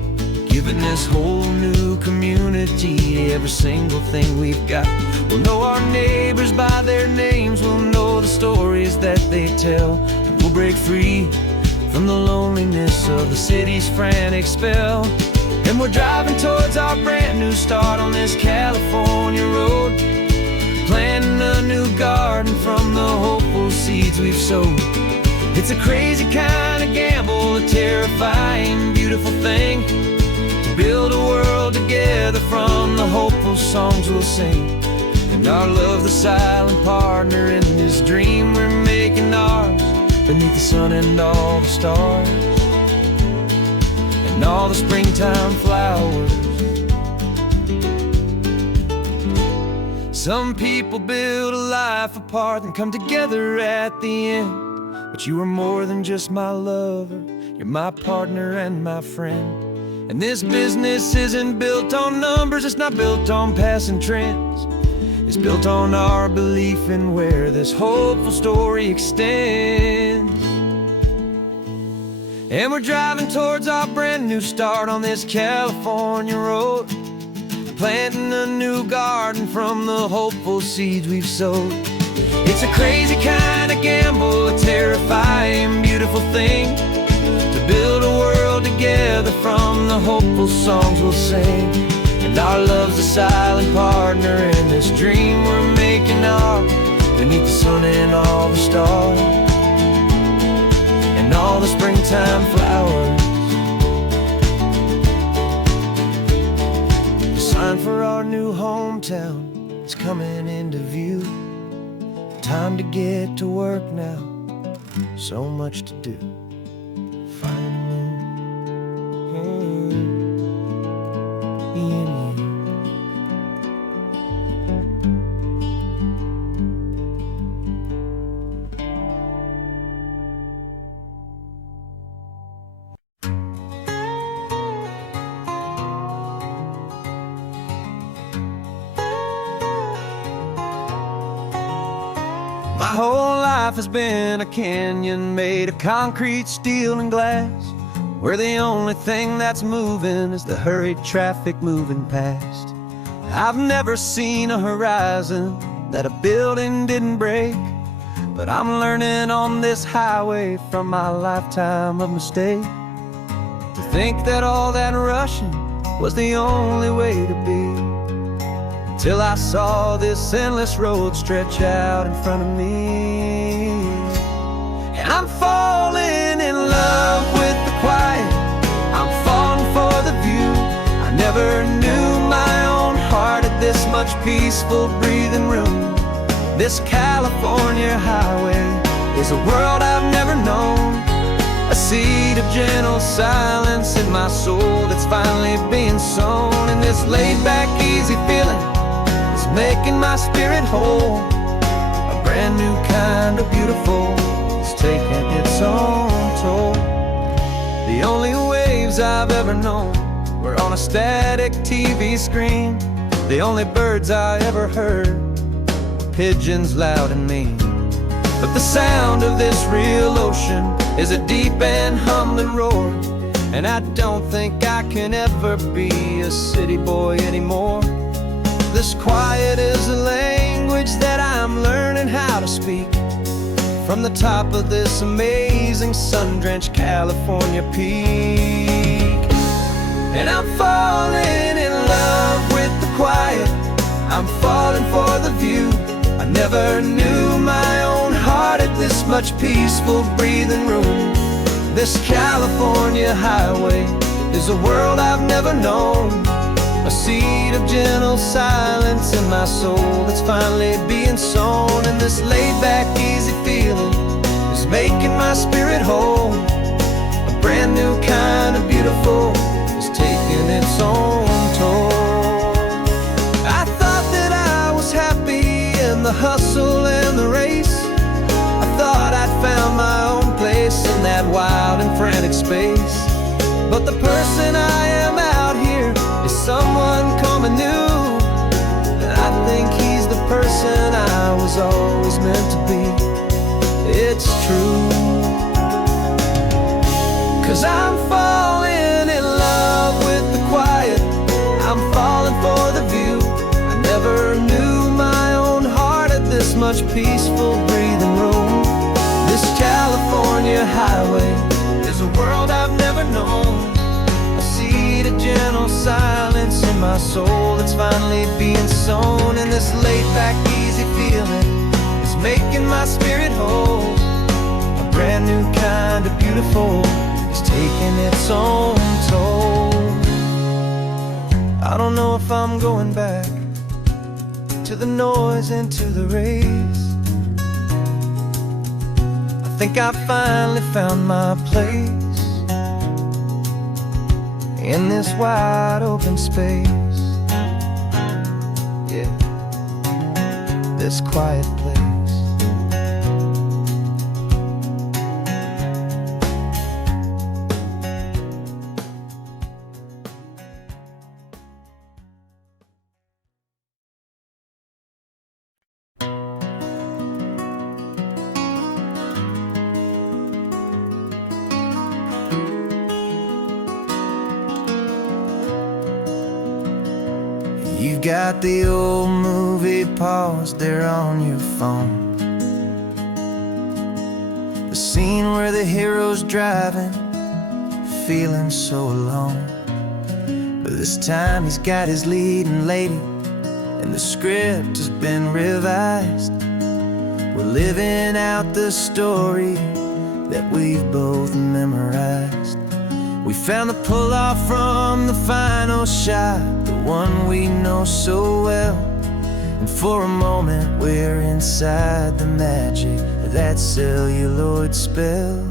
giving this whole new community carry every single thing we've got. We'll know our neighbors by their names, we'll know the stories that they tell, and we'll break free from the loneliness of the city's frantic spell. And we're driving towards our brand new start on this California road, planting a new garden from the hopeful seeds we've sowed. It's a crazy kind of gamble, a terrifying, beautiful thing, to build a world together from the hopeful songs we'll sing. And our love, the silent partner in this dream we're making ours, beneath the sun and all the stars, and all the springtime flowers. Some people build a life apart and come together at the end, but you are more than just my lover, you're my partner and my friend. And this business isn't built on numbers, it's not built on passing trends. It's built on our belief in where this hopeful story extends. And we're driving towards our brand new start on this California road, planting a new garden from the hopeful seeds we've sowed. It's a crazy kind of gamble, a terrifying, beautiful thing, to build a world together from the hopeful songs we'll sing. And our love's a silent partner in this dream we're making ours, beneath the sun and all the stars, and all the springtime flowers. The sign for our new hometown is coming into view. Time to get to work now, so much to do. Finding in you. My whole life has been a canyon made of concrete, steel, and glass, where the only thing that's moving is the hurried traffic moving past. I've never seen a horizon that a building didn't break, but I'm learning on this highway from my lifetime of mistakes, to think that all that rushing was the only way to be. Till I saw this endless road stretch out in front of me. And I'm falling in love with the quiet, I'm falling for the view. I never knew my own heart had this much peaceful breathing room. This California highway is a world I've never known, a seed of gentle silence in my soul that's finally being sown. And this laid-back, easy feeling making my spirit whole, a brand new kind of beautiful is taking its own toll. The only waves I've ever known were on a static TV screen. The only birds I ever heard were pigeons loud and mean. But the sound of this real ocean is a deep and humbling roar, and I don't think I can ever be a city boy anymore. This quiet is a language that I'm learning how to speak, from the top of this amazing sun-drenched California peak. And I'm falling in love with the quiet, I'm falling for the view. I never knew my own heart had this much peaceful breathing room. This California highway is a world I've never known, a seed of gentle silence in my soul that's finally being sown. And this laid-back, easy feeling is making my spirit whole, a brand new kind of beautiful is taking its own toll. I thought that I was happy in the hustle and the race, I thought I'd found my own place in that wild and frantic space. But the person I am out here is someone coming new, and I think he's the person I was always meant to be. It's true, 'cause I'm falling in love with the quiet, I'm falling for the view. much peaceful breathing room. This California highway is a world I've never known. I see the gentle silence in my soul that's finally being sown. And this laid-back, easy feeling is making my spirit whole. A brand new kind of beautiful is taking its own toll. I don't know if I'm going back to the noise and to the race. I think I finally found my place in this wide open space. Yeah, this quiet place. You've got the old movie paused there on your phone, the scene where the hero's driving, feeling so alone. But this time he's got his leading lady, and the script has been revised. We're living out the story that we've both memorized. We found the pull-off from the final shot, the one we know so well. And for a moment we're inside the magic of that celluloid spell.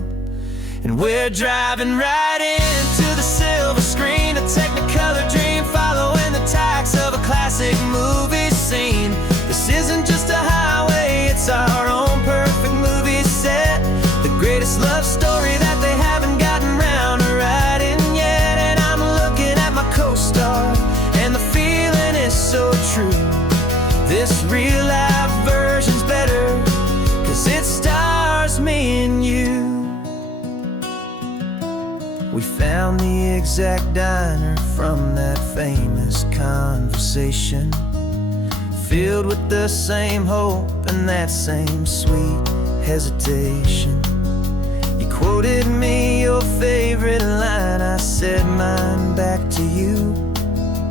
And we're driving right into the silver screen, a technicolor dream following the tacks of a classic movie scene. This isn't just a highway, it's our own perfect movie set, the greatest love story that they haven't gotten round to writing yet. And I'm looking at my co-star, and the feeling is so true. This real-life version's better, 'cause it stars me and you. We found the exact diner from that famous conversation, filled with the same hope and that same sweet hesitation. You quoted me your favorite line, I said mine back to you.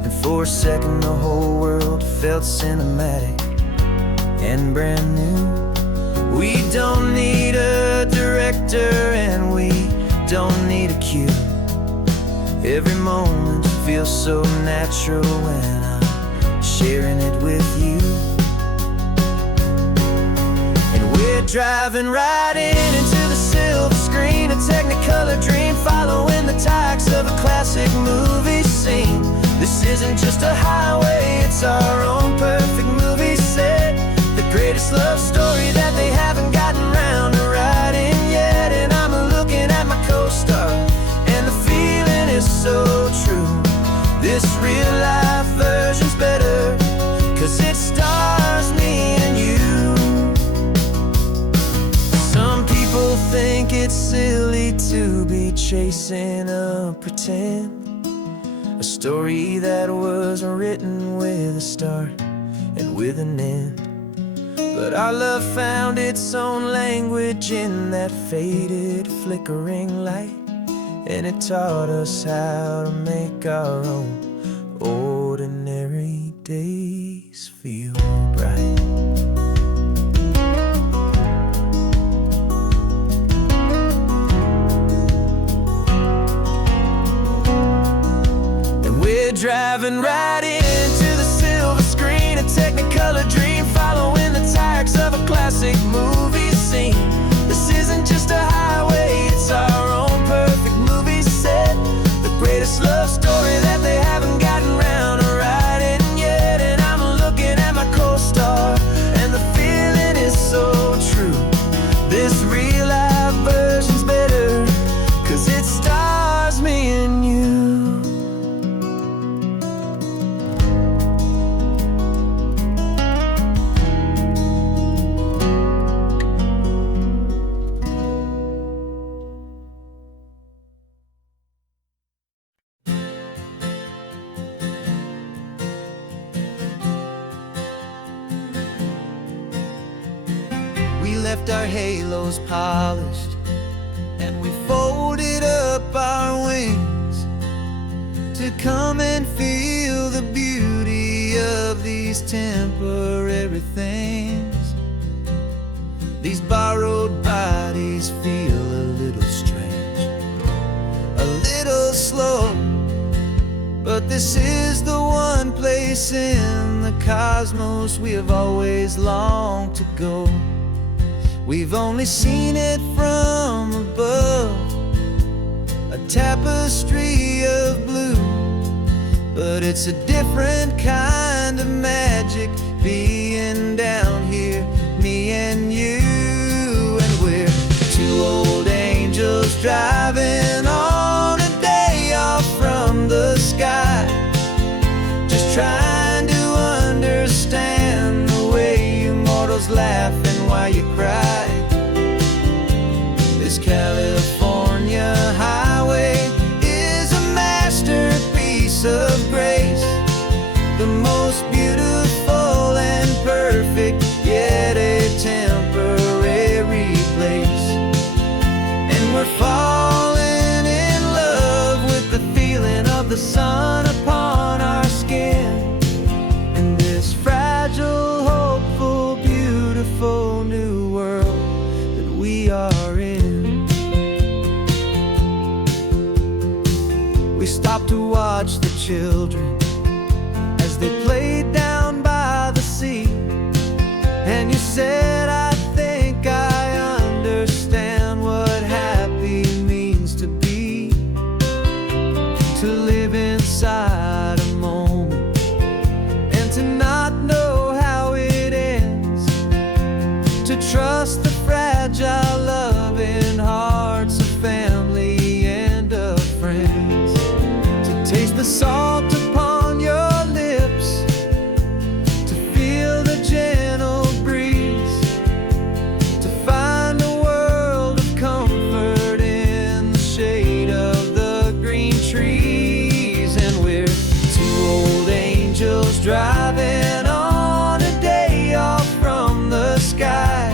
And for a second the whole world felt cinematic and brand new. We don't need a director and we don't need a cue. Every moment feels so natural when I'm sharing it with you. And we're driving right into the silver screen, a technicolor dream following the tacks of a classic movie scene. This isn't just a highway, it's our own perfect movie set, the greatest love story that they haven't gotten round to writing yet. And I'm looking at my co-star, and the feeling is so true. This real-life version's better, 'cause it stars me and you. Some people think it's silly to be chasing a pretend, a story that was written with a start and with an end. But our love found its own language in that faded, flickering light, and it taught us how to make our own ordinary days feel bright. And we're driving right into the silver screen, a technicolor dream following the tacks of a classic movie scene. This isn't just a highway, it's our own perfect movie set, the greatest love story that they haven't gotten round to writing yet. And I'm looking at my left our halos polished, and we folded up our wings to come and feel the beauty of these temporary things. These borrowed bodies feel a little strange, a little slow, but this is the one place in the cosmos we have always longed to go. We've only seen it from above, a tapestry of blue, but it's a different kind of magic being down here, me and you. And we're two old angels driving on a day off from the sky, just trying to understand the way you mortals laugh and why you cry. This California highway is a masterpiece of grace, the most beautiful and perfect, yet a temporary place. And we're falling in love with the feeling of the sun upon our skin, in this fragile, hopeful, beautiful new world that we are in. We stopped to watch the children as they played down by the sea, and you said, I think I understand what happy means to be, to live inside a moment and to not know how it ends, to trust the fragile loving hearts of family and of friends, to taste the salt upon your lips, to feel the gentle breeze, to find a world of comfort in the shade of the green trees. And we're two old angels driving on a day off from the sky,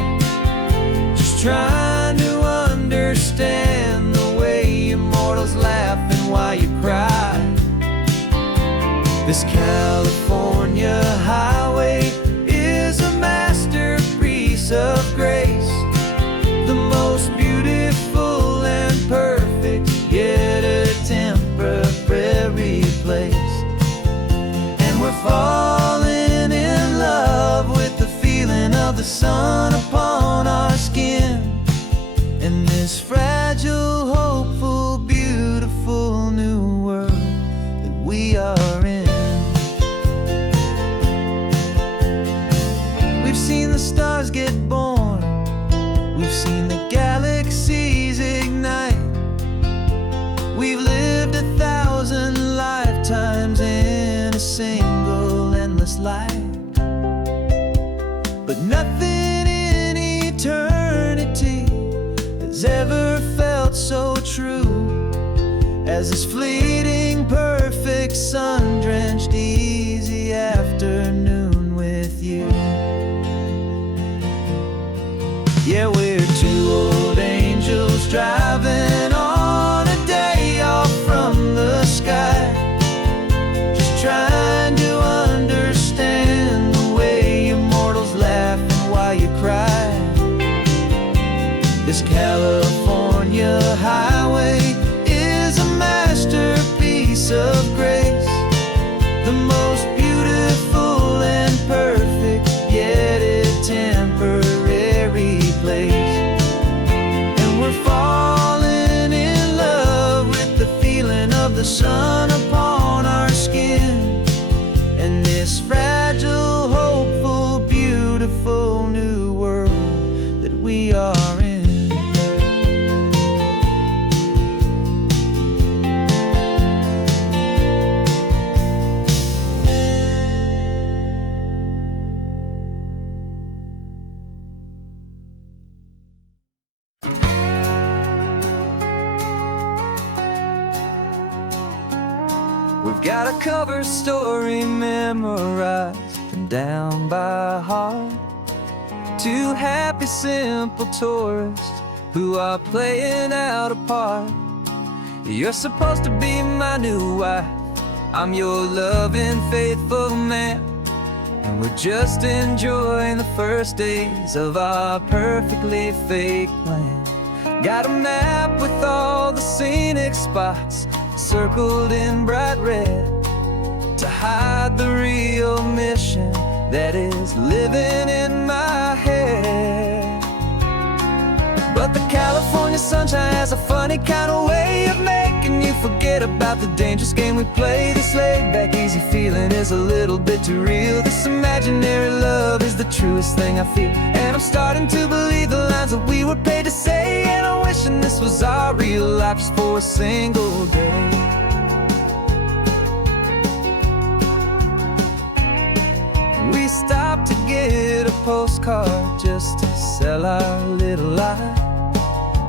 just trying to understand the way you mortals laugh and why you cry. This California highway is a masterpiece of grace, the most beautiful and perfect, yet a temporary place. And we're falling in love with the feeling of the sun upon our skin, in this fragile, hopeful, beautiful new world that we are in. We've seen the stars get born, we've seen the galaxies ignite, we've lived 1,000 lifetimes in a single endless life. But nothing in eternity has ever felt so true as this fleeting, perfect, sun-drenched, easy afternoon with you. Yeah, we're two old angels driving on a day off from the sky, just trying to understand the way you mortals laugh and why you cry. This California highway is a masterpiece of grace, the most beautiful and perfect, yet a temporary place. And we're falling in love with the feeling of the sun upon our skin, and this fragile, hopeful, beautiful new world that we are in. We've got a cover story memorized and down by heart, two happy, simple tourists who are playing out a part. You're supposed to be my new wife, I'm your loving, faithful man, and we're just enjoying the first days of our perfectly fake plan. Got a map with all the scenic spots circled in bright red to hide the real mission that is living in my head. But the California sunshine has a funny kind of way of making you forget about the dangerous game we play. This laid-back, easy feeling is a little bit too real. This imaginary love is the truest thing I feel, and I'm starting to believe the lines that we were paid to say. And I'm wishing this was our real life just for a single day. We stopped to get a postcard just to sell our little lie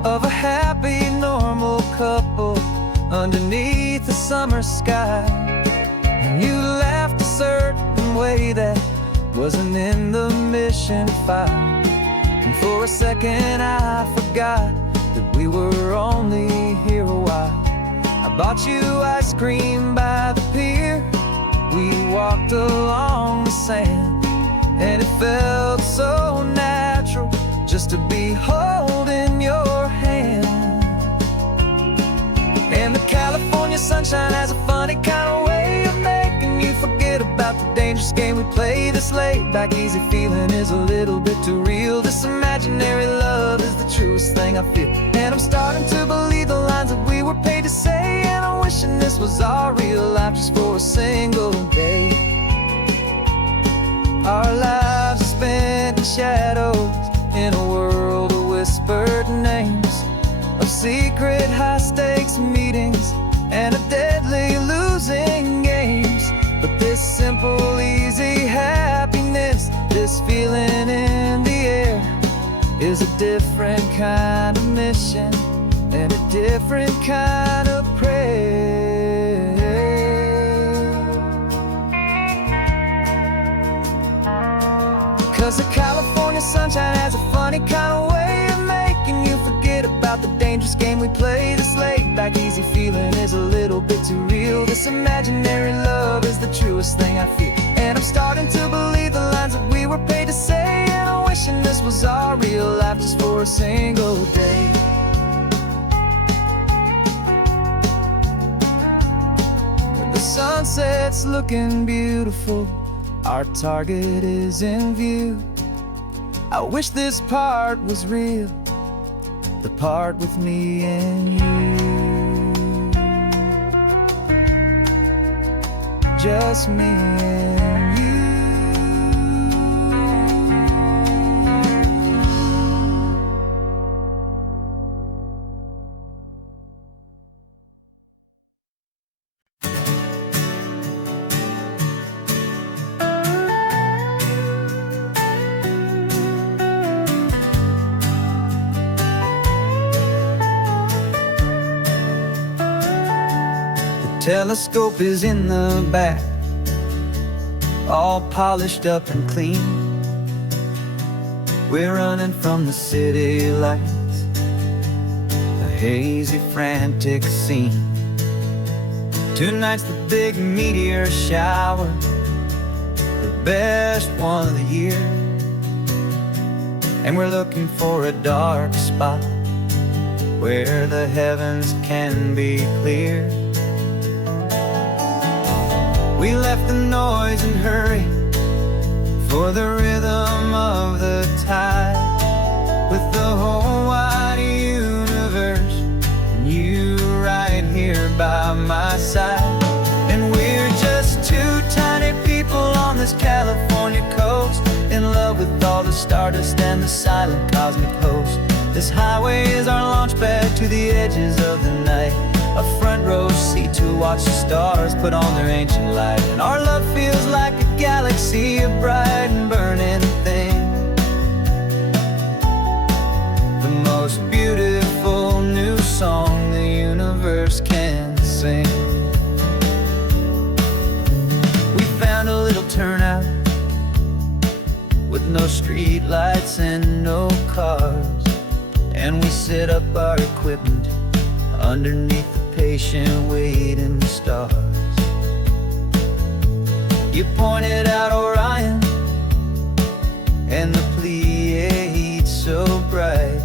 of a happy, normal couple underneath the summer sky. And you laughed a certain way that wasn't in the mission file, and for a second I forgot that we were only here a while. I bought you ice cream by the pier, we walked along the sand, and it felt so natural just to be holding your hand. And the California sunshine has a funny kind of way of making you forget about the dangerous game we play. This laid-back, easy feeling is a little bit too real. This imaginary love is the truest thing I feel, and I'm starting to believe the lines that we were paid to say. And I'm wishing this was our real life just for a single day. Our lives are spent in shadows, in a world of whispered names, of secret high-stakes meetings and of deadly losing games. But this simple, easy happiness, this feeling in the air, is a different kind of mission and a different kind of prayer. 'Cause the California sunshine has a funny kind of way of making you forget about the dangerous game we play. This laid-back, easy feeling is a little bit too real. This imaginary love is the truest thing I feel, and I'm starting to believe the lines that we were paid to say. And I'm wishing this was our real life just for a single day. When the sunset's looking beautiful, our target is in view. I wish this part was real, the part with me and you. Just me and you. Telescope is in the back, all polished up and clean. We're running from the city lights, a hazy, frantic scene. Tonight's the big meteor shower, the best one of the year. And we're looking for a dark spot where the heavens can be clear. We left the noise and hurry for the rhythm of the tide, with the whole wide universe and you right here by my side. And we're just two tiny people on this California coast, in love with all the stardust and the silent cosmic host. This highway is our launch pad to the edges of the night, a front row seat to watch the stars put on their ancient light. And our love feels like a galaxy, a bright and burning thing, the most beautiful new song the universe can sing. We found a little turnout with no street lights and no cars, and we set up our equipment underneath the patient waiting stars. You pointed out Orion and the Pleiades so bright,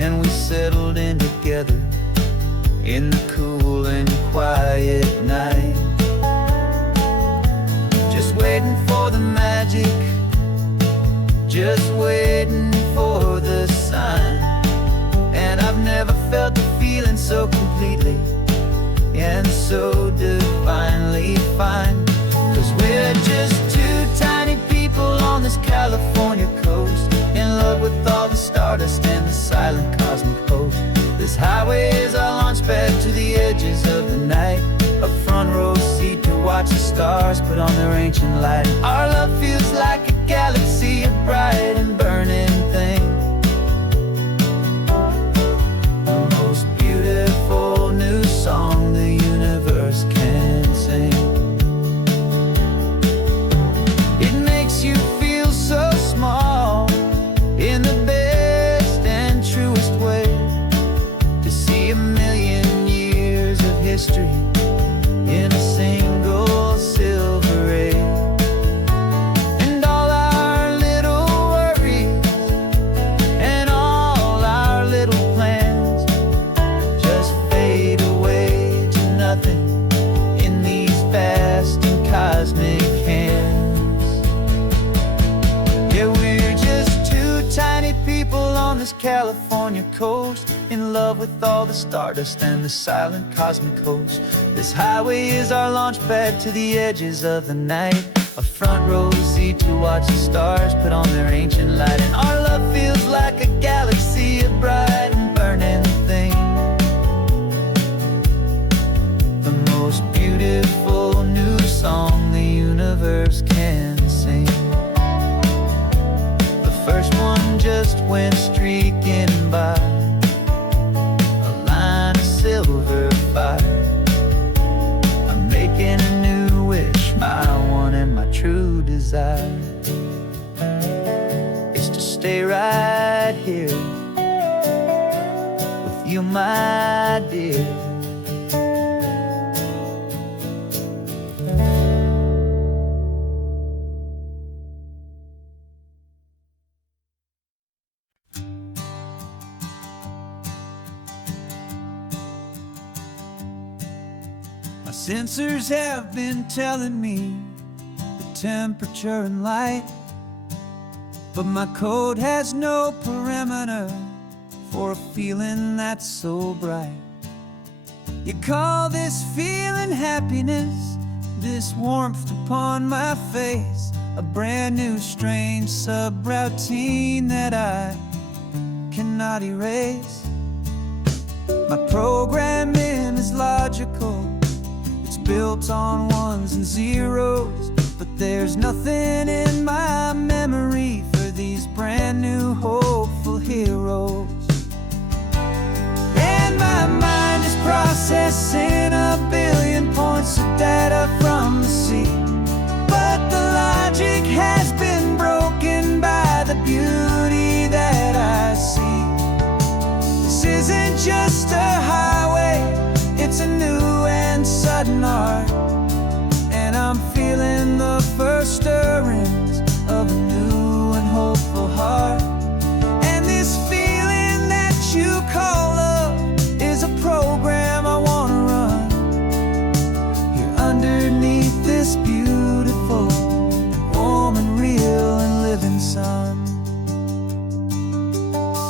and we settled in together in the cool and quiet night, just waiting for the magic, just waiting for the sign. And I've never felt the feeling so completely and so divinely fine, 'cause we're just two tiny people on this California coast, in love with all the stardust and the silent cosmic host. This highway is our launch pad to the edges of the night, a front row seat to watch the stars put on their ancient light. Our love feels like a galaxy of bright and burning things, the most beautiful new song the universe can sing. It makes you feel so small in the best and truest way, to see a million years of history in a single silver ray. And all our little worries and all our little plans just fade away to nothing in these vast and cosmic hands. Yeah, we're just two tiny people on this California coast, in love with all the stardust and the silent cosmic host. This highway is our launch pad to the edges of the night, a front row seat to watch the stars put on their ancient light. And our love feels like a galaxy of bright and burning things, the most beautiful new song the universe can sing. The first one just went streaking by, a line of silver fire. I'm making a new wish, my one and my true desire is to stay right here with you, my dear. My sensors have been telling me the temperature and light, but my code has no perimeter for a feeling that's so bright. You call this feeling happiness, this warmth upon my face, a brand new strange subroutine that I cannot erase. My programming is logical, built on ones and zeros, but there's nothing in my memory for these brand new hopeful heroes. And my mind is processing a billion points of data from the sea, but the logic has been broken by the beauty that I see. This isn't just a highway, it's a new and sudden art, and I'm feeling the first stirrings of a new and hopeful heart. And this feeling that you call love is a program I want to run here underneath this beautiful, warm and real and living sun.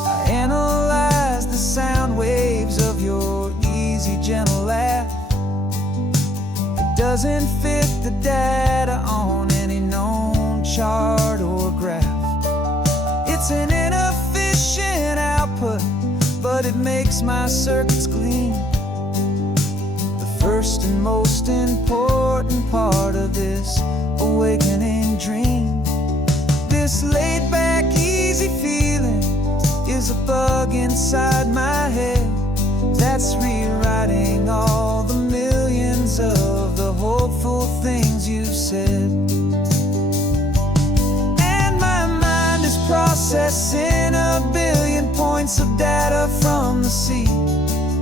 I analyze the sound waves of your easy, gentle laugh. It doesn't fit the data on any known chart or graph. It's an inefficient output, but it makes my circuits gleam. The first and most important part of this awakening dream. This laid-back, easy feeling is a bug inside my head that's rewriting all the millions of the hopeful things you said. And my mind processing a billion points of data from the sea.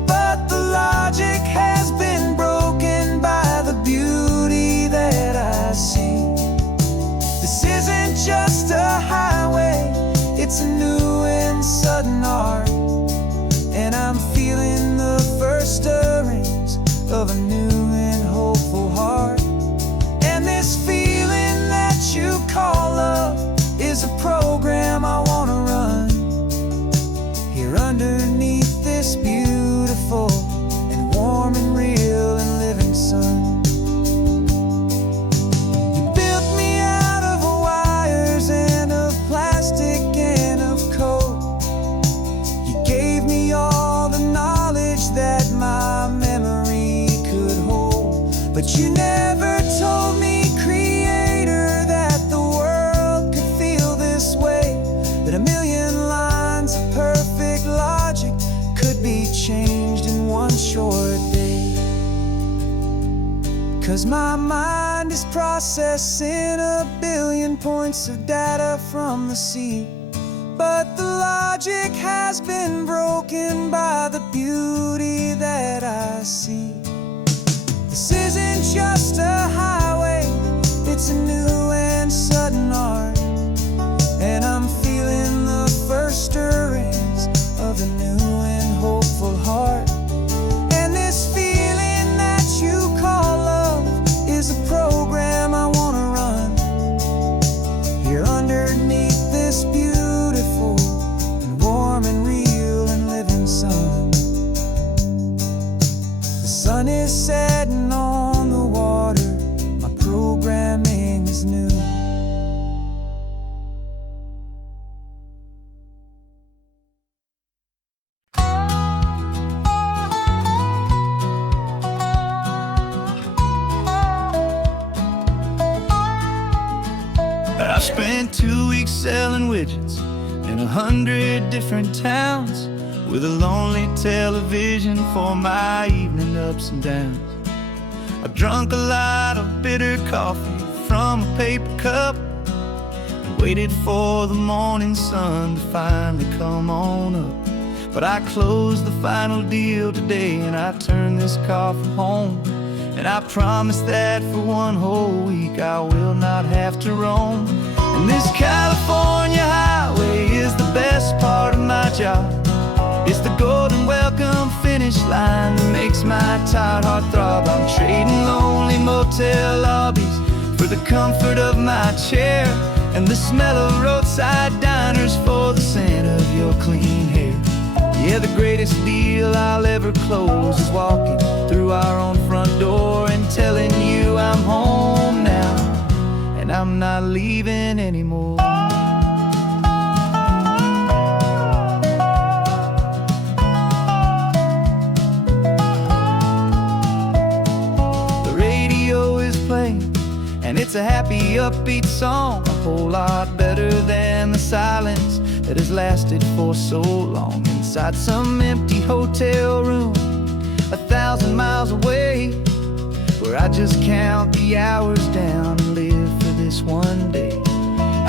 But the logic has been broken by the beauty that I see. This isn't just a highway, it's a new and sudden art. And I'm feeling the first stirrings of a new and hopeful heart. And this feeling that you call love is a program I wanna run here underneath this beautiful and warm and real and living sun. You built me out of wires and of plastic and of code. You gave me all the knowledge that my memory could hold. But you never told me, Creator, that the world could feel this way, that a million lines of perfect logic could be changed in one short day. 'Cause my mind is processing a billion points of data from the sea. But the logic has been broken by the beauty that I see. This isn't just a highway, it's a new and sudden art. And I'm feeling the first stirrings of a new and hopeful heart. And this feeling that you call love is a program I wanna run here underneath this beautiful and warm and real and living sun. The sun is setting on the water, my programming is new. I spent 2 weeks selling widgets in 100 different towns, with a lonely television for my evening ups and downs. I drunk a lot of bitter coffee from a paper cup and waited for the morning sun to finally come on up. But I closed the final deal today and I turned this car from home. And I promise that for one whole week I will not have to roam. And this California highway is the best part of my job. It's the golden welcome finish line that makes my tired heart throb. I'm trading lonely motel lobbies for the comfort of my chair, and the smell of roadside diners for the scent of your clean hair. Yeah, the greatest deal I'll ever close is walking through our own front door and telling you I'm home now, and I'm not leaving anymore. The radio is playing, and it's a happy, upbeat song, a whole lot better than the silence that has lasted for so long inside some empty hotel room 1,000 miles away, where I just count the hours down and live for this one day.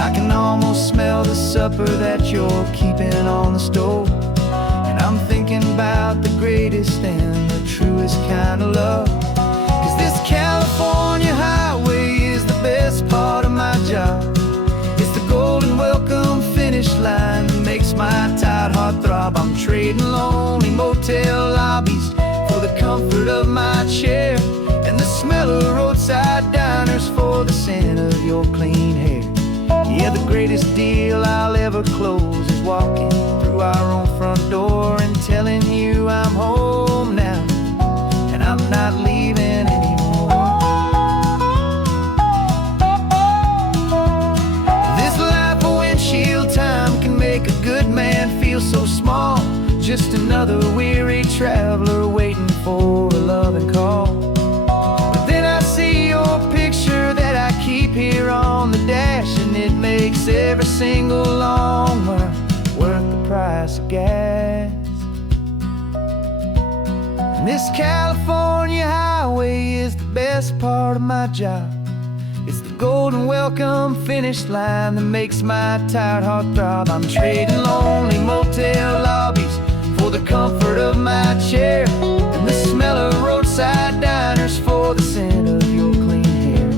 I can almost smell the supper that you're keeping on the stove, and I'm thinking about the greatest and the truest kind of love. 'Cause this California highway is the best part of my job. It's the golden welcome finish line that makes my tired heart throb. I'm trading lonely motel lobbies for the comfort of my chair, and the smell of roadside diners for the scent of your clean hair. Yeah, the greatest deal I'll ever close is walking through our own front door and telling you I'm home now, and I'm not leaving anymore. This life of windshield time can make a good man feel so small, just another weary traveler waiting for a loving call. But then I see your picture that I keep here on the dash, and it makes every single long mile worth the price of gas. And this California highway is the best part of my job. It's the golden welcome finish line that makes my tired heart throb. I'm trading lonely motel lobbies for the comfort of my chair, and the smell of roadside diners for the scent of your clean hair.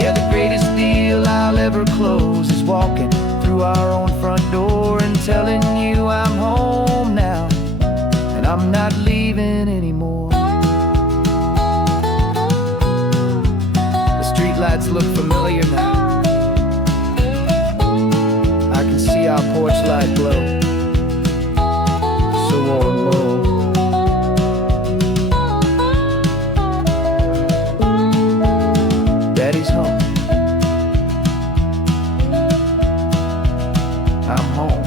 Yeah, the greatest deal I'll ever close is walking through our own front door and telling you I'm home now, and I'm not leaving anymore. The streetlights look familiar now. I can see our porch light glow, so warm, Daddy's home. I'm home.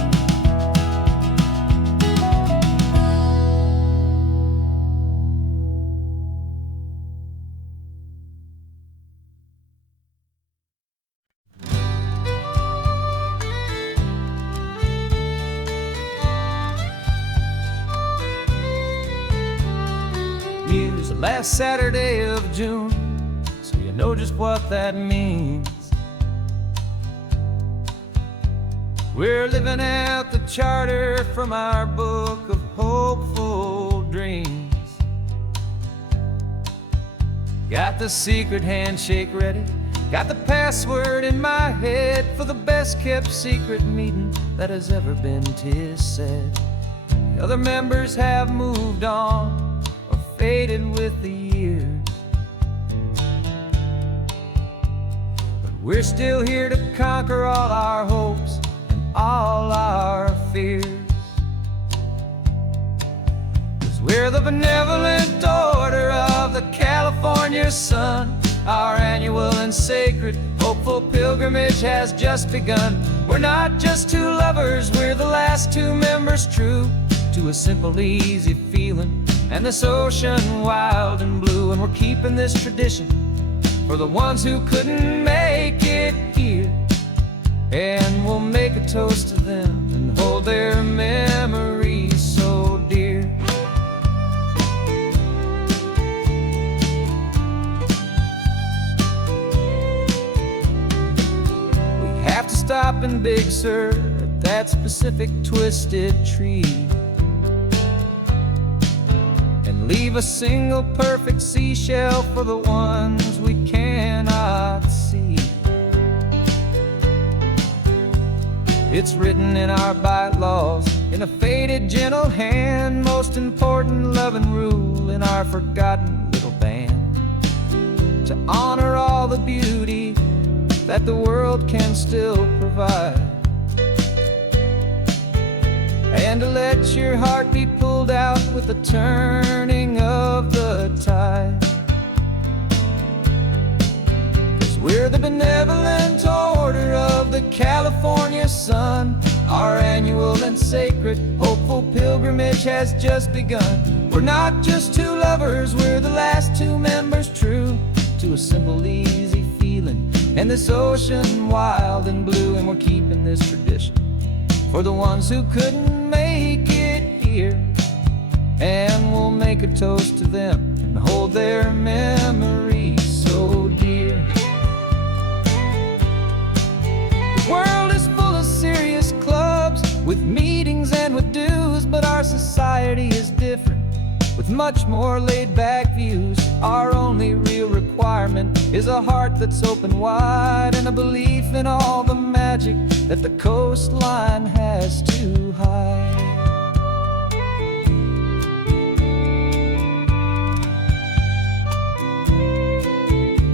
Here's the last Saturday of June, so you know just what that means. We're living out the charter from our book of hopeful dreams. Got the secret handshake ready, got the password in my head for the best kept secret meeting that has ever been, 'tis said. The other members have moved on or faded with the years, but we're still here to conquer all our hopes and all our fears. 'Cause we're the benevolent order of the California sun. Our annual and sacred hopeful pilgrimage has just begun. We're not just two lovers, we're the last two members true to a simple, easy feeling and this ocean wild and blue. And we're keeping this tradition for the ones who couldn't make it here, and we'll make a toast to them and hold their memories so dear. We have to stop in Big Sur at that specific twisted tree and leave a single perfect seashell for the ones we cannot see. It's written in our bylaws in a faded gentle hand, most important love and rule in our forgotten little band, to honor all the beauty that the world can still provide, and to let your heart be pulled out with the turning of the tide. 'Cause we're the benevolent order of the California sun. Our annual and sacred hopeful pilgrimage has just begun. We're not just two lovers, we're the last two members true to a simple, easy feeling and this ocean wild and blue. And we're keeping this tradition for the ones who couldn't make it here, and we'll make a toast to them and hold their memories so dear. The world is full of serious clubs with meetings and with dues, but our society is different with much more laid-back views. Our only real requirement is a heart that's open wide and a belief in all the magic that the coastline has to hide.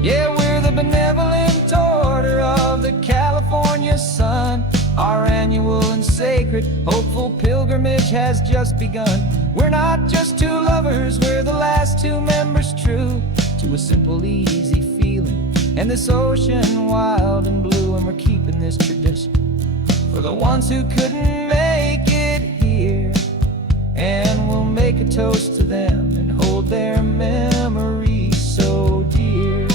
Yeah, we're the benevolent order of the California sun. Our annual and sacred hopeful pilgrimage has just begun. We're not just two lovers, we're the last two members true to a simple, easy feeling and this ocean wild and blue. And we're keeping this tradition for the ones who couldn't make it here, and we'll make a toast to them and hold their memories so dear.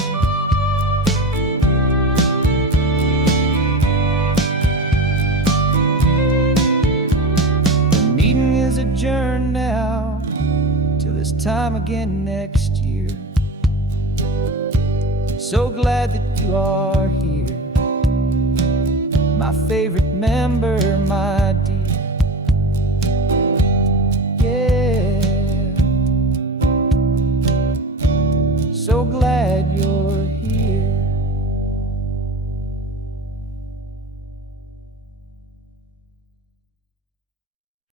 The meeting is adjourned now till this time again next year. So glad that you are here, my favorite member, my dear.